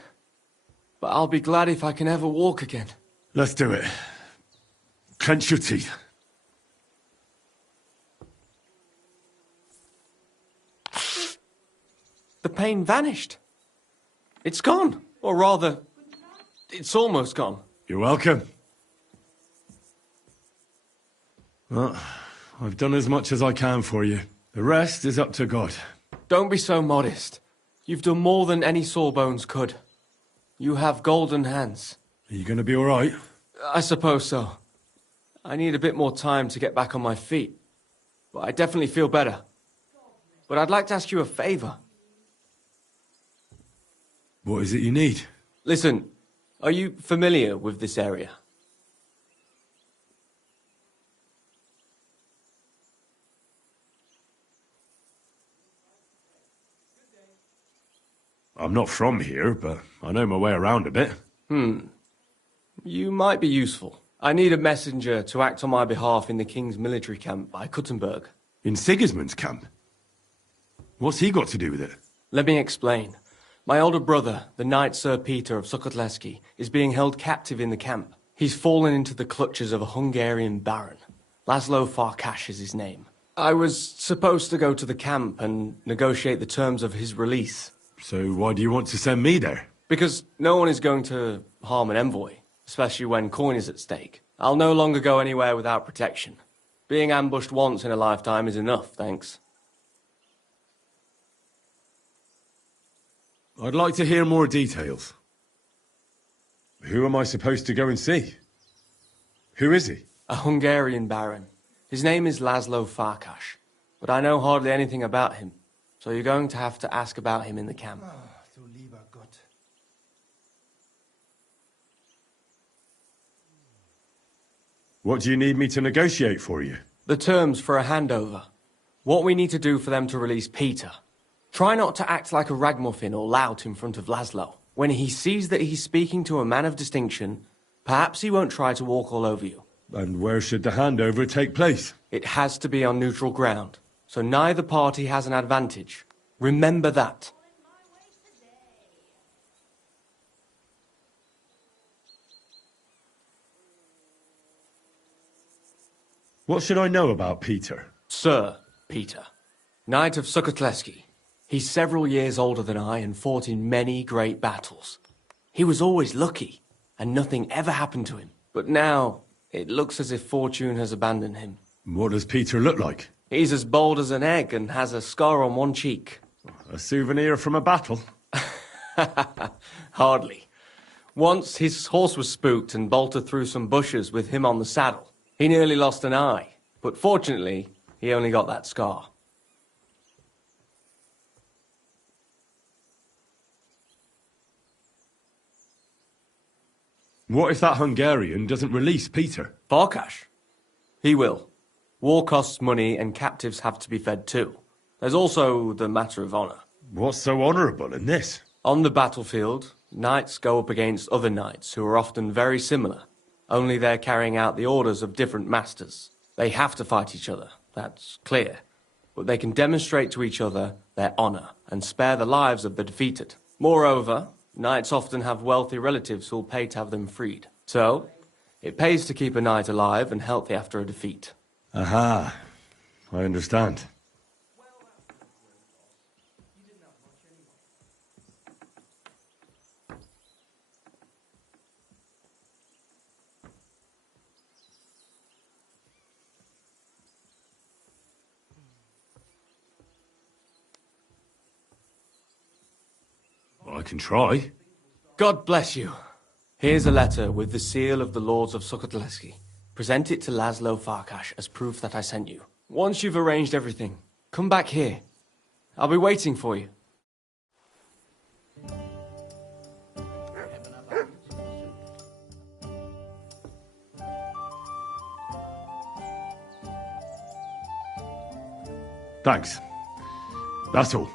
But I'll be glad if I can ever walk again. Let's do it. Clench your teeth. The pain vanished. It's gone. Or rather, it's almost gone. You're welcome. Well, I've done as much as I can for you. The rest is up to God. Don't be so modest. You've done more than any sawbones could. You have golden hands. Are you going to be all right? I suppose so. I need a bit more time to get back on my feet. But I definitely feel better. But I'd like to ask you a favor. What is it you need? Listen, are you familiar with this area? I'm not from here, but I know my way around a bit. You might be useful. I need a messenger to act on my behalf in the King's military camp by Kuttenberg. In Sigismund's camp? What's he got to do with it? Let me explain. My older brother, the Knight Sir Peter of Sukkotleski, is being held captive in the camp. He's fallen into the clutches of a Hungarian baron. Laszlo Farkas is his name. I was supposed to go to the camp and negotiate the terms of his release. So why do you want to send me there? Because no one is going to harm an envoy, especially when coin is at stake. I'll no longer go anywhere without protection. Being ambushed once in a lifetime is enough, thanks. I'd like to hear more details. Who am I supposed to go and see? Who is he? A Hungarian baron. His name is Laszlo Farkas, but I know hardly anything about him, so you're going to have to ask about him in the camp. What do you need me to negotiate for you? The terms for a handover. What we need to do for them to release Peter. Try not to act like a ragamuffin or lout in front of Laszlo. When he sees that he's speaking to a man of distinction, perhaps he won't try to walk all over you. And where should the handover take place? It has to be on neutral ground, so neither party has an advantage. Remember that. What should I know about Peter? Sir Peter, Knight of Sukkotleski. He's several years older than I and fought in many great battles. He was always lucky, and nothing ever happened to him. But now, it looks as if fortune has abandoned him. What does Peter look like? He's as bald as an egg and has a scar on one cheek. A souvenir from a battle? Hardly. Once his horse was spooked and bolted through some bushes with him on the saddle. He nearly lost an eye, but fortunately, he only got that scar. What if that Hungarian doesn't release Peter? Farkash? He will. War costs money and captives have to be fed too. There's also the matter of honor. What's so honorable in this? On the battlefield, knights go up against other knights who are often very similar, only they're carrying out the orders of different masters. They have to fight each other, that's clear. But they can demonstrate to each other their honor and spare the lives of the defeated. Moreover, knights often have wealthy relatives who'll pay to have them freed. So, it pays to keep a knight alive and healthy after a defeat. Aha, I understand. I can try. God bless you. Here's a letter with the seal of the Lords of Sukhotleski. Present it to Laszlo Farkash as proof that I sent you. Once you've arranged everything, come back here. I'll be waiting for you. Thanks. That's all.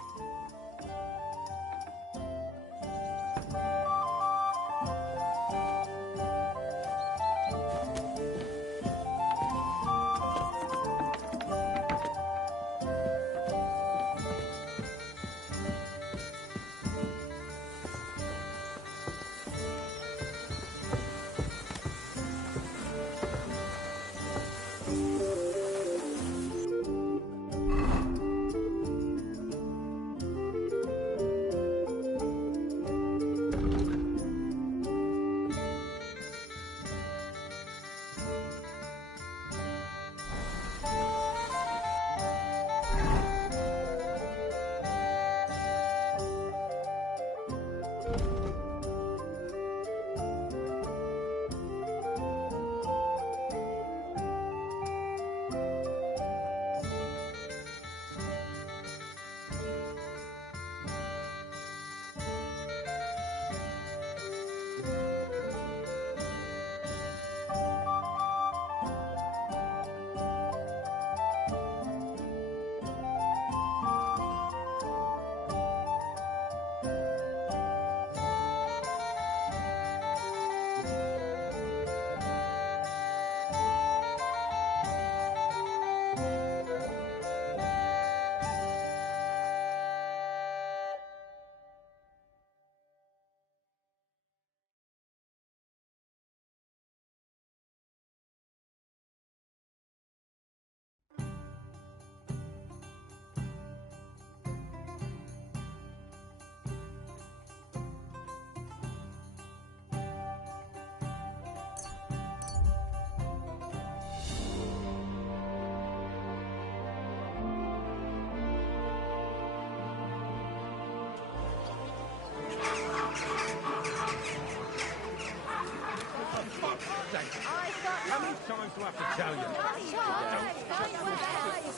How many times do I have to tell you?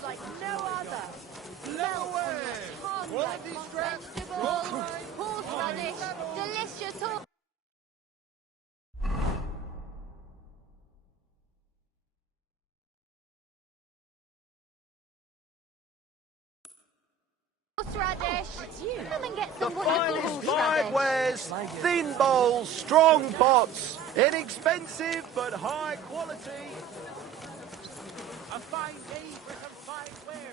Like no other. Quality scraps. Horseradish, delicious horseradish. Come and get The some wonderful finest horseradish. five wares, thin bowls, strong pots, inexpensive but high quality. A fine day for some fine ware.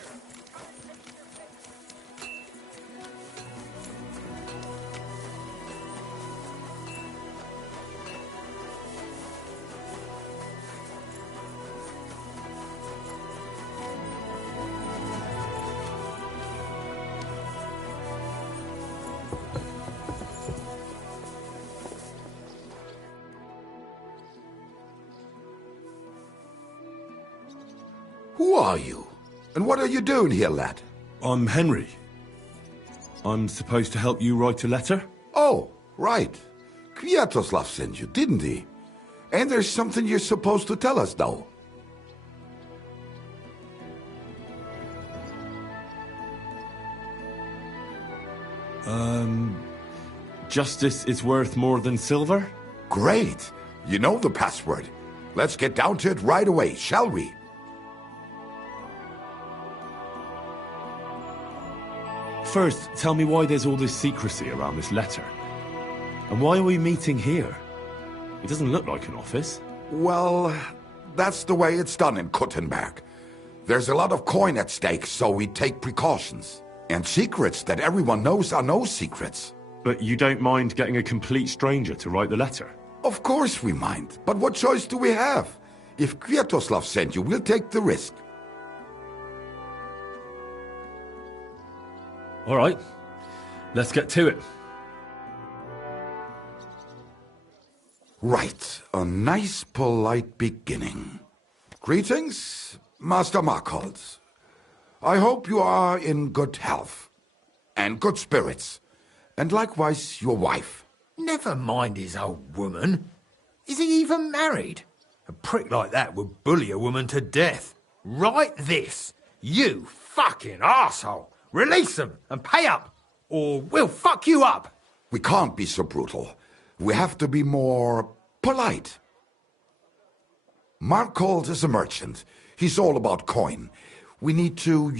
And what are you doing here, lad? I'm Henry. I'm supposed to help you write a letter? Oh, right. Kwiatoslav sent you, didn't he? And there's something you're supposed to tell us, though. Justice is worth more than silver? Great. You know the password. Let's get down to it right away, shall we? First, tell me why there's all this secrecy around this letter. And why are we meeting here? It doesn't look like an office. Well, that's the way it's done in Kuttenberg. There's a lot of coin at stake, so we take precautions. And secrets that everyone knows are no secrets. But you don't mind getting a complete stranger to write the letter? Of course we mind, but what choice do we have? If Kwiatoslav sent you, we'll take the risk. All right, let's get to it. Right, a nice polite beginning. Greetings, Master Markhold. I hope you are in good health and good spirits, and likewise your wife. Never mind his old woman. Is he even married? A prick like that would bully a woman to death. Write this. You fucking arsehole. Release them and pay up, or we'll fuck you up. We can't be so brutal. We have to be more polite. Markhold is a merchant. He's all about coin. We need to,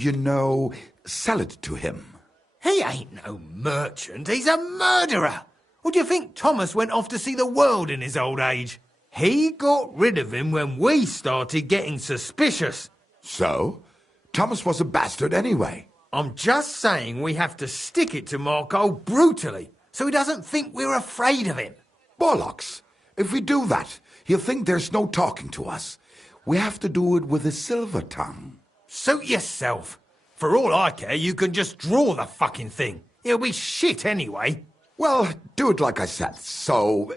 sell it to him. He ain't no merchant. He's a murderer. Or do you think Thomas went off to see the world in his old age? He got rid of him when we started getting suspicious. So? Thomas was a bastard anyway. I'm just saying we have to stick it to Markhold brutally, so he doesn't think we're afraid of him. Bollocks. If we do that, he'll think there's no talking to us. We have to do it with a silver tongue. Suit yourself. For all I care, you can just draw the fucking thing. It'll be shit anyway. Well, do it like I said. So,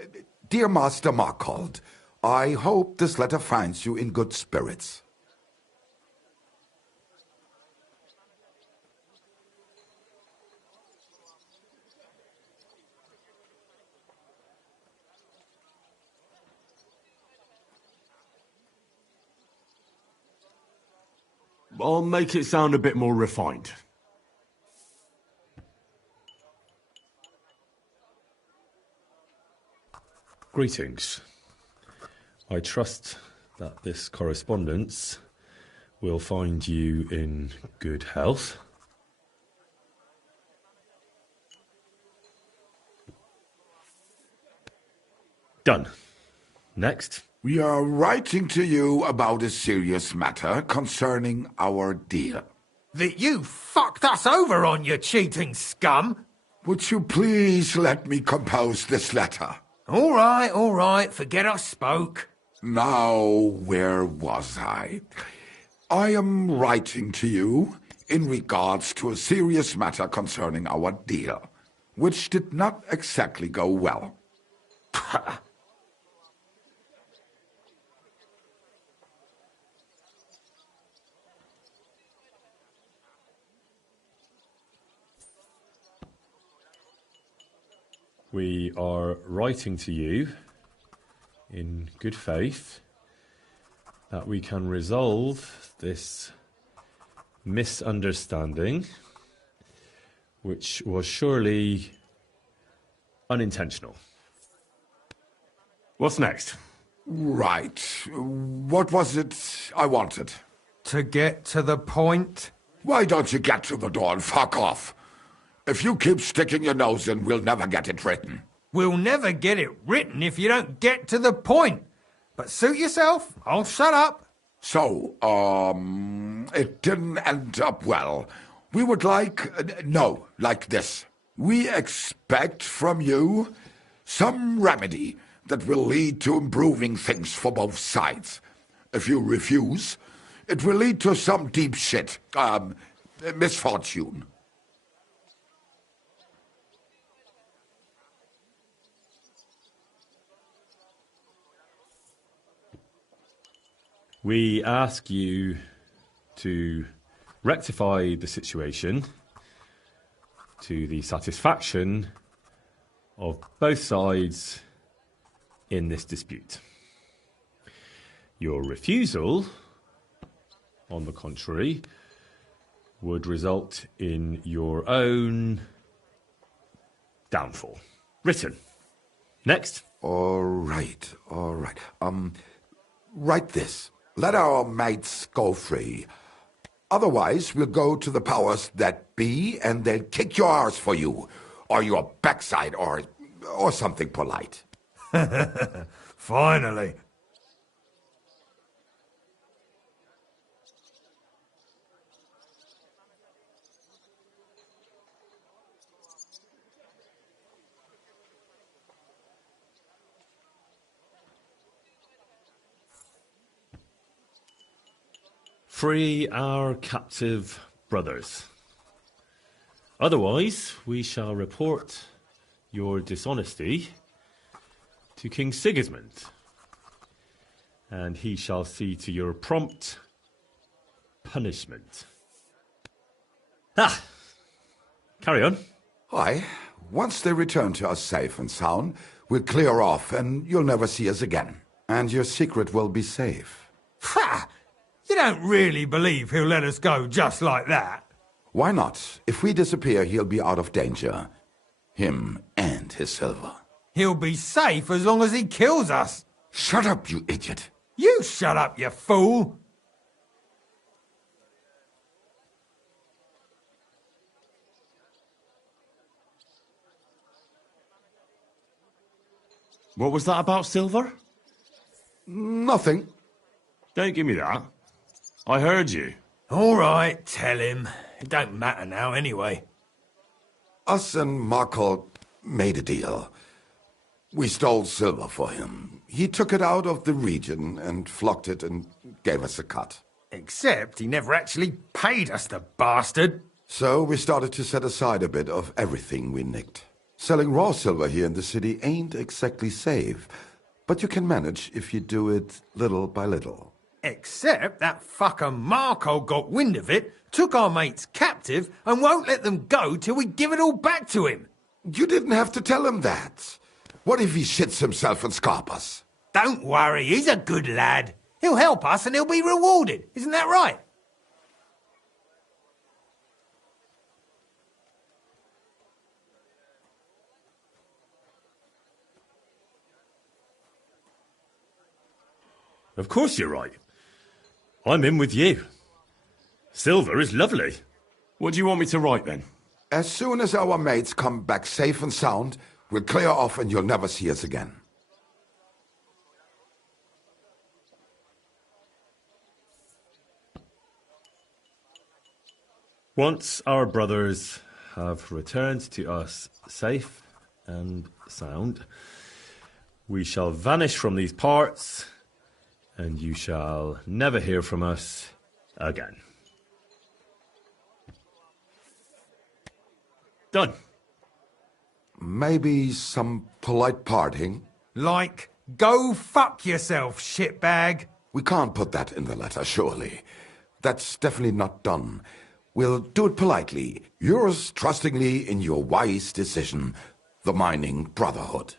dear Master Markhold, I hope this letter finds you in good spirits. I'll make it sound a bit more refined. Greetings. I trust that this correspondence will find you in good health. Done. Next. We are writing to you about a serious matter concerning our deal. That you fucked us over on, you cheating scum! Would you please let me compose this letter? All right, forget I spoke. Now, where was I? I am writing to you in regards to a serious matter concerning our deal, which did not exactly go well. We are writing to you in good faith that we can resolve this misunderstanding, which was surely unintentional. What's next? Right. What was it I wanted? To get to the point? Why don't you get to the door and fuck off? If you keep sticking your nose in, we'll never get it written. We'll never get it written if you don't get to the point. But suit yourself, I'll shut up. So, it didn't end up well. We would like this. We expect from you some remedy that will lead to improving things for both sides. If you refuse, it will lead to some deep shit, misfortune. We ask you to rectify the situation to the satisfaction of both sides in this dispute. Your refusal, on the contrary, would result in your own downfall. Written. Next. All right. Write this. Let our mates go free. Otherwise, we'll go to the powers that be, and they'll kick your arse for you, or your backside, or something polite. Finally. Free our captive brothers. Otherwise, we shall report your dishonesty to King Sigismund, and he shall see to your prompt punishment. Carry on. Aye. Once they return to us safe and sound, we'll clear off and you'll never see us again. And your secret will be safe. Ha! You don't really believe he'll let us go just like that? Why not? If we disappear, he'll be out of danger. Him and his silver. He'll be safe as long as he kills us. Shut up, you idiot. You shut up, you fool. What was that about silver? Nothing. Don't give me that. I heard you. All right, tell him. It don't matter now anyway. Us and Markle made a deal. We stole silver for him. He took it out of the region and flocked it and gave us a cut. Except he never actually paid us, the bastard. So we started to set aside a bit of everything we nicked. Selling raw silver here in the city ain't exactly safe, but you can manage if you do it little by little. Except that fucker Marco got wind of it, took our mates captive, and won't let them go till we give it all back to him. You didn't have to tell him that. What if he shits himself and Scarpas? Don't worry, he's a good lad. He'll help us and he'll be rewarded. Isn't that right? Of course you're right. I'm in with you. Silver is lovely. What do you want me to write then? As soon as our mates come back safe and sound, we'll clear off and you'll never see us again. Once our brothers have returned to us safe and sound, we shall vanish from these parts, and you shall never hear from us again. Done. Maybe some polite parting? Like, go fuck yourself, shitbag. We can't put that in the letter, surely. That's definitely not done. We'll do it politely. Yours trustingly in your wise decision, the Mining Brotherhood.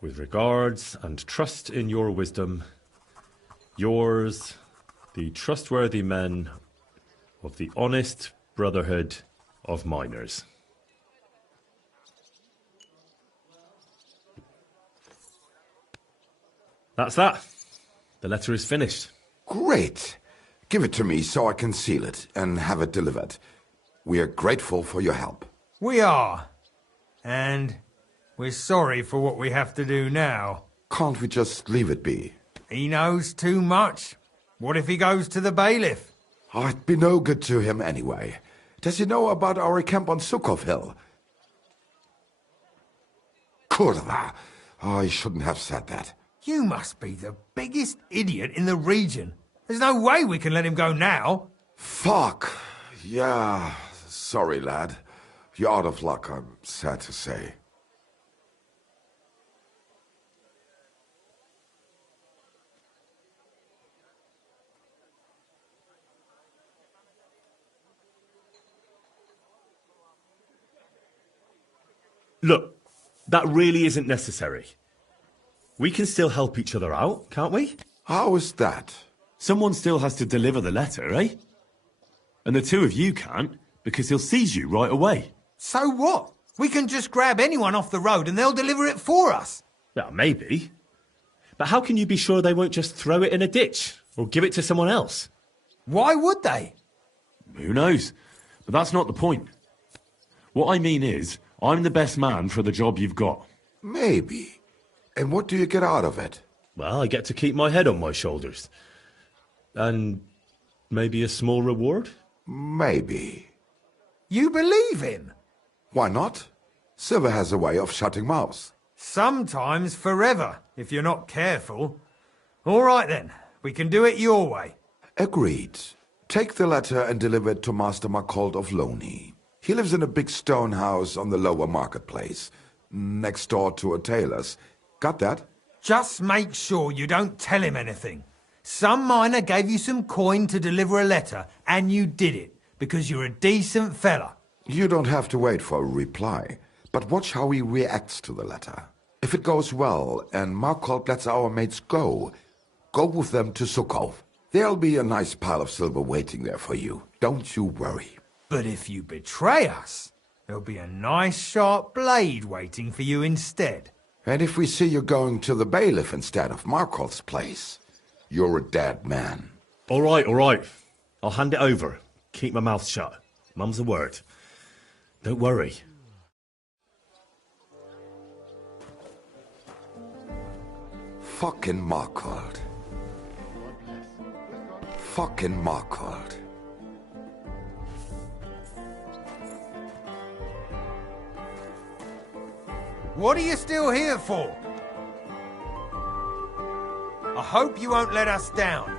With regards and trust in your wisdom, yours, the trustworthy men of the honest Brotherhood of Miners. That's that. The letter is finished. Great. Give it to me so I can seal it and have it delivered. We are grateful for your help. We are. And we're sorry for what we have to do now. Can't we just leave it be? He knows too much. What if he goes to the bailiff? I'd be no good to him anyway. Does he know about our camp on Sukov Hill? Kurva. I shouldn't have said that. You must be the biggest idiot in the region. There's no way we can let him go now. Fuck. Yeah. Sorry, lad. You're out of luck, I'm sad to say. Look, that really isn't necessary. We can still help each other out, can't we? How is that? Someone still has to deliver the letter, eh? And the two of you can't, because he'll seize you right away. So what? We can just grab anyone off the road and they'll deliver it for us. Well, maybe. But how can you be sure they won't just throw it in a ditch or give it to someone else? Why would they? Who knows? But that's not the point. What I mean is, I'm the best man for the job you've got. Maybe. And what do you get out of it? Well, I get to keep my head on my shoulders. And maybe a small reward? Maybe. You believe him? Why not? Silver has a way of shutting mouths. Sometimes forever, if you're not careful. All right then, we can do it your way. Agreed. Take the letter and deliver it to Master Marcold of Loney. He lives in a big stone house on the lower marketplace, next door to a tailor's. Got that? Just make sure you don't tell him anything. Some miner gave you some coin to deliver a letter, and you did it, because you're a decent fella. You don't have to wait for a reply, but watch how he reacts to the letter. If it goes well and Marcold lets our mates go with them to Sukov. There'll be a nice pile of silver waiting there for you. Don't you worry. But if you betray us, there'll be a nice sharp blade waiting for you instead. And if we see you going to the bailiff instead of Marcold's place, you're a dead man. All right. I'll hand it over. Keep my mouth shut. Mum's the word. Don't worry. Fucking Marcold. Fucking Marcold. What are you still here for? I hope you won't let us down.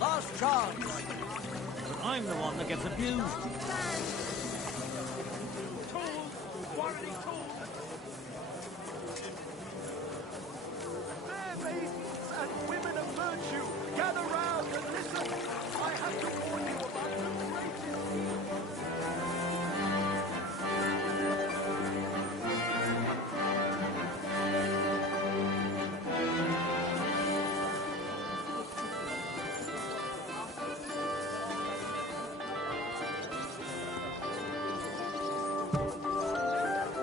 Last chance. I'm the one that gets abused. And women of virtue, gather round and listen. I have to warn you about the greatest.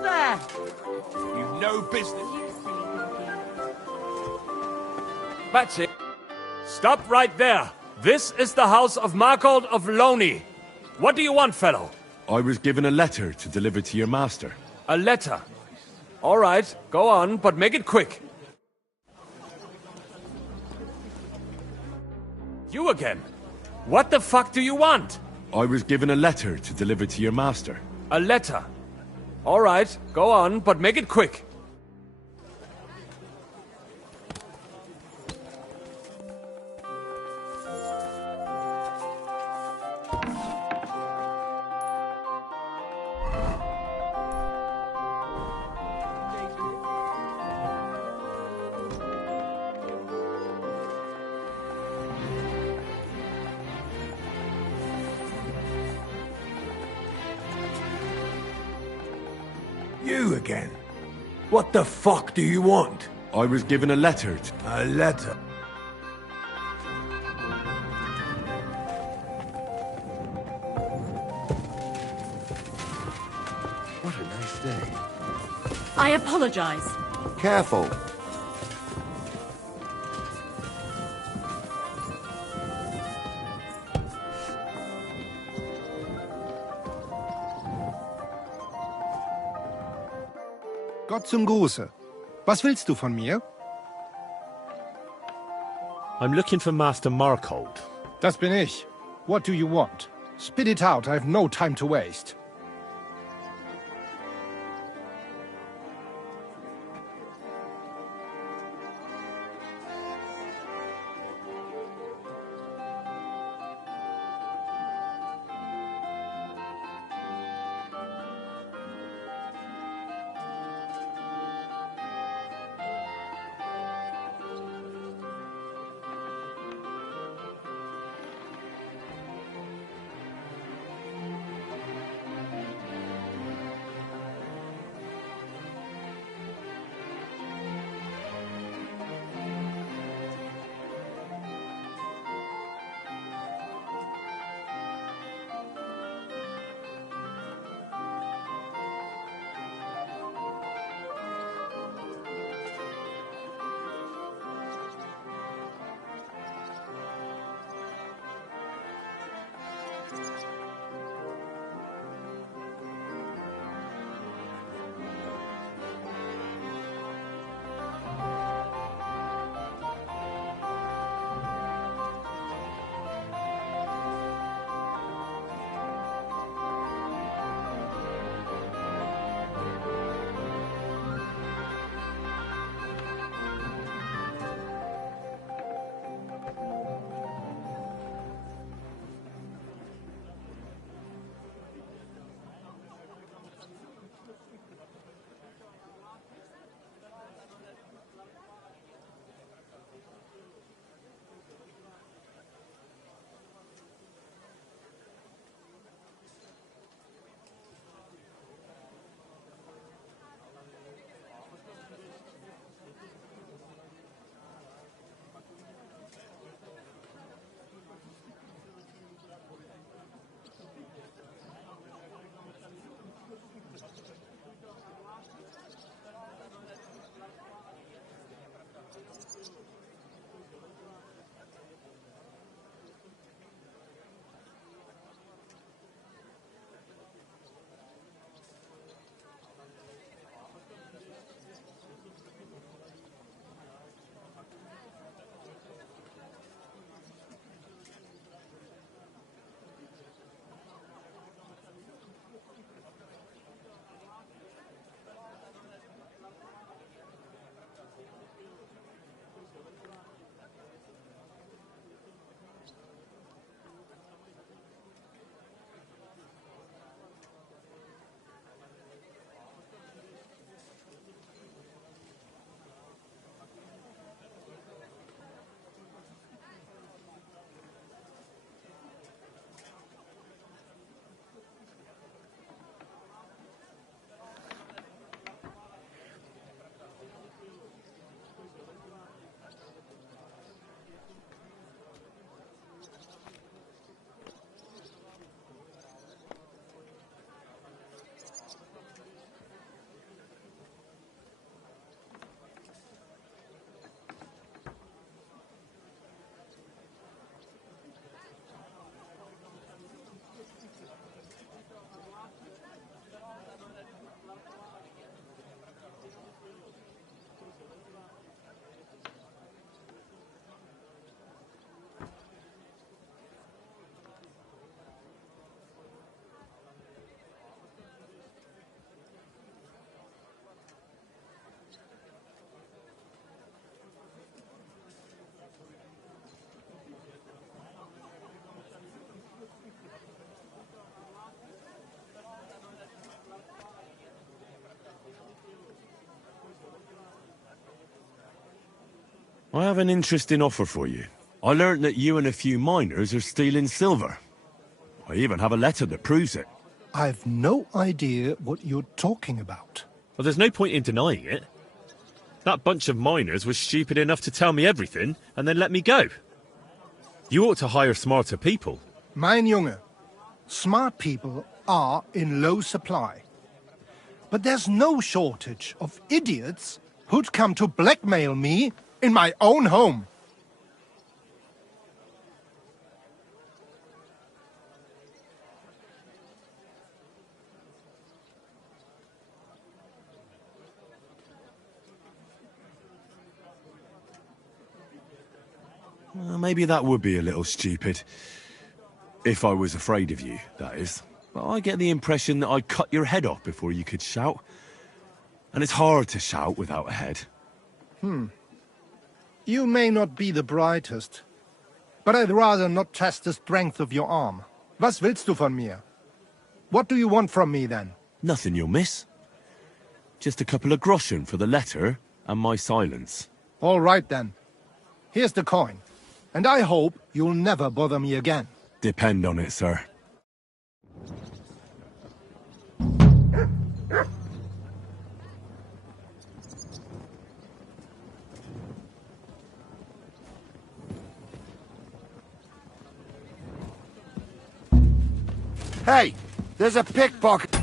There! You've no business. That's it. Stop right there. This is the house of Marcold of Loney. What do you want, fellow? I was given a letter to deliver to your master. A letter? All right, go on, but make it quick. You again? What the fuck do you want? I was given a letter to deliver to your master. A letter? All right, go on, but make it quick. You again? What the fuck do you want? I was given a letter. A letter? What a nice day. I apologize. Careful. Gott zum Gruße. Was willst du von mir? I'm looking for Master Markhold. Das bin ich. What do you want? Spit it out, I have no time to waste. I have an interesting offer for you. I learnt that you and a few miners are stealing silver. I even have a letter that proves it. I've no idea what you're talking about. Well, there's no point in denying it. That bunch of miners was stupid enough to tell me everything and then let me go. You ought to hire smarter people. Mein Junge, smart people are in low supply. But there's no shortage of idiots who'd come to blackmail me in my own home. Well, maybe that would be a little stupid. If I was afraid of you, that is. But I get the impression that I'd cut your head off before you could shout. And it's hard to shout without a head. You may not be the brightest, but I'd rather not test the strength of your arm. Was willst du von mir? What do you want from me, then? Nothing you'll miss. Just a couple of groschen for the letter and my silence. All right, then. Here's the coin. And I hope you'll never bother me again. Depend on it, sir. Hey, there's a pickpocket.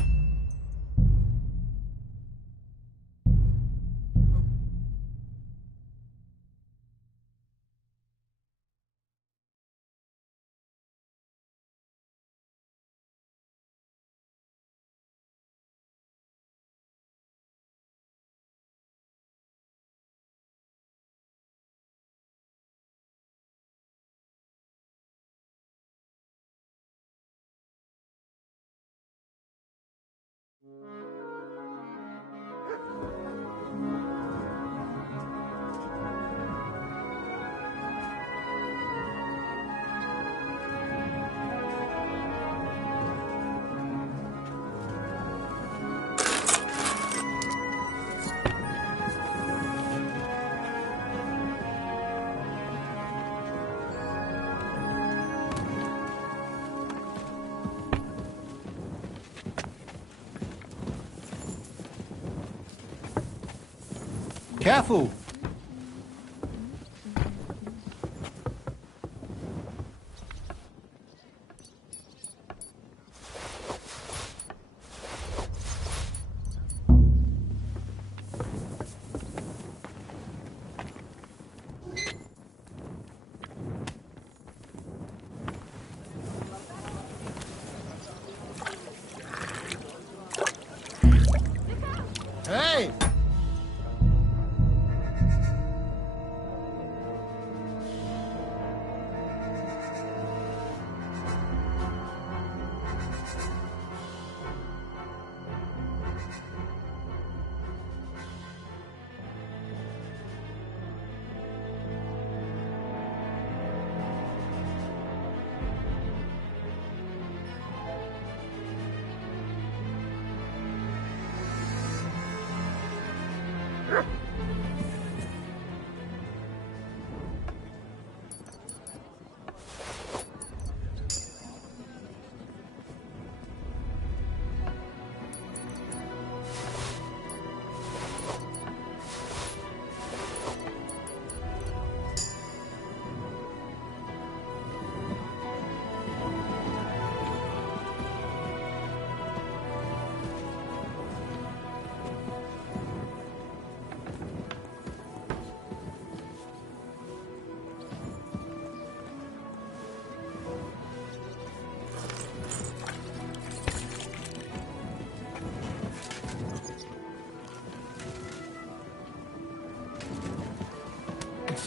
Careful! Hey!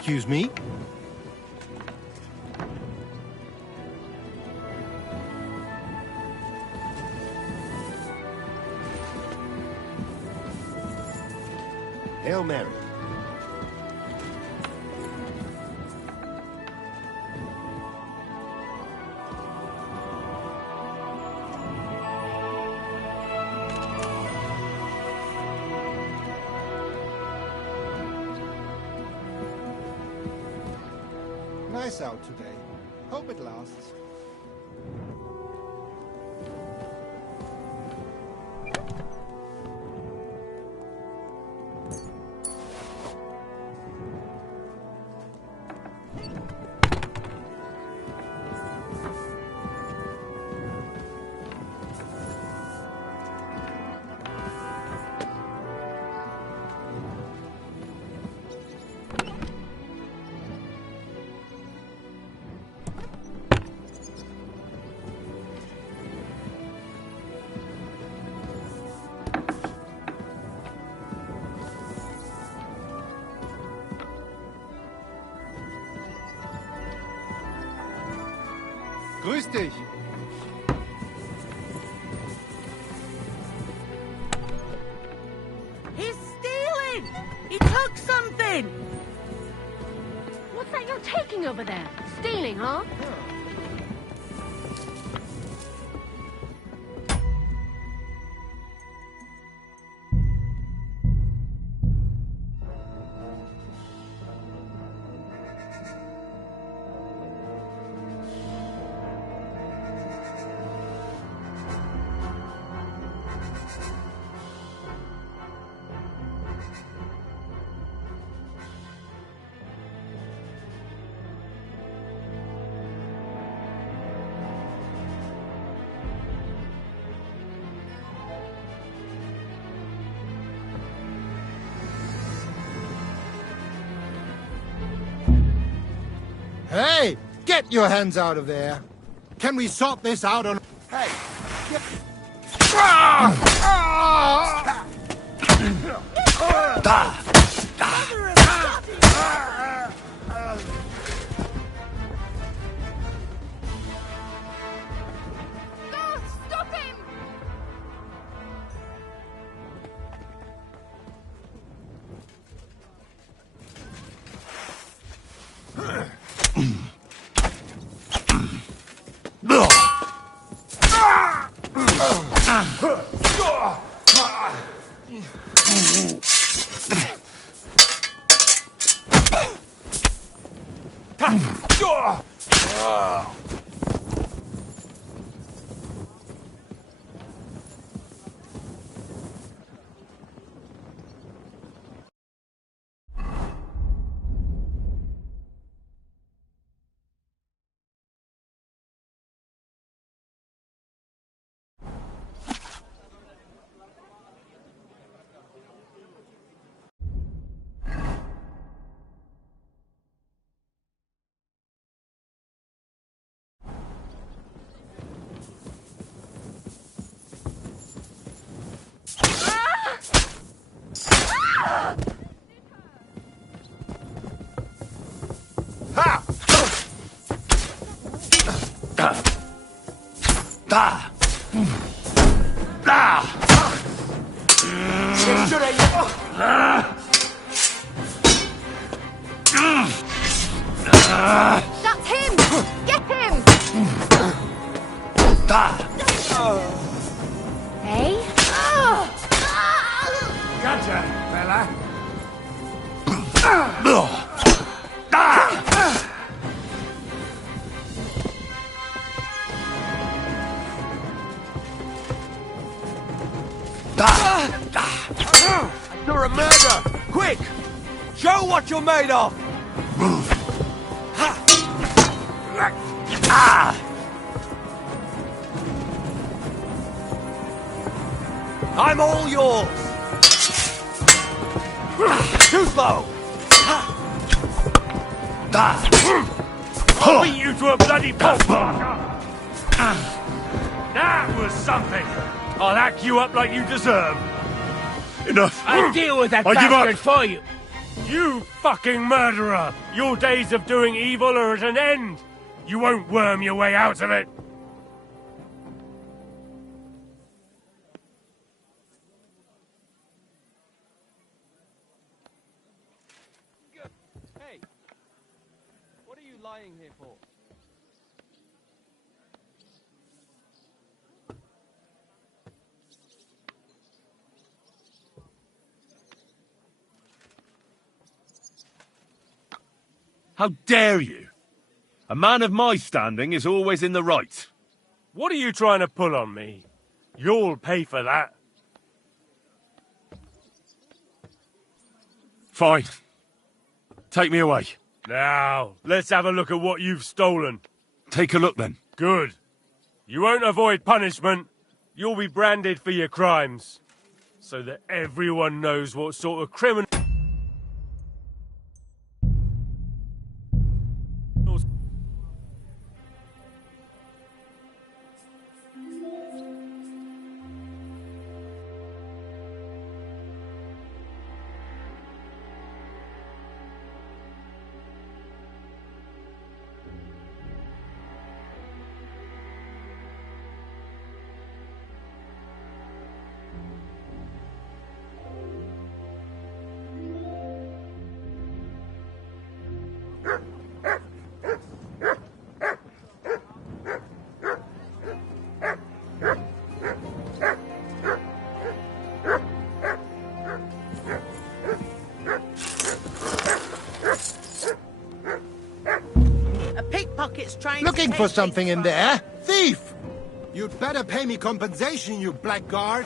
Excuse me? Hail Mary. Nice out today. Hope it lasts. Grüß dich. He's stealing! He took something! What's that you're taking over there? Stealing, huh? Hey, get your hands out of there. Can we sort this out on... Hey! Stop him! That's him! Get him! Hey? Gotcha, fella. You're a murderer! Quick! Show what you're made of! I'm all yours! Too slow! I'll beat you to a bloody pulp, Parker! That was something! I'll hack you up like you deserve! Enough! I'll deal with that I give bastard up. for you! You fucking murderer! Your days of doing evil are at an end! You won't worm your way out of it! Hey! What are you lying here for? How dare you? A man of my standing is always in the right. What are you trying to pull on me? You'll pay for that. Fine. Take me away. Now, let's have a look at what you've stolen. Take a look then. Good. You won't avoid punishment. You'll be branded for your crimes. So that everyone knows what sort of criminal... trying Looking to for take something things in from there? Thief! You'd better pay me compensation, you blackguard.